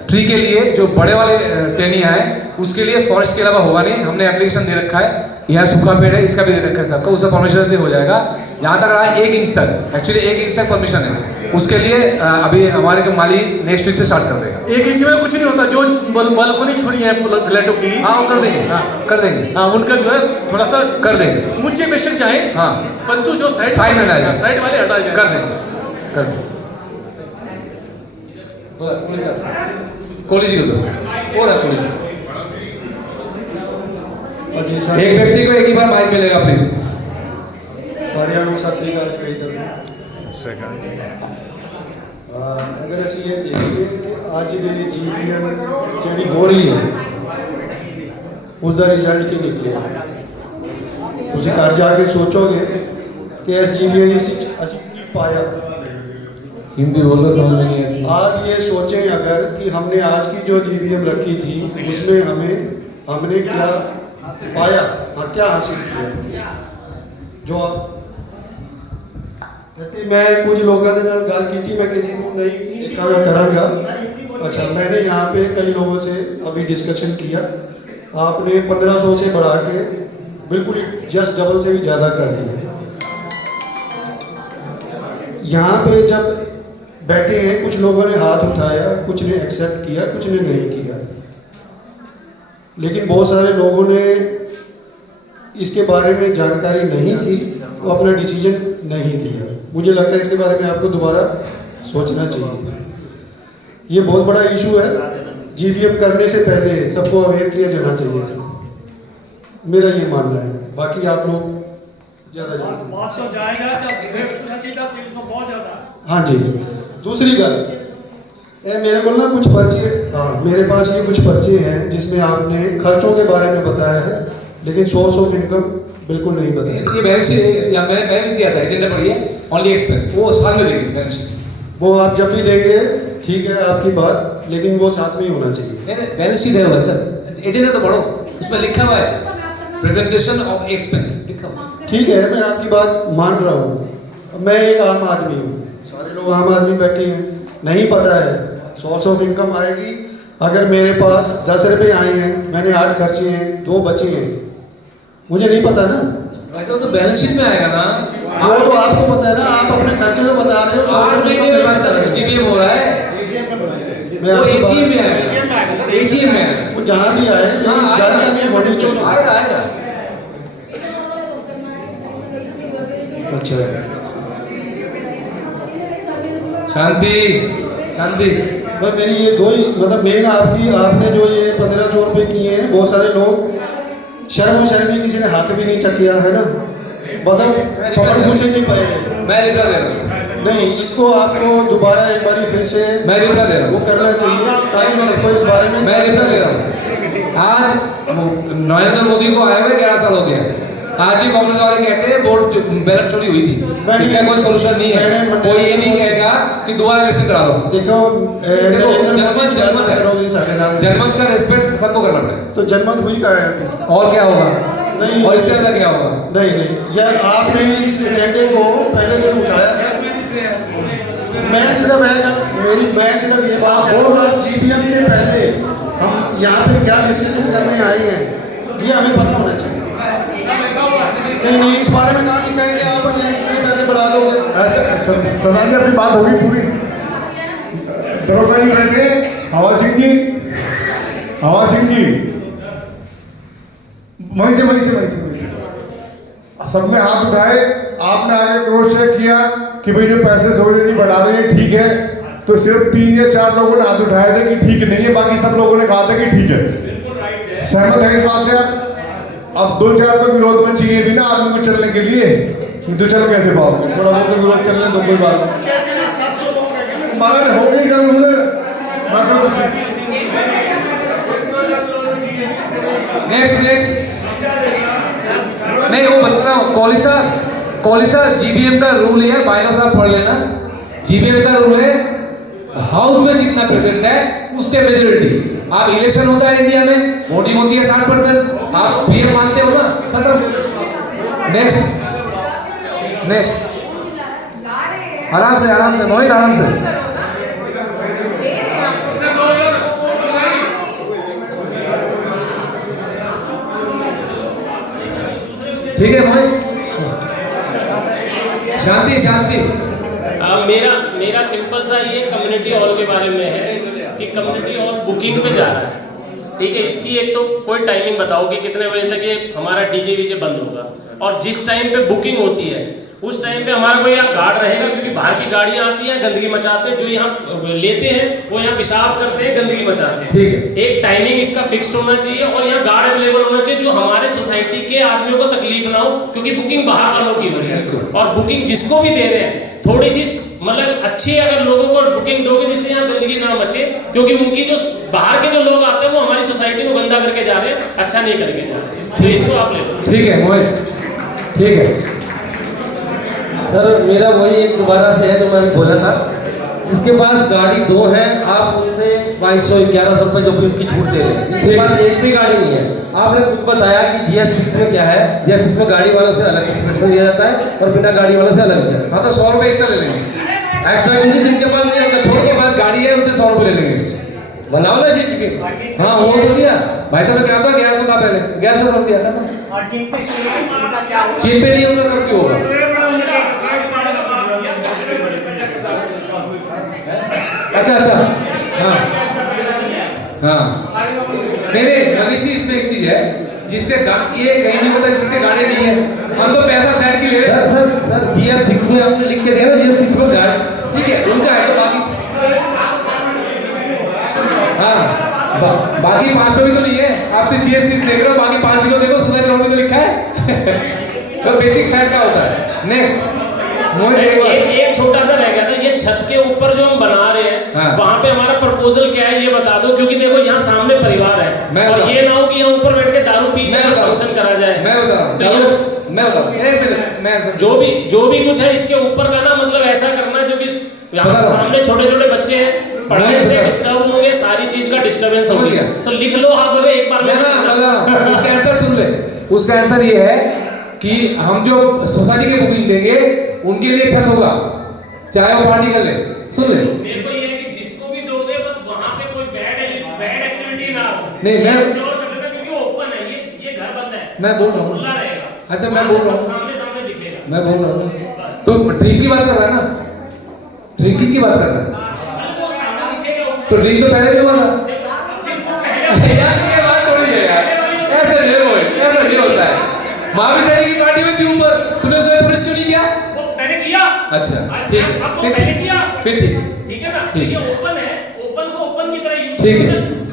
ट्री के लिए जो बड़े वाले टहनियाँ हैं उसके लिए फॉरेस्ट के अलावा होगा नहीं। हमने एप्लीकेशन दे रखा है, यहाँ सूखा पेड़ है इसका भी दे रखा है सबका, उसका परमिशन हो जाएगा। जहाँ तक रहा 1 इंच तक, एक्चुअली 1 इंच तक परमिशन है उसके लिए। अभी हमारे के माली नेक्स्ट वीक से स्टार्ट कर देगा। 1 इंच में कुछ नहीं होता, जो बालकोनी छोड़ी है फ्लैटों की, हाँ वो कर देंगे। हाँ कर देंगे। हाँ उनका जो है थोड़ा सा कर देंगे, ऊंचे बेशक जाए। हाँ परंतु जो साइड में वाले हटा जाए, कर देंगे। कॉलेज को दो कॉलेज एक व्यक्ति को एक ही बार माइक मिलेगा प्लीज। सारिਆਂ ਨੂੰ ਸਤਿ ਸ੍ਰੀ ਅਕਾਲ ਜੀ। इधर अगर ਅਸੀਂ ਇਹ ਦੇਖੀਏ ਕਿ ਅੱਜ ਦੇ GBM ਜਿਹੜੀ ਹੋ ਰਹੀ ਹੈ ਉਸ ਦਾ ਰਿਜ਼ਲਟ ਕੀ ਨਿਕਲਿਆ, ਤੁਸੀਂ ਘਰ ਜਾ ਕੇ ਸੋਚੋਗੇ कि इस GBM ਅਸੀਂ ਕੀ पाया। हिंदी बोल रहे समझ में नहीं आती। आप ये सोचें अगर कि हमने आज की जो GBM रखी थी उसमें हमें हमने क्या पाया, हाँ क्या हासिल किया। जो आप कहते मैं कुछ लोगों के नाल गल की थी, मैं किसी को नहीं करांगा। अच्छा, मैंने यहाँ पे कई लोगों से अभी डिस्कशन किया, आपने 1500 से बढ़ा के बिल्कुल जस्ट डबल से भी ज़्यादा कर दिया। यहाँ पे जब बैठे हैं कुछ लोगों ने हाथ उठाया, कुछ ने एक्सेप्ट किया, कुछ ने नहीं किया, लेकिन बहुत सारे लोगों ने इसके बारे में जानकारी नहीं थी, वो अपना डिसीजन नहीं दिया। मुझे लगता है इसके बारे में आपको दोबारा सोचना चाहिए। ये बहुत बड़ा इशू है, जीबीएम करने से पहले सबको अवेयर किया जाना चाहिए था, मेरा ये मानना है। बाकी आप लोग ज़्यादा हाँ जी। दूसरी गल, मेरे को ना कुछ पर्चे, हाँ मेरे पास ये कुछ पर्चे हैं जिसमें आपने खर्चों के बारे में बताया है, लेकिन सोर्स ऑफ इनकम बिल्कुल नहीं बताया। ये बैलेंस शीट या मैंने पहले दिया था, एजेंडा पढ़िए, ओनली एक्सपेंस, वो साथ में देंगे बैलेंस शीट। वो आप जब भी देंगे ठीक है आपकी बात, लेकिन वो साथ में ही होना चाहिए। नहीं बैलेंस शीट है वो सर, एजेंडा तो पढ़ो, उसमें लिखा हुआ है प्रेजेंटेशन ऑफ एक्सपेंस लिखा हुआ है। ठीक है, मैं आपकी बात मान रहा हूँ, मैं एक आम आदमी हूँ, सारे लोग आम आदमी बैठे हैं, नहीं पता है सोर्स ऑफ इनकम आएगी। अगर मेरे पास 10 रुपये आए हैं, मैंने 8 खर्चे हैं, 2 बचे हैं, मुझे नहीं पता ना। वैसे तो बैलेंस शीट में आएगा ना, वो तो आपको पता है ना, आप अपने खर्चे तो बता रहे हो, सोर्स ऑफ इनकम नहीं बता रहे। जीबीएम हो रहा है, मैं वो आपकी एजीएम में बात, आएगा, एजीएम में आएगा, वो जहाँ भी आए, लेकिन जानकारी होनी चाहिए। आएगा आएगा। अच्छा, शांति शांति। भाई मेरी ये 2 ही मतलब मेन आपने जो ये 1500 रुपये किए हैं, बहुत सारे लोग शर्मी किसी ने हाथ भी नहीं चकिया है ना, मतलब पकड़ पूछे नहीं पाएंगे। मैं रिप्लाई दे रहा हूँ, नहीं, इसको आपको दोबारा एक बार फिर से मैं रिप्लाई दे रहा हूँ, वो करना चाहिए ताकि सबको इस बारे में। मैं रिप्लाई दे रहा हूँ। आज नरेंद्र मोदी को आए हुए 11 साल हो गया, आज भी कांग्रेस वाले कहते हैं वोट बैलेट चोरी हुई थी, इसका कोई सोल्यूशन नहीं है। कोई ये नहीं कहेगा कि दोबारा इलेक्शन करा दो। देखो जनमत का रेस्पेक्ट सबको करना पड़ेगा। तो जनमत हुई का है और क्या होगा, नहीं, और इससे ज्यादा क्या होगा? नहीं, यह आपने इस एजेंडे को पहले से उठाया था। मैं सिर्फ ये बात कह रहा हूँ, जीबीएम से पहले हम यहाँ पे क्या डिस्कशन करने आए हैं, ये हमें पता होना चाहिए। नहीं, इस बारे में कहा लिखा है कि आप इतने पैसे बढ़ा दोगे, ऐसे प्रधान जी अपनी बात होगी पूरी। दरोगा जी बैठे, हवा सिंह जी वहीं से सब में हाथ उठाए, आपने आगे क्रॉस चेक किया कि भाई जो पैसे सोचे नहीं बढ़ा रहे हैं, ठीक है, तो सिर्फ 3 या 4 लोगों ने हाथ उठाए थे कि ठीक नहीं है, बाकी सब लोगों ने कहा था कि ठीक है। सहमत है इस बात से आप? अब 2-4 तो विरोध में चाहिए भी ना आदमी को चलने के लिए, तो चल कैसे पाओगे? थोड़ा बहुत तो विरोध चलने तो कोई बात नहीं, महाराज हो गई गल हूँ नेक्स्ट नहीं, वो बता रहा हूँ, कौली साहब जीबीएम का रूल है, बायलॉ साहब पढ़ लेना। जीबीएम का रूल है, हाउस में जितना प्रेजेंट है उसके मेजोरिटी। आप इलेक्शन होता है इंडिया में, वोटिंग होती है 60%, आप पीएम मानते हो ना, खत्म। नेक्स्ट आराम से मोहित, आराम से। ठीक है मोहित, शांति। मेरा सिंपल सा ये कम्युनिटी हॉल के बारे में है कि कम्युनिटी हॉल बुकिंग पे जा रहा है, ठीक है। इसकी एक तो कोई टाइमिंग बताओ कि कितने बजे तक ये हमारा डीजे वीजे बंद होगा, और जिस टाइम पे बुकिंग होती है उस टाइम पे हमारा कोई यहाँ गार्ड रहेगा, क्योंकि बाहर की गाड़ियाँ आती हैं, गंदगी मचाते हैं, जो यहाँ लेते हैं वो यहाँ पेशाब करते हैं, गंदगी मचाते हैं। ठीक है, एक टाइमिंग इसका फिक्स्ड होना चाहिए, और यहाँ गार्ड अवेलेबल होना चाहिए जो हमारे सोसाइटी के आदमियों को तकलीफ ना हो, क्योंकि बुकिंग बाहर वालों की हो रही है, और बुकिंग जिसको भी दे रहे हैं थोड़ी सी मतलब अच्छी अगर लोगों को बुकिंग दोगे जिससे यहाँ गंदगी ना मचे, क्योंकि उनकी जो बाहर के जो लोग आते हैं वो हमारी सोसाइटी को गंदा करके जा रहे हैं, अच्छा नहीं करके जा रहे हैं, तो इसको आप ले लो। ठीक है मोहित, ठीक है सर। मेरा वही एक दोबारा से है जो मैं अभी बोला था जिसके पास गाड़ी 2 है आप उनसे 2200-1100 रुपये जो भी उनकी छूट दे रहे हैं, जिनके पास एक भी गाड़ी नहीं है। आपने कुछ बताया कि GS6 में क्या है, GS6 में गाड़ी वालों से अलग सब्सक्रिप्शन दिया जाता है और बिना गाड़ी वालों से अलग दिया जाता है। हाँ तो 100 रुपये एक्स्ट्रा ले लेंगे एक्स्ट्रा, क्योंकि जिनके पास नहीं है जिनके पास गाड़ी है उनसे 100 रुपये ले लेंगे एक्स्ट्रा। बनाओ ना जी टिकट। हाँ वो तो दिया भाई साहब ने क्या था 1100 का, पहले 1100 का दिया था ना। चिप पे नहीं होगा कब क्यों होगा? अच्छा हाँ हाँ नहीं मनीष जी, इसमें एक चीज है जिसके ये कहीं नहीं होता जिसके गाड़ी नहीं है, हम तो पैसा फ्लैट की ले रहे हैं। सर GS6 में आपने लिख के दिया ना, GS6 में गाड़ी ठीक है उनका है, तो बाकी हाँ बाकी 5 में भी तो नहीं है। आपसे GS6 देख रहे हो, बाकी 5 भी तो देखो, सोसाइटी में भी तो लिखा है। तो बेसिक फ्लैट का होता है। नेक्स्ट एक छोटा सा रह गया था, ये छत के ऊपर जो हम बना रहे हैं हाँ। वहाँ पे हमारा प्रपोजल क्या है ये बता दो, क्योंकि देखो यहाँ सामने परिवार है और ये ना हो कि यहाँ ऊपर बैठ के दारू पी जाए, फंक्शन करा जाए। मैं बता रहा हूँ एक मिनट, मैं जो भी कुछ है इसके ऊपर का ना, मतलब ऐसा करना जो कि यहाँ सामने छोटे छोटे बच्चे हैं, पढ़ने से डिस्टर्ब होंगे, सारी चीज का डिस्टर्बेंस हो गया, तो लिख लो आप बोले एक बार में। उसका आंसर सुन ले। उसका आंसर ये है कि हम जो सोसाइटी की बुकिंग देंगे उनके लिए छत होगा, चाहे वो पार्टी कर ले। सुन ले, मेरे को ये है कि जिसको भी दोगे बस वहाँ पे कोई बैड एक्टिविटी ना हो। नहीं मैं क्योंकि ओपन है, ये घर बंद है, मैं बोल रहा हूँ। खुला रहेगा। अच्छा मैं बोल रहा हूँ, सामने दिखेगा। मैं बोल रहा हूँ तो ड्रिंक की बात कर रहा है ना, ड्रिंकिंग की बात कर रहा है, तो ड्रिंक तो पहले भी हुआ था। यार ये बात थोड़ी है यार, ऐसा नहीं होता है। महावीर सैनी की पार्टी में थी ऊपर, तूने उसे पुलिस क्यों नहीं किया? मैंने किया। अच्छा ठीक है, फिर ठीक है, ठीक है, ओपन है, ओपन को ओपन की तरह यूज ठीक है,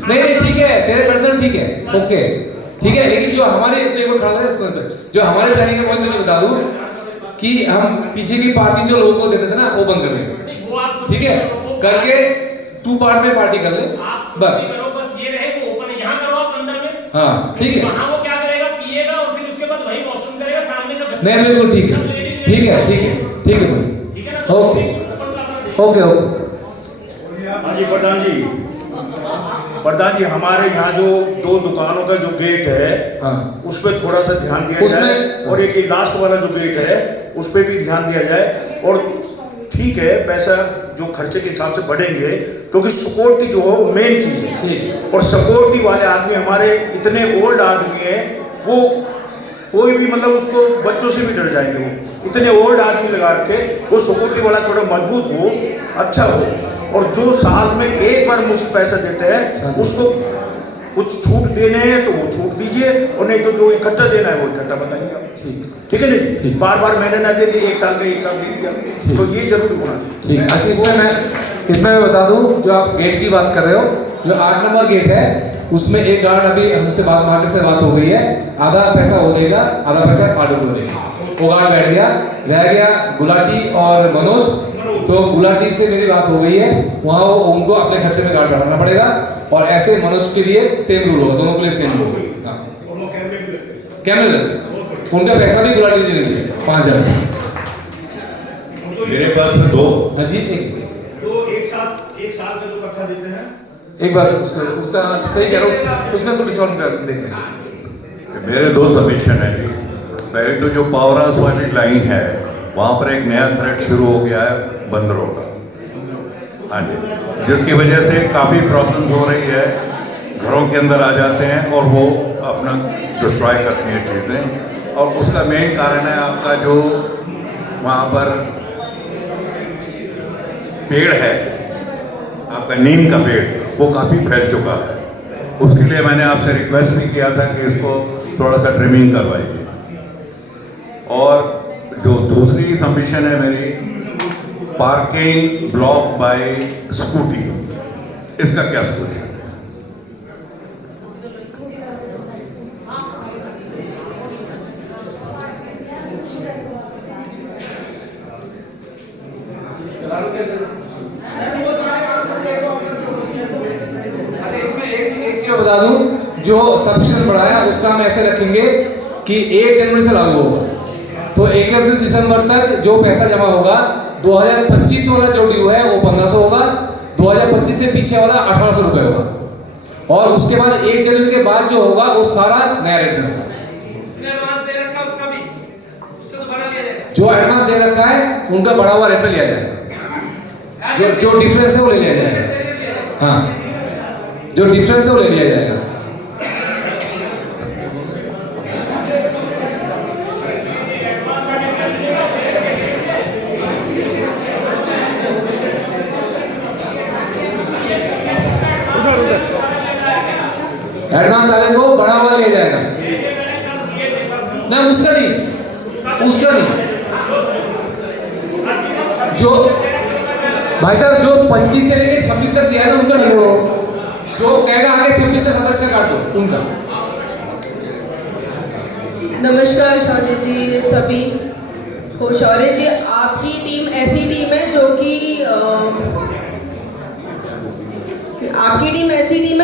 नहीं ठीक है, तेरे कंसर्न ठीक है, ओके ठीक है। लेकिन जो हमारे खड़ा हुआ है, जो हमारे प्लानिंग का पॉइंट तुझे बता दूं कि हम पीछे की पार्टी जो लोगों को देते थे ना वो बंद कर देंगे, ठीक है, करके 2 पार्ट में पार्टी कर ले बस। ये रहे वो ओपन है, यहाँ करो आप अंदर में। हाँ ठीक है, वहाँ वो क्या करेगा, पिएगा और फिर उसके बाद वही वॉशरूम करेगा सामने से। नहीं बिल्कुल ठीक है, ठीक है भाई, ओके। हाँ जी प्रधान जी हमारे यहाँ जो 2 दुकानों का जो गेट है उस पर थोड़ा सा ध्यान दिया जाए, और एक लास्ट वाला जो गेट है उस पर भी ध्यान दिया जाए। और ठीक है पैसा जो खर्चे के हिसाब से बढ़ेंगे, क्योंकि सिक्योरिटी जो है वो मेन चीज़ है, और सिक्योरिटी वाले आदमी हमारे इतने ओल्ड आदमी हैं, वो कोई भी मतलब उसको बच्चों से भी डर जाएंगे। वो इतने ओल्ड आदमी लगा के वो सिक्योरिटी वाला थोड़ा मजबूत हो, अच्छा हो, और जो साल में एक बार मुफ्त पैसा देते हैं उसको कुछ छूट देने हैं तो वो छूट दीजिए, और नहीं तो जो इकट्ठा देना है वो इकट्ठा बताइए आप। ठीक है जी, बार महीने ना दे दिए, एक साल दे दिया, तो ये जरूर होना चाहिए। ठीक। अच्छा इसमें मैं बता दूं, जो आप गेट की बात कर रहे हो, जो 8 नंबर गेट है उसमें एक गार्ड अभी हमसे मार्केट से बात हो गई है, आधा पैसा वो देगा, आधा पैसा पार्टी को देगा। वो गार्ड बैठ गया, रह गया गुलाटी और मनोज, तो गुलाटी से मेरी बात हो गई है, वहाँ वो उनको अपने खर्चे में गार्ड बैठाना पड़ेगा, और ऐसे मनोज के लिए सेम रूल होगा, दोनों के लिए सेम रूल होगा। कैमरे लगे, उनका पैसा भी गुलाटी देने के लिए 5000। मेरे पास में 2। हाँ जी, एक साल का जो इकट्ठा देते हैं, एक बार उसका सही कह रहा हूँ, उसमें कुछ डिस्काउंट कर देख लेंगे। मेरे 2 सबमिशन है जी। पहले तो जो पावर हाउस वाली लाइन है वहाँ पर एक नया थ्रेड शुरू हो गया है बंदरों का, हाँ जी, जिसकी वजह से काफ़ी प्रॉब्लम हो रही है, घरों के अंदर आ जाते हैं और वो अपना डिस्ट्रॉय करती हैं चीज़ें, और उसका मेन कारण है आपका जो वहाँ पर पेड़ है, आपका नीम का पेड़, वो काफ़ी फैल चुका है। उसके लिए मैंने आपसे रिक्वेस्ट भी किया था कि इसको थोड़ा सा ट्रिमिंग करवाइए। और जो दूसरी सबमिशन है मेरी, पार्किंग ब्लॉक बाय स्कूटी, इसका क्या सोल्यूशन है? बता दूं, जो सबमिशन बढ़ाया उसका हम ऐसे रखेंगे कि 1 जनवरी से लागू होगा, तो 31 दिसंबर तक जो पैसा जमा होगा 2025 वाला जो ड्यू है वो 1500 होगा, 2025 से पीछे वाला 1800 रुपये होगा, और उसके बाद 1 जनवरी के बाद जो होगा वो सारा नया रेट में होगा। जो एडवांस दे रखा है उनका बढ़ा हुआ रेट पे लिया जाएगा, जो डिफरेंस है वो ले लिया जाएगा। हाँ, जो डिफरेंस है वो ले लिया जाएगा। एडवांस वाले को बढ़ा हुआ लिया जाएगा। नहीं, उसका नहीं, जो भाई साहब जो 25 से लेके 26 तक दिया है ना उनका नहीं, वो जो कहेगा आगे 26 से 27 का काट दो उनका। नमस्कार शौर्य जी सभी को। शौर्य जी, आपकी टीम ऐसी टीम है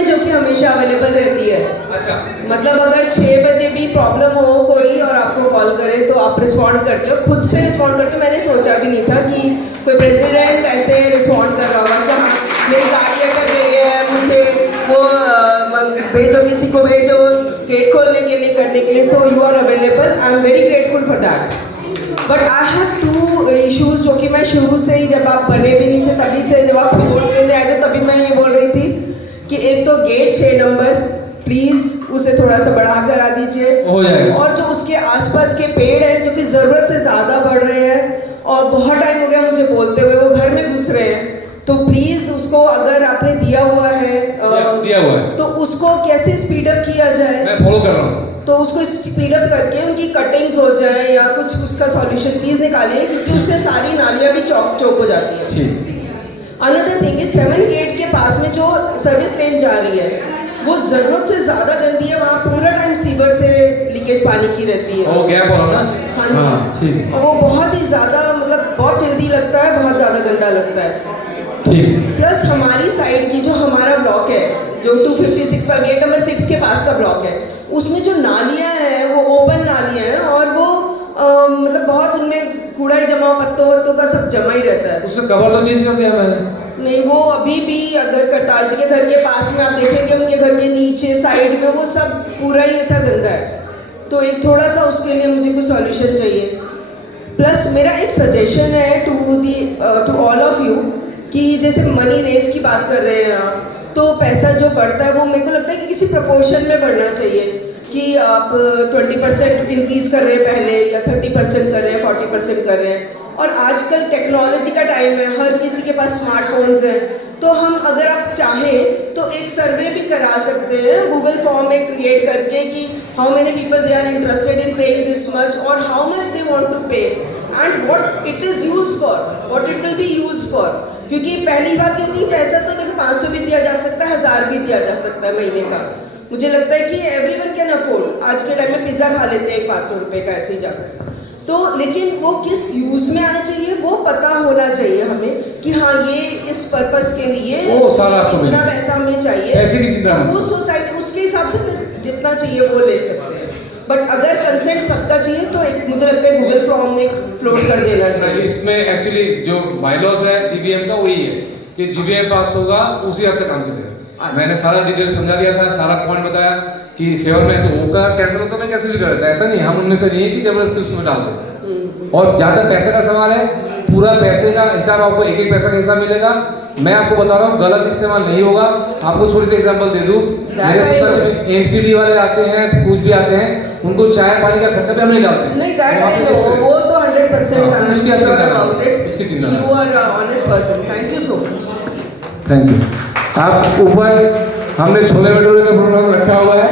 जो कि हमेशा अवेलेबल रहती है। अच्छा। मतलब अगर 6 बजे भी प्रॉब्लम हो कोई और आपको कॉल करे तो आप रिस्पॉन्ड करते हो, खुद से रिस्पॉन्ड करते हो। मैंने सोचा भी नहीं था कि कोई प्रेसिडेंट ऐसे रिस्पॉन्ड कर रहा होगा कि हाँ मेरी गाड़ी अटक गई है, मुझे वो भेज दो, किसी को भेजो गेट खोलने के लिए, करने के लिए। So you are available, I am very grateful for that. But I have 2 issues जो कि मैं शुरू से ही, जब आप बने भी नहीं थे तभी से, जब आप वोट लेने आए थे तभी मैं ये बोल रही थी कि एक तो गेट 6 नंबर प्लीज़ उसे थोड़ा सा बढ़ा करा दीजिए, और जो उसके आसपास के पेड़ हैं जो कि ज़रूरत से ज़्यादा बढ़ रहे हैं और बहुत टाइम हो गया मुझे बोलते हुए, वो घर में घुस रहे हैं, तो प्लीज़ उसको अगर आपने दिया हुआ है तो उसको कैसे स्पीड अप किया जाए। मैं फॉलो कर रहा हूँ। तो उसको स्पीड अप करके उनकी कटिंग्स हो जाए या कुछ उसका सॉल्यूशन प्लीज़ निकालिए, क्योंकि उससे सारी नालियाँ भी चौक हो जाती हैं। ठीक। अनदर थिंग इज 7 गेट के पास में जो सर्विस लेन जा रही है वो ज़रूरत से ज़्यादा गंदी है, वहाँ पूरा टाइम सीवर से लीकेज पानी की रहती है। वो गैप वाला ना? हाँ जी। ठीक। और वो बहुत ही ज़्यादा, मतलब बहुत जल्दी लगता है, बहुत ज़्यादा गंदा लगता है। ठीक। प्लस हमारी साइड की जो हमारा ब्लॉक है, जो 256 वाला गेट नंबर 6 के पास का ब्लॉक है, उसमें जो नालियाँ हैं वो ओपन नालियाँ हैं और वो मतलब बहुत उनमें कूड़ा ही जमा, पत्तों का सब जमा ही रहता है। उसका कवर तो चेंज कर दिया मैंने। नहीं, वो अभी भी अगर करतार जी के घर के पास में आप देखेंगे, उनके घर के नीचे साइड में वो सब पूरा ही ऐसा गंदा है। तो एक थोड़ा सा उसके लिए मुझे कुछ सॉल्यूशन चाहिए। प्लस मेरा एक सजेशन है टू ऑल ऑफ यू कि जैसे मनी रेज की बात कर रहे हैं आप, तो पैसा जो बढ़ता है वो मेरे को लगता है कि किसी प्रपोर्शन में बढ़ना चाहिए, कि आप 20% इंक्रीज कर रहे हैं पहले, या 30% कर रहे हैं, 40% कर रहे हैं। और आजकल टेक्नोलॉजी का टाइम है, हर किसी के पास स्मार्टफोन्स हैं, तो हम अगर आप चाहें तो एक सर्वे भी करा सकते हैं गूगल फॉर्म में क्रिएट करके कि how many people they are interested in paying this much और how much they want to pay and what it is used for, what it will be used for. क्योंकि पहली बात ये होती है पैसा तो देखो 500 भी दिया जा सकता है, 1000 भी दिया जा सकता है महीने का। मुझे लगता है कि एवरीवन कैन अफोर्ड। आज के टाइम में पिज़्ज़ा खा लेते हैं 500 रुपये का ऐसे ही जाकर, तो लेकिन वो किस यूज़ में आना चाहिए वो पता होना चाहिए हमें कि हाँ ये इस पर्पस के लिए इतना पैसा हमें चाहिए, पैसे की चिंता तो उस सोसाइटी उसके हिसाब से जितना चाहिए वो ले सकते हैं। बट अगर कंसेंट सबका चाहिए तो एक मुझे लगता है गूगल फॉर्म में फ्लोट कर देना चाहिए। इसमें एक्चुअली जो बायलॉज है जीबीएम का वही है कि जीबीएम पास होगा उसी हिसाब से काम चलेगा। मैंने सारा डिटेल समझा दिया था, सारा पॉइंट बताया कि फेवर में है तो वो का कैंसिल होता मैं कैंसिल कर देता, ऐसा नहीं, हम उनमें से नहीं है कि जबरदस्ती उसमें डाल दें। और जहाँ तक पैसे का सवाल है, पूरा पैसे का हिसाब आपको एक एक पैसा का हिसाब मिलेगा। मैं आपको बता रहा हूँ गलत इस्तेमाल नहीं होगा। आपको छोटी सी एग्जांपल दे दूँ, मेरे सोसाइटी में एमसीडी वाले आते हैं, कुछ भी आते हैं, उनको चाय पानी का खर्चा भी हम नहीं डालते। नहीं, दैट आई नो, वो तो 100% उसकी चिंता नहीं। You are honest person, thank you so much. Thank you. आप ऊपर हमने छोले भटूरे का प्रोग्राम रखा हुआ है,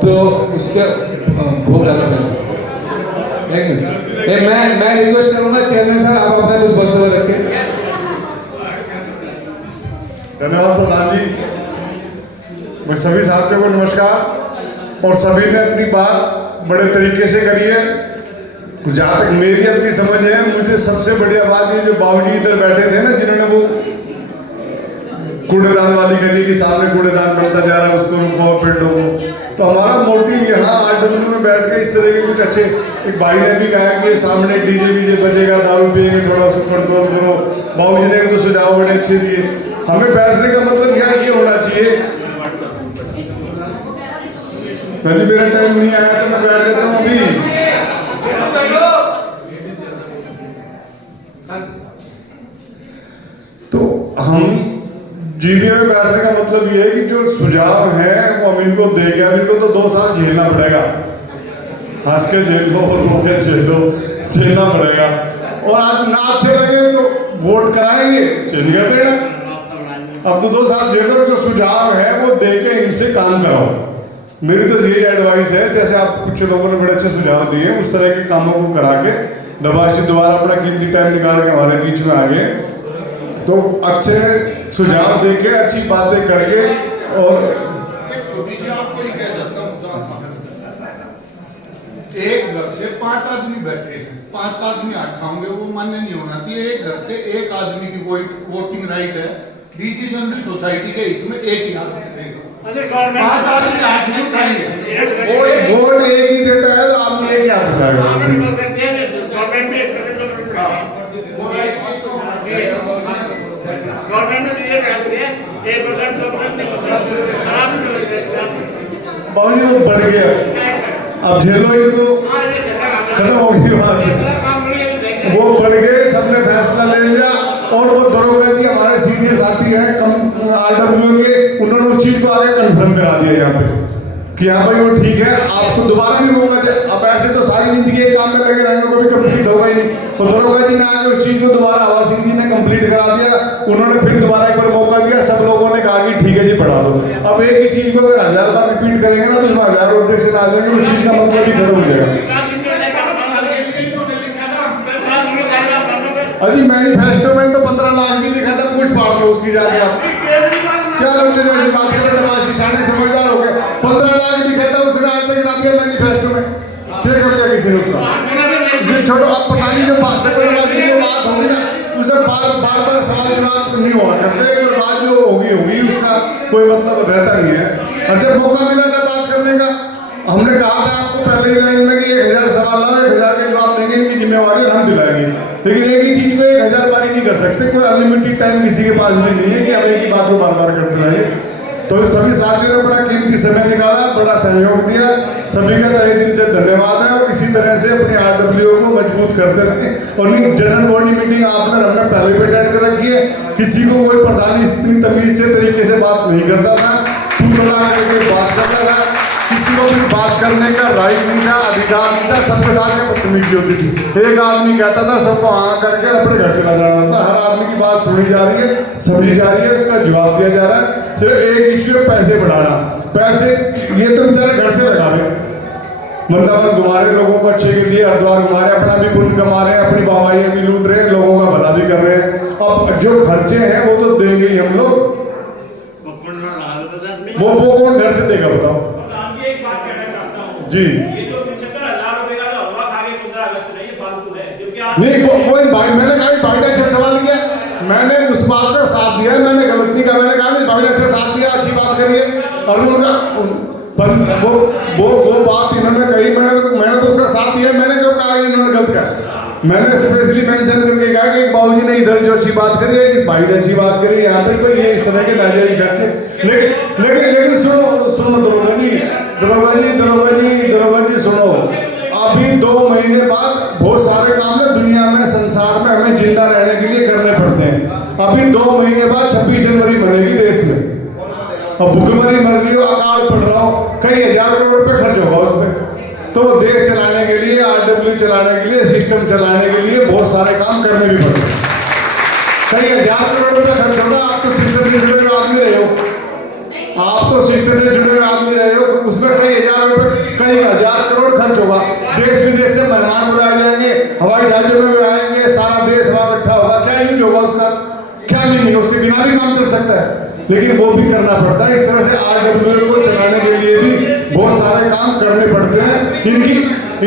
तो उसके भोग लगा पहले। Thank you. मैं रिक्वेस्ट करूंगा चेयरमैन साहब आप अपना कुछ वक्तव्य रखें। धन्यवाद प्रधान जी। मैं सभी साथियों को नमस्कार। और सभी ने अपनी बात बड़े तरीके से करी है। जहाँ तक मेरी अपनी समझ है, मुझे सबसे बढ़िया बात ये जो बाबूजी इधर बैठे थे ना, जिन्होंने वो कूड़ेदान वाली करी कि सामने कूड़ेदान बनता जा रहा है उसको रुको पेड़ों को, तो हमारा मोटिव यहाँ RW में बैठ के इस तरह के कुछ अच्छे, एक भाई ने भी कहा कि ये सामने डीजे वीजे बजेगा, दारू पिएंगे, थोड़ा उसको कंट्रोल करो। बाबूजी ने तो सुझाव बड़े अच्छे दिए। हमें बैठने का मतलब यार ये होना चाहिए, पहले मेरा टाइम नहीं आया तो मैं बैठ जाता हूँ अभी। तो हम जीबीए में बैठने का मतलब ये है कि जो सुझाव है वो हम इनको देंगे। अब इनको तो 2 साल झेलना पड़ेगा, हंस के झेल लो, रो के झेल लो, झेलना पड़ेगा। और आप ना अच्छे लगे तो वोट कराएंगे, चेंज कर देना। अब तो 2 साल झेलो, जो सुझाव है वो दे के इनसे काम कराओ। मेरी तो यही एडवाइस है, जैसे आप कुछ लोगों ने बड़े अच्छे सुझाव दिए, उस तरह के कामों को करा के दबाशी दोबारा अपना कीमती टाइम निकाल के हमारे बीच में आ गए, तो अच्छे सुझाव देके, अच्छी बातें करके। और छोटी सी आपको ही कह देता हूँ, एक घर से 5 आदमी बैठे हैं, 5 आदमी हाथ खाओगे, वो मान्य नहीं होना चाहिए। एक घर से एक आदमी की वोटिंग राइट है, डिसीजन भी सोसाइटी के हित में एक ही आदमी देगा। 5 आदमी हाथ नहीं उठाएंगे, वोट एक ही देता है तो आदमी एक ही हाथ उठाएगा। बाबूजी वो बढ़ गया, अब झेलो इनको, खत्म हो गई बात। वो बढ़ गए, सबने फैसला ले लिया। और वो दरोगा जी हमारे सीनियर साथी हैं RW के, उन्होंने उस चीज को आगे कंफर्म करा दिया यहाँ पे कि हाँ भाई वो ठीक है, आपको दोबारा भी मौका दे। अब ऐसे तो सारी जिंदगी एक काम में लगे रहेंगे, कभी कंप्लीट होगा ही नहीं। तो दरोगा जी ने आगे उस चीज को दोबारा आवाज सिंह जी ने कंप्लीट करा दिया। उन्होंने फिर दोबारा एक बार मौका दिया, सब लोगों ने कहा कि ठीक है जी पढ़ा दो। अब एक ही चीज को अगर 1000 बार रिपीट करेंगे ना तो उसमें 1000 ऑब्जेक्शन आ जाएंगे, उस चीज का मतलब ही खत्म हो जाएगा। अजी मैनिफेस्टो में तो 15 लाख भी लिखा था, पूछ पाड़ लो उसकी जाके आप क्या लोग ऐसी बात कर रहे हैं, शाने समझदार हो गए। 15 लाख लिखा था उसने, आज तक गिरा दिया मैनिफेस्टो में, क्या कर दिया किसी ने उसका। ये छोड़ो, अब पता नहीं जो बात होगी ना, उसे बार सवाल जवाब नहीं हुआ करते, एक बार बात जो होगी उसका कोई मतलब रहता नहीं है। और जब मौका मिला था बात करने का, हमने कहा था आपको पहले ही लाइन में कि 1000 सवाल लाओ, 1000 के जवाब देंगे, इनकी जिम्मेवारी हम दिलाएंगे। लेकिन एक ही चीज को 1000 बार ही नहीं कर सकते, कोई अनलिमिटेड टाइम किसी के पास भी नहीं है कि हम एक ही बात को बार बार करते रहे। तो सभी साथियों ने बड़ा कीमती समय निकाला, बड़ा सहयोग दिया, सभी का तहे दिल से धन्यवाद है। और इसी तरह से अपने RW को मजबूत करते रहें। और जनरल बॉडी मीटिंग आपने हमने पहले भी अटेंड कर रखी है, किसी को कोई प्रधान इतनी तमीज से तरीके से बात नहीं करता था, तू बड़ा करके बात करता था, किसी को भी बात करने का राइट नहीं था, अधिकार नहीं था, सबके साथ में बदतमीजी होती थी। एक आदमी कहता था, सबको हाँ करके अपने घर चला जाना था। हर आदमी की बात सुनी जा रही है, समझी जा रही है, उसका जवाब दिया जा रहा है। सिर्फ एक इश्यू है, पैसे बढ़ाना। पैसे ये तो बेचारे घर से लगा रहे, वृंदावन घुमा रहे लोगों को अच्छे के लिए, हरिद्वार घुमा रहे, अपना भी पुण्य कमा रहे हैं, अपनी वाहवाहियाँ भी लूट रहे हैं, लोगों का भला भी कर रहे हैं। अब जो खर्चे हैं वो तो देंगे ही हम लोग, वो कौन घर से देगा बताओ जी। नहीं कोई भाई, मैंने कहा भाई ने अच्छा सवाल किया, मैंने उस बात का साथ दिया, मैंने गलत नहीं कहा। मैंने कहा नहीं भाई ने अच्छा साथ दिया, अच्छी बात करिए। और उनका वो बात इन्होंने कही, मैंने तो उसका साथ दिया। मैंने क्यों कहा इन्होंने गलत कहा? मैंने स्पेशली मेंशन करके कहा कि बाबूजी ने इधर जो अच्छी बात करी है, भाई ने अच्छी बात करी, यहाँ पे कोई ये इस तरह के नाजायज खर्चे। लेकिन सुनो दरोगा जी सुनो, अभी 2 महीने बाद बहुत सारे काम में दुनिया में, संसार में हमें जिंदा रहने के लिए करने पड़ते हैं। अभी 2 महीने बाद 26 जनवरी बनेगी देश में, और भुखमरी मर गई हो, अकाल पड़ रहा हो, कई 1000 करोड़ रुपये खर्च होगा उस पर। तो देश चलाने के लिए, RW चलाने के लिए, सिस्टम चलाने के लिए बहुत सारे काम करने भी पड़ते हैं। कई 1000 करोड़ रुपये खर्च होगा। आप तो सिस्टम से जुड़े हुए आदमी रहे हो, उसमें कई 1000 करोड़ खर्च होगा। देश विदेश से मेहमान बुलाए जाएंगे, हवाई जहाजों में भी आएंगे, सारा देश वहाँ इकट्ठा होगा। क्या यूज होगा उसका? क्या नहीं, उसके बिना भी काम चल सकता है, लेकिन वो भी करना पड़ता है। इस तरह से RW को चलाने के लिए भी बहुत सारे काम करने पड़ते हैं। इनकी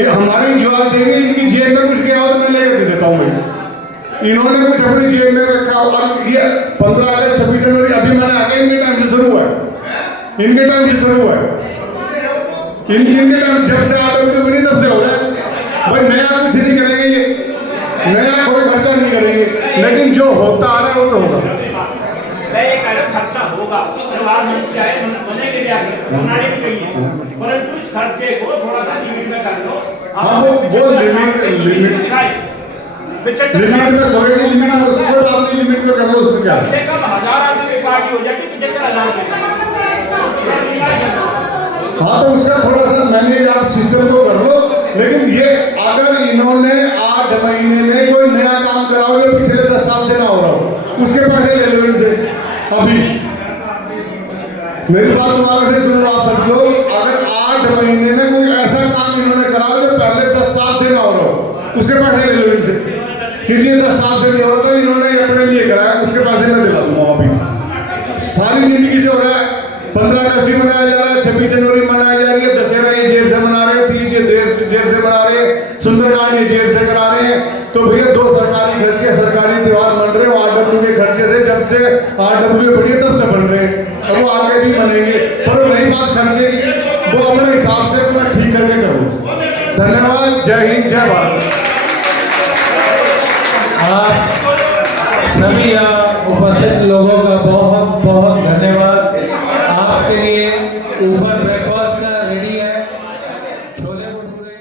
हमारी जवाब देंगे, इनकी जेब में कुछ गया हो तो मैं लेकर दे देता हूँ भाई। इन्होंने कुछ अपनी जेब में रखा हो। और ये 15 अगस्त 26 जनवरी अभी मैंने आगे इनके टाइम से शुरू हुआ है, इनके टाइम जब से RW बनी तब से हो रहा है भाई। नया कुछ नहीं करेंगे ये, नया कोई खर्चा नहीं करेंगे, लेकिन जो होता आ रहा है वो तो होगा। खर्चा होगा, चाहे बनेंगे भी आगे, बनाने भी चाहिए, परंतु इस खर्चे को थोड़ा सा लिमिट में कर लो। हाँ वो लिमिट में सोएगी, लिमिट में उसको आप लिमिट में कर लो, उसमें क्या है। कम 1000 आदमी की पार्टी हो जाती 75,000। हाँ तो उसका थोड़ा सा मैनेज आप सिस्टम को कर लो, लेकिन ये अगर इन्होंने 8 महीने में कोई नया काम कराओगे पिछले 10 साल से ना हो रहा हो, उसके पैसे ले लो इनसे अभी। मेरी बात तुम्हारा से सुन लो आप सभी लोग, अगर 8 महीने में कोई ऐसा काम इन्होंने कराओ जो पहले 10 साल से ना हो रहा हो, उसके पैसे ले लो इनसे, क्योंकि 10 साल से नहीं हो रहा था, इन्होंने अपने लिए कराया, उसके पैसे मैं दिला दूंगा अभी। सारी जिंदगी से हो रहा है। 15 अगस्त मनाया जा रहा है, 26 जनवरी मनाई जा रही है, दशहरा ये जेल से मना रहे हैं, तीज ये जेल से मना रहे हैं, सुंदरकांड ये जेल से करा रहे हैं। तो भैया 2 सरकारी खर्चे, सरकारी त्योहार बन रहे हो RW के खर्चे से, जब से RW बनी है तब से बन रहे हैं, और वो आगे भी बनेंगे। पर रही बात खर्चे की, वो अपने हिसाब से अपना ठीक करके करो। धन्यवाद, जय हिंद, जय भारत। सभी उपस्थित लोगों का बहुत बहुत धन्यवाद। आपके लिए ऊपर ब्रेकफास्ट का रेडी है, छोले भटूरे।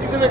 कितने